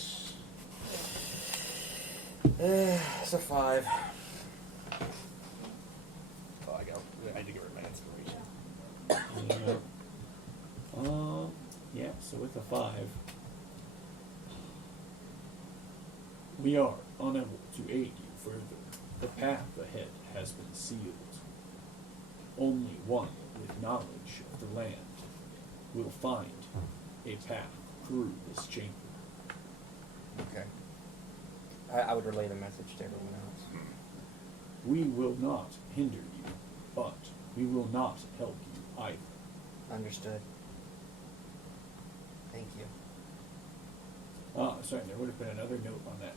It's a 5. Oh, I need to get rid of my inspiration. Yeah, so with a 5, we are unable to aid you further. The path ahead has been sealed. Only one with knowledge of the land will find a path through this chamber. Okay. I would relay the message to everyone else. We will not hinder you, but we will not help you either. Understood. Thank you. Sorry, there would have been another note on that.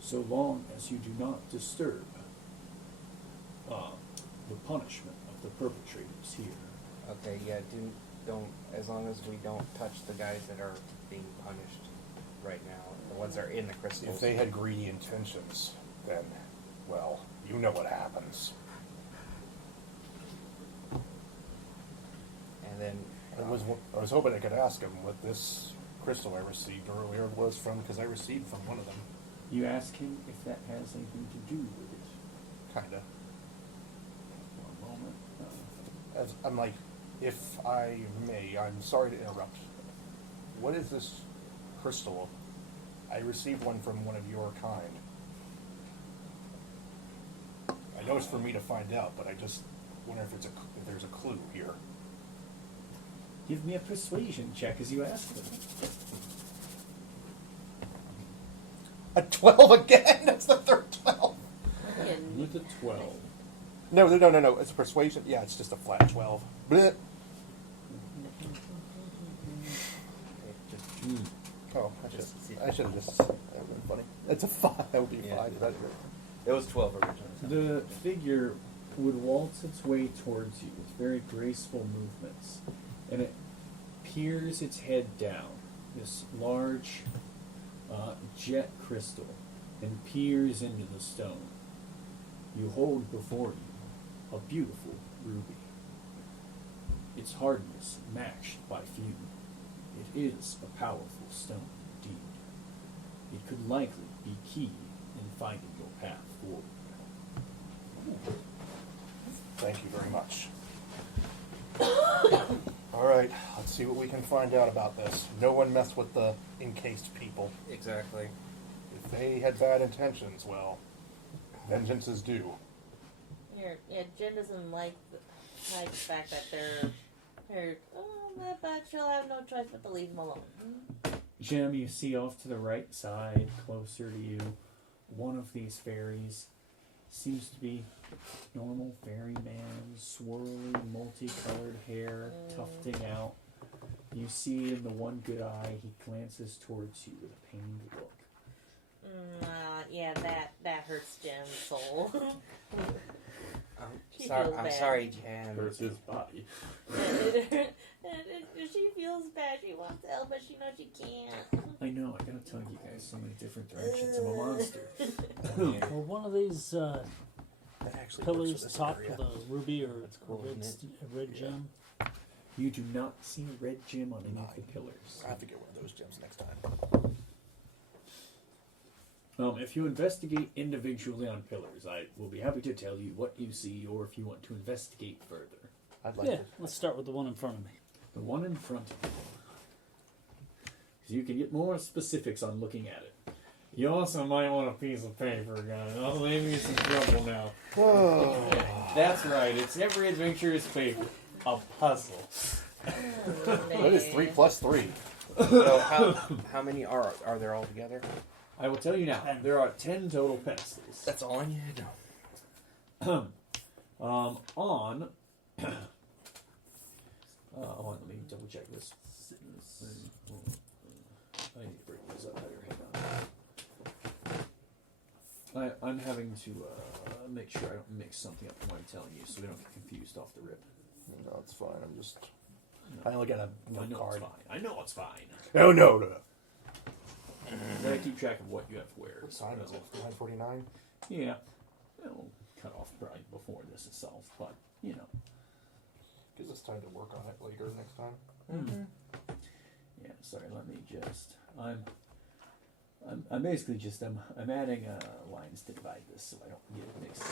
So long as you do not disturb the punishment of the perpetrators here. Okay, yeah, don't, as long as we don't touch the guys that are being punished right now, the ones that are in the crystals. If they had greedy intentions, then, well, you know what happens. And then I was hoping I could ask him what this crystal I received earlier was from, because I received from one of them. You ask him if that has anything to do with it. Kinda. One moment. As I'm like, if I may, I'm sorry to interrupt. What is this crystal? I received one from one of your kind. I know it's for me to find out, but I just wonder if there's a clue here. Give me a persuasion check as you ask him. A 12 again? That's the third 12. With a 12. No. It's a persuasion. Yeah, it's just a flat 12. Blech. Oh, I should have just. That would have been funny. It's a 5. That would be 5. it was 12 originally. The figure would waltz its way towards you with very graceful movements, and it peers its head down, this large jet crystal, and peers into the stone. You hold before you a beautiful ruby. Its hardness matched by few. It is a powerful stone indeed. It could likely be key in finding your path forward. Thank you very much. Alright, let's see what we can find out about this. No one messed with the encased people. Exactly. If they had bad intentions, well, vengeance is due. Yeah, Jen doesn't like the fact that they're but she'll have no choice but to leave them alone. Jim, you see off to the right side, closer to you, one of these fairies seems to be normal fairyman, swirly, multicolored hair, tufting out. You see in the one good eye, he glances towards you with a pained look. Yeah, that hurts Jim's soul. I'm sorry, Jen. Hurts his body. She feels bad. She wants to help, but she knows she can't. I know, I gotta tug you guys so many different directions. I'm a monster. Well, one of these That actually works for pillars this topped area. with a ruby or That's cool, a red, isn't a red gem. You do not see a red gem on any of the pillars. I have to get one of those gems next time. If you investigate individually on pillars, I will be happy to tell you what you see, or if you want to investigate further. I'd like Yeah, to. let's start with the one in front of me. The one in front of you. Because you can get more specifics on looking at it. You also might want a piece of paper, guys. I'll leave you some trouble now. That's right, it's every adventurer's favorite. A puzzle. That is 3 plus 3. So how many are there all together? I will tell you now, there are 10 total pencils. That's all I needed to know. On... let me double check this. I need to break this up better. Hang on. I'm having to make sure I don't mix something up when I'm telling you, so we don't get confused off the rip. No, it's fine. I'm just. I only got a I know card. it's fine. I know it's fine. No. Then I keep track of what you have where. What time is it? 9:49. Yeah. It'll cut off probably before this is solved, but, you know. Gives us time to work on it later next time. Mm-hmm. Yeah, sorry, let me just... I'm basically just... I'm adding lines to divide this so I don't get it mixed up.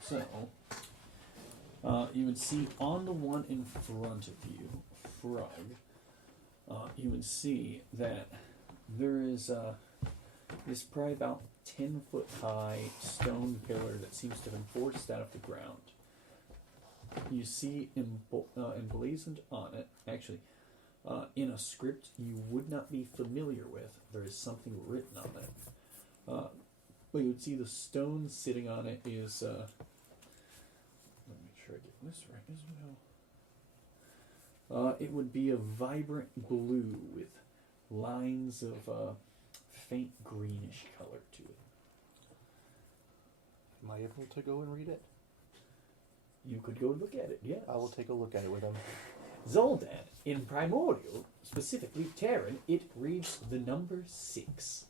So, you would see on the one in front of you, Frog, you would see that there is this probably about 10-foot high stone pillar that seems to have been forged out of the ground. You see emblazoned on it, actually, in a script you would not be familiar with, there is something written on it. But you would see the stone sitting on it is... let me make sure I get this right as well. It would be a vibrant blue with lines of faint greenish color to it. Am I able to go and read it? You could go look at it, yes. I will take a look at it with him. Zoldan, in Primordial, specifically Terran, it reads the number 6.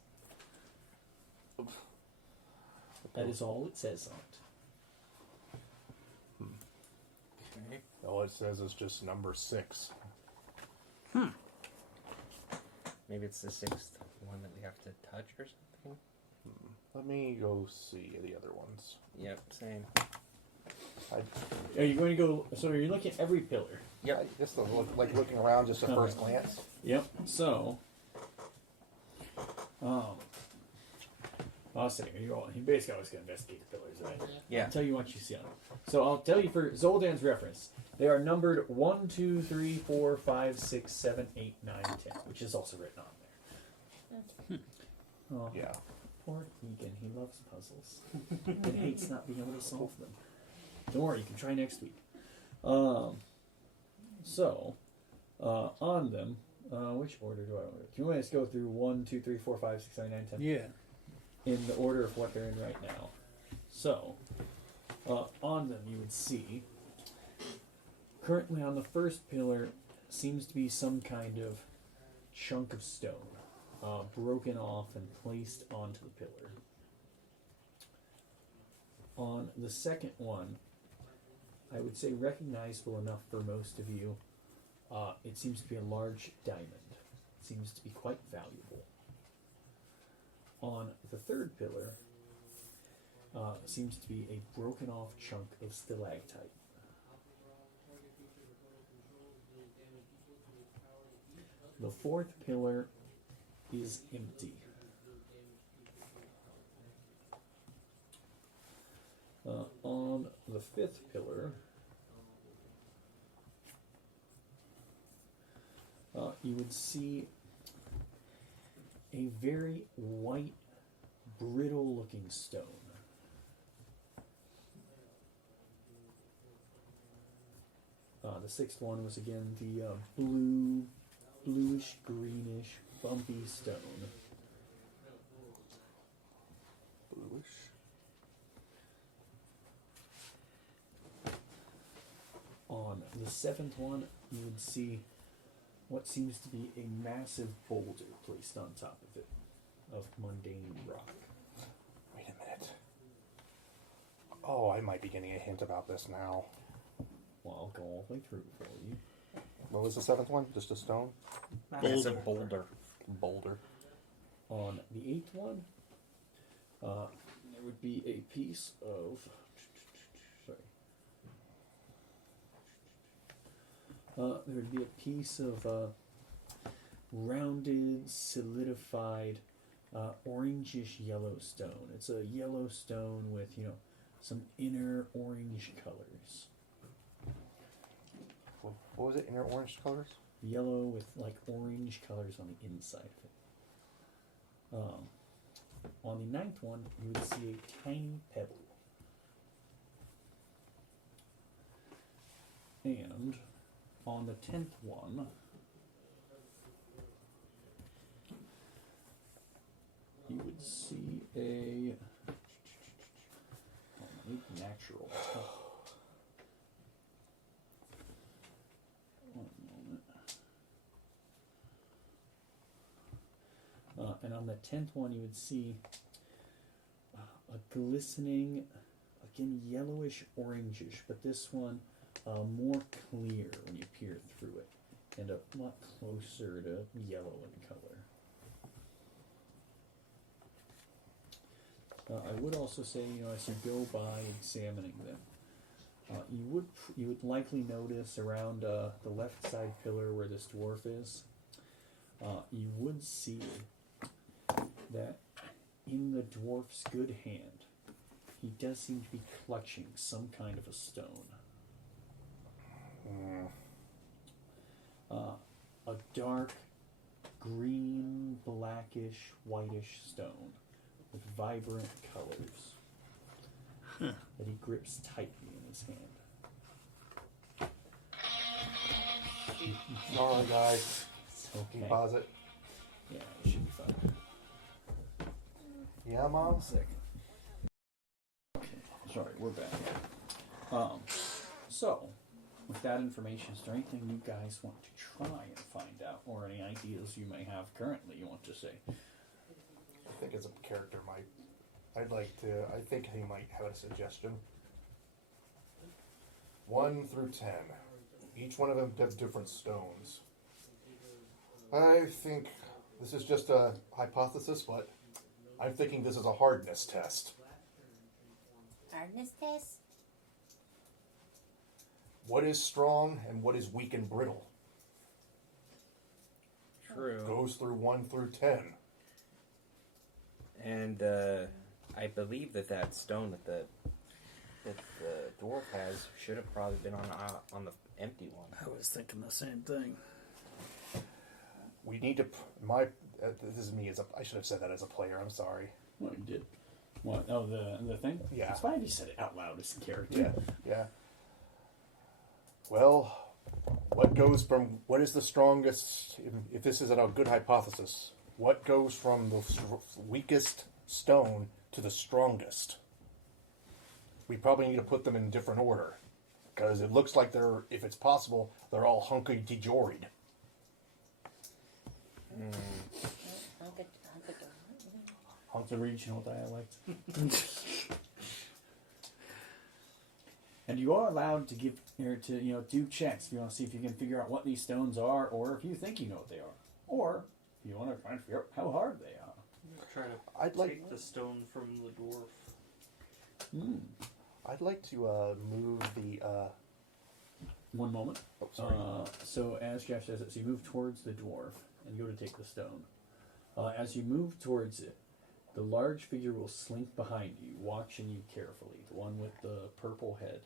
That is all it says on it. All it says is just number 6. Maybe it's the 6th one that we have to touch or something. Let me go see the other ones. Yep, same. Are you going to go? So you're looking at every pillar. Yeah, just looking around, just a first glance. Yep. So, I'll say you basically always got to investigate the pillars, right? Yeah. I'll tell you what you see on them. So I'll tell you for Zoldan's reference, they are numbered 1, 2, 3, 4, 5, 6, 7, 8, 9, 10, which is also written on there. Oh, Yeah. poor Egan, he loves puzzles and hates not being able to solve them. Don't worry, you can try next week. On them, which order do I want to? Do you want to go through 1, 2, 3, 4, 5, 6, 7, 8, 9, 10? Yeah. In the order of what they're in right now. So, on them you would see, currently on the first pillar seems to be some kind of chunk of stone, broken off and placed onto the pillar. On the second one, I would say recognizable enough for most of you, it seems to be a large diamond. It seems to be quite valuable. On the third pillar, seems to be a broken off chunk of stalactite. The fourth pillar is empty. On the fifth pillar, you would see a very white, brittle-looking stone. The sixth one was again the bluish, greenish, bumpy stone. Bluish. On the seventh one, you would see what seems to be a massive boulder placed on top of it, of mundane rock. Wait a minute. Oh, I might be getting a hint about this now. Well, I'll go all the way through for you. What was the 7th one? Just a stone? Massive boulder. Boulder. On the eighth one, there would be a piece of... there would be a piece of rounded, solidified, orangish yellow stone. It's a yellow stone with, some inner orange colors. What was it? Inner orange colors? Yellow with, orange colors on the inside of it. On the ninth one, you would see a tiny pebble. And on the 10th one, you would see a natural. One moment. And on the 10th one, you would see a glistening, again, yellowish orangish, but this one more clear when you peer through it, and a lot closer to yellow in color. I would also say, as you go by examining them, you would likely notice around the left side pillar where this dwarf is, you would see that in the dwarf's good hand, he does seem to be clutching some kind of a stone. A dark green, blackish, whitish stone with vibrant colors that he grips tightly in his hand. Sorry, guys. Okay. Deposit. Yeah, it should be fine. Yeah, Mom? 1 second. Okay, sorry, we're back. So, with that information, is there anything you guys want to try and find out, or any ideas you may have currently you want to say? I think as a character I think he might have a suggestion. 1 through 10. Each one of them has different stones. I think this is just a hypothesis, but I'm thinking this is a hardness test. Hardness test? What is strong and what is weak and brittle? True. Goes through 1 through 10. And I believe that stone that the dwarf has should have probably been on the empty one. I was thinking the same thing. We need to. This is me. I should have said that as a player. I'm sorry. What you did? What? Oh, the thing? Yeah. It's fine if you said it out loud as a character. Yeah. Yeah. Well, what is the strongest? If this is a good hypothesis, what goes from the weakest stone to the strongest? We probably need to put them in different order, because it looks like if it's possible, they're all hunky-de-joried. It's a regional dialect. And you are allowed to do checks if you want to see if you can figure out what these stones are, or if you think you know what they are, or if you want to try and figure out how hard they are. Try to I'd like- take the stone from the dwarf. I'd like to move the. One moment. Oh, sorry. So as Jeff says it, so you move towards the dwarf and go to take the stone. As you move towards it, the large figure will slink behind you, watching you carefully. The one with the purple head,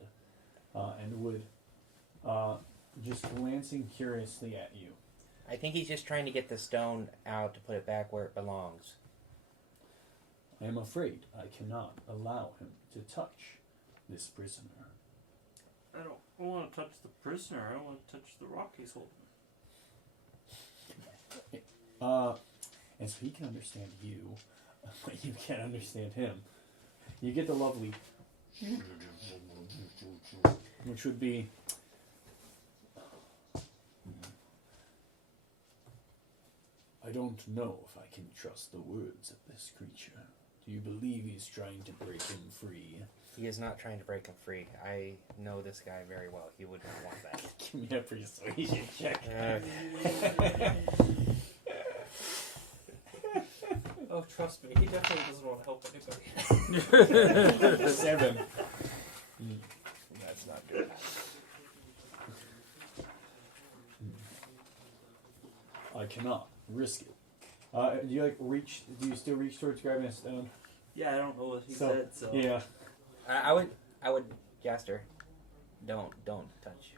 and would just glancing curiously at you. I think he's just trying to get the stone out to put it back where it belongs. I am afraid I cannot allow him to touch this prisoner. I don't want to touch the prisoner. I want to touch the rock he's holding. And so he can understand you, but you can't understand him. You get the lovely, which would be, I don't know if I can trust the words of this creature. Do you believe he's trying to break him free? He is not trying to break him free. I know this guy very well. He would not want that. Give me a persuasion check. Oh, trust me, he definitely doesn't want to help anybody. 7. That's not good. I cannot risk it. Do you still reach towards grabbing a stone? Yeah, I don't know what he said, so... Yeah. I would, Jaster, don't touch.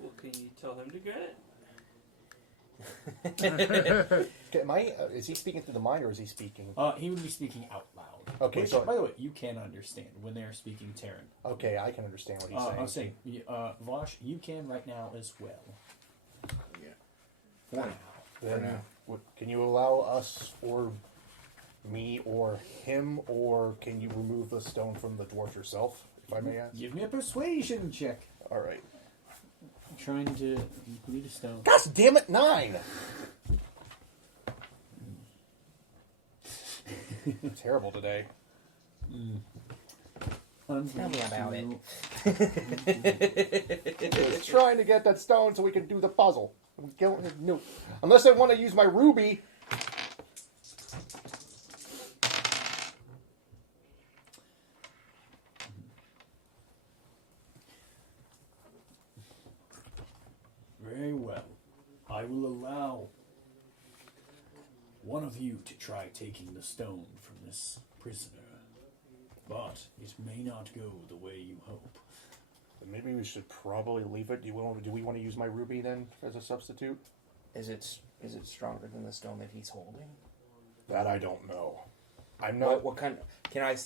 Well, can you tell him to get it? Okay, is he speaking through the mind or is he speaking? He would be speaking out loud. Okay, Which, so- by the way, you can understand when they're speaking Terran. Okay, I can understand what he's saying. I'm saying, Vosh, you can right now as well. Yeah. For now. Then, can you allow us or me or him, or can you remove the stone from the dwarf yourself, if I may ask? Give me a persuasion check. All right. I'm trying to complete a stone. Gosh damn it, 9! Terrible today. Tell me about it. Just trying to get that stone so we can do the puzzle. No. Unless I want to use my ruby. Very well. I will allow one of you to try taking the stone from this prisoner. But it may not go the way you hope. Maybe we should probably leave it. Do we want to use my ruby then as a substitute? Is it stronger than the stone that he's holding? That I don't know. I'm not. What kind? Can I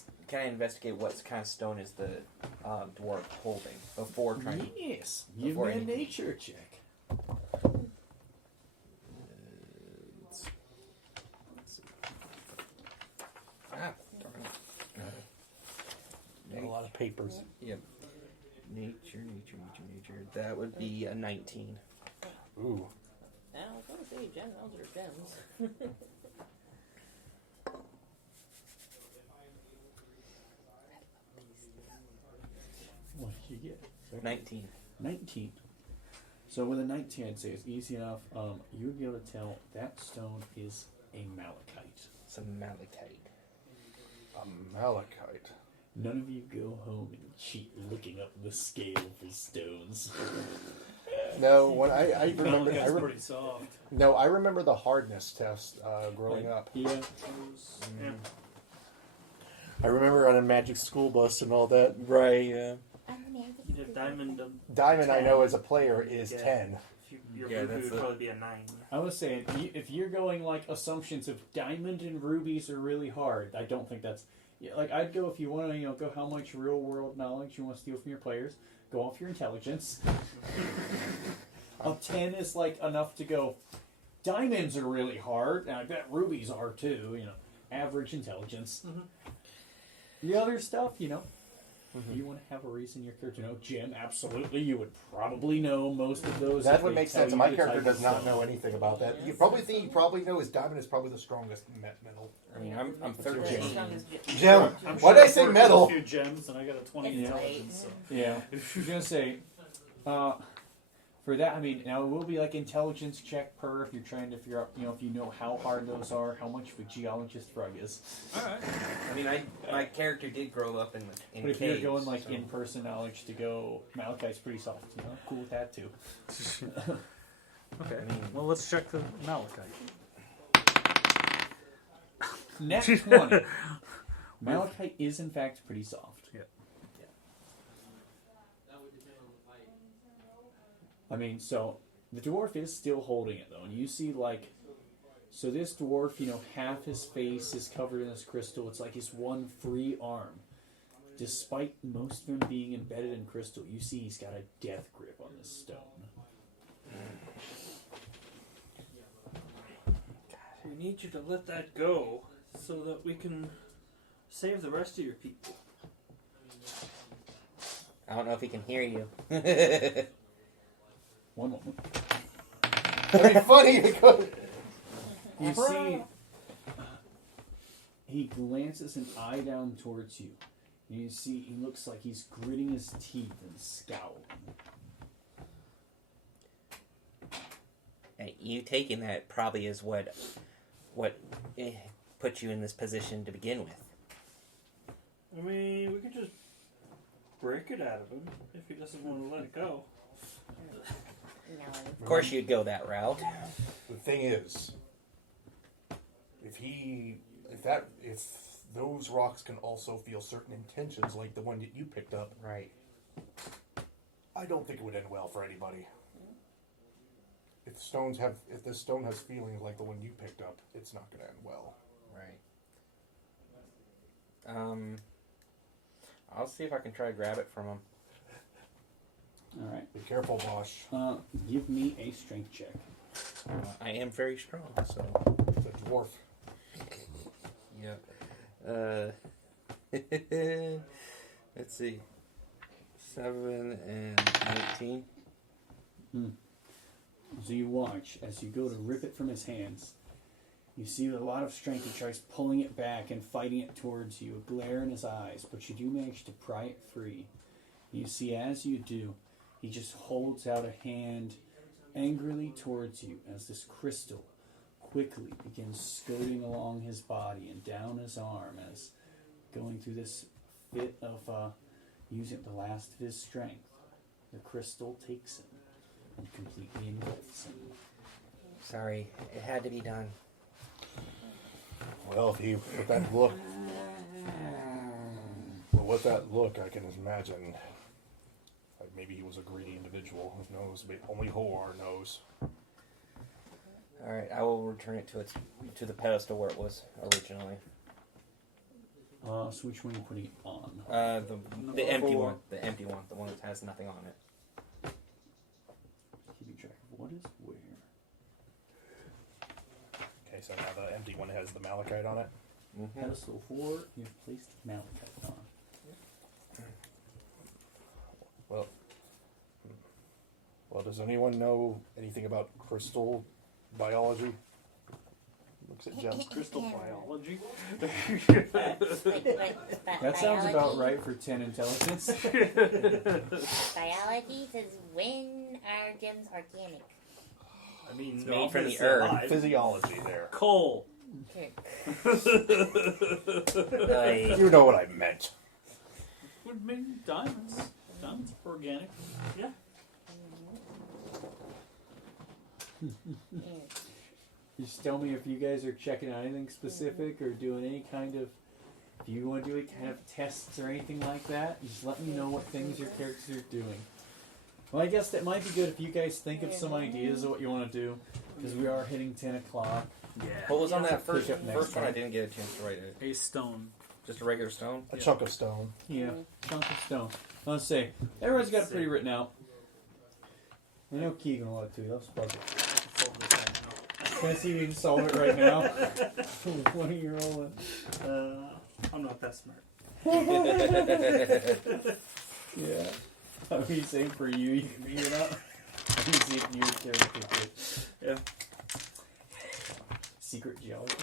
investigate what kind of stone is the dwarf holding before trying? Yes. Give Before me a anything. nature check. Let's see. Ah, darn it. A lot of papers. Yep. Nature. That would be a 19. Ooh. I was going to say gems. Those are gems. What did you get? 19. 19. So with a 19, I'd say it's easy enough. You would be able to tell that stone is a malachite. Some malachite. A malachite. None of you go home and cheat looking up the scale for stones. No, when I remember, Malachite's pretty soft. no, I remember the hardness test growing up. Yeah. Yeah. I remember on a Magic School Bus and all that. Right, yeah. You have diamond. Diamond, I 10. know as a player is Yeah. 10. Your Yeah, ruby that's would it. probably be a 9. I was saying, if you're going like assumptions of diamond and rubies are really hard, I don't think that's like I'd go if you want to go how much real world knowledge you want to steal from your players. Go off your intelligence. A 10 is like enough to go. Diamonds are really hard, and I bet rubies are too. Average intelligence. The other stuff, you want to have a reason your character know. Jim, absolutely, you would probably know most of those. That if would they make tell sense. you My the character type of does not stone. know anything about that. You probably think you probably know is diamond is probably the strongest metal. I mean, I'm Yeah, 13. as long as you- Gem. I'm Why did I I've say worked metal? with a few gems, and I got a 20 It's intelligence. So. Yeah, I was gonna say, for that, I mean, now it will be like intelligence check per if you're trying to figure out, if you know how hard those are, how much of a geologist Frog is. Alright. I mean, my character did grow up in But if caves, you're going like so- in-person knowledge to go, Malachite's pretty soft. Cool with that too. Okay. I mean, Well, let's check the malachite. Net 20. Malachite is in fact pretty soft. Yeah. I mean, so the dwarf is still holding it though, and you see so this dwarf, half his face is covered in this crystal. It's like his one free arm. Despite most of him being embedded in crystal, you see he's got a death grip on this stone. We need you to let that go so that we can save the rest of your people. I don't know if he can hear you. One moment. That'd be funny because You see, he glances an eye down towards you. And you see, he looks like he's gritting his teeth and scowling. You taking that probably is what put you in this position to begin with. I mean, we could just break it out of him if he doesn't want to let it go. No. Of course, you'd go that route. the thing is, if those rocks can also feel certain intentions, like the one that you picked up, Right. I don't think it would end well for anybody. If the stone has feelings like the one you picked up, it's not going to end well. Right. I'll see if I can try to grab it from him. All right. Be careful, Bosch. Give me a strength check. I am very strong, so. It's a dwarf. Yep. Let's see. 7 and 19. So you watch as you go to rip it from his hands. You see with a lot of strength he tries pulling it back and fighting it towards you, a glare in his eyes, but you do manage to pry it free. You see as you do, he just holds out a hand angrily towards you as this crystal quickly begins scurrying along his body and down his arm as going through this fit of using the last of his strength. The crystal takes him and completely engulfs him. Sorry, it had to be done. Well, with that look, I can imagine. Like maybe he was a greedy individual. Who knows? But only Hoar knows. Alright, I will return it to the pedestal where it was originally. So which one are you putting it on? The empty one. The empty one. The one that has nothing on it. Keeping track of what is where. Okay, so now the empty one has the malachite on it. Mm-hmm. Pedestal 4, you've placed malachite on. Well, does anyone know anything about crystal biology? looks at gems. Crystal biology. That sounds about right for 10 intelligence. Biology says when are gems organic? I mean, It's they're made from the obviously earth. alive. Physiology there. Coal. Okay. You know what I meant. Would mean diamonds. Diamonds are organic. Yeah. Just tell me if you guys are checking out anything specific or doing any kind of. If you want to do any kind of tests or anything like that, just let me know what things your characters are doing. Well, I guess that might be good if you guys think of some ideas of what you want to do, because we are hitting 10 o'clock. Yeah. What was on that Pick first up next one? I time. didn't get a chance to write it. A stone. Just a regular stone. A chunk of stone. Yeah, chunk of stone. Let's see. Everyone's got it pretty written out. I know Keegan will let it too. That's puzzle. Can I see you can solve it right now? What are you rolling? I'm not that smart. Yeah. Are you saying for you can figure it out? Let me see if your character could. Yeah. Secret geology.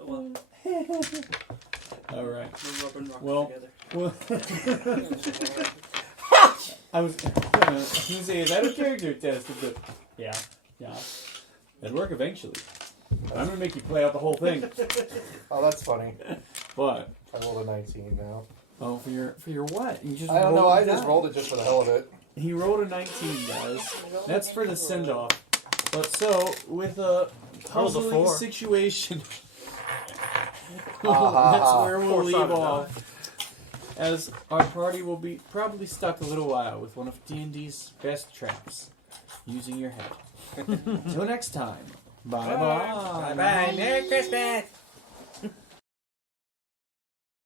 Well, Alright. we're rubbing rocks Well, together. Well, I was gonna say, is that a character test? But yeah. It'd work eventually. I'm gonna make you play out the whole thing. Oh, that's funny. But I rolled a 19 now. for your what? You just I don't know. rolled I it just down. rolled it just for the hell of it. He rolled a 19, guys. That's for the send off. But so with a puzzling 4. situation, that's where we'll leave off. As our party will be probably stuck a little while with one of D&D's best traps, using your head. Until next time. Bye bye. Bye bye. Merry Christmas.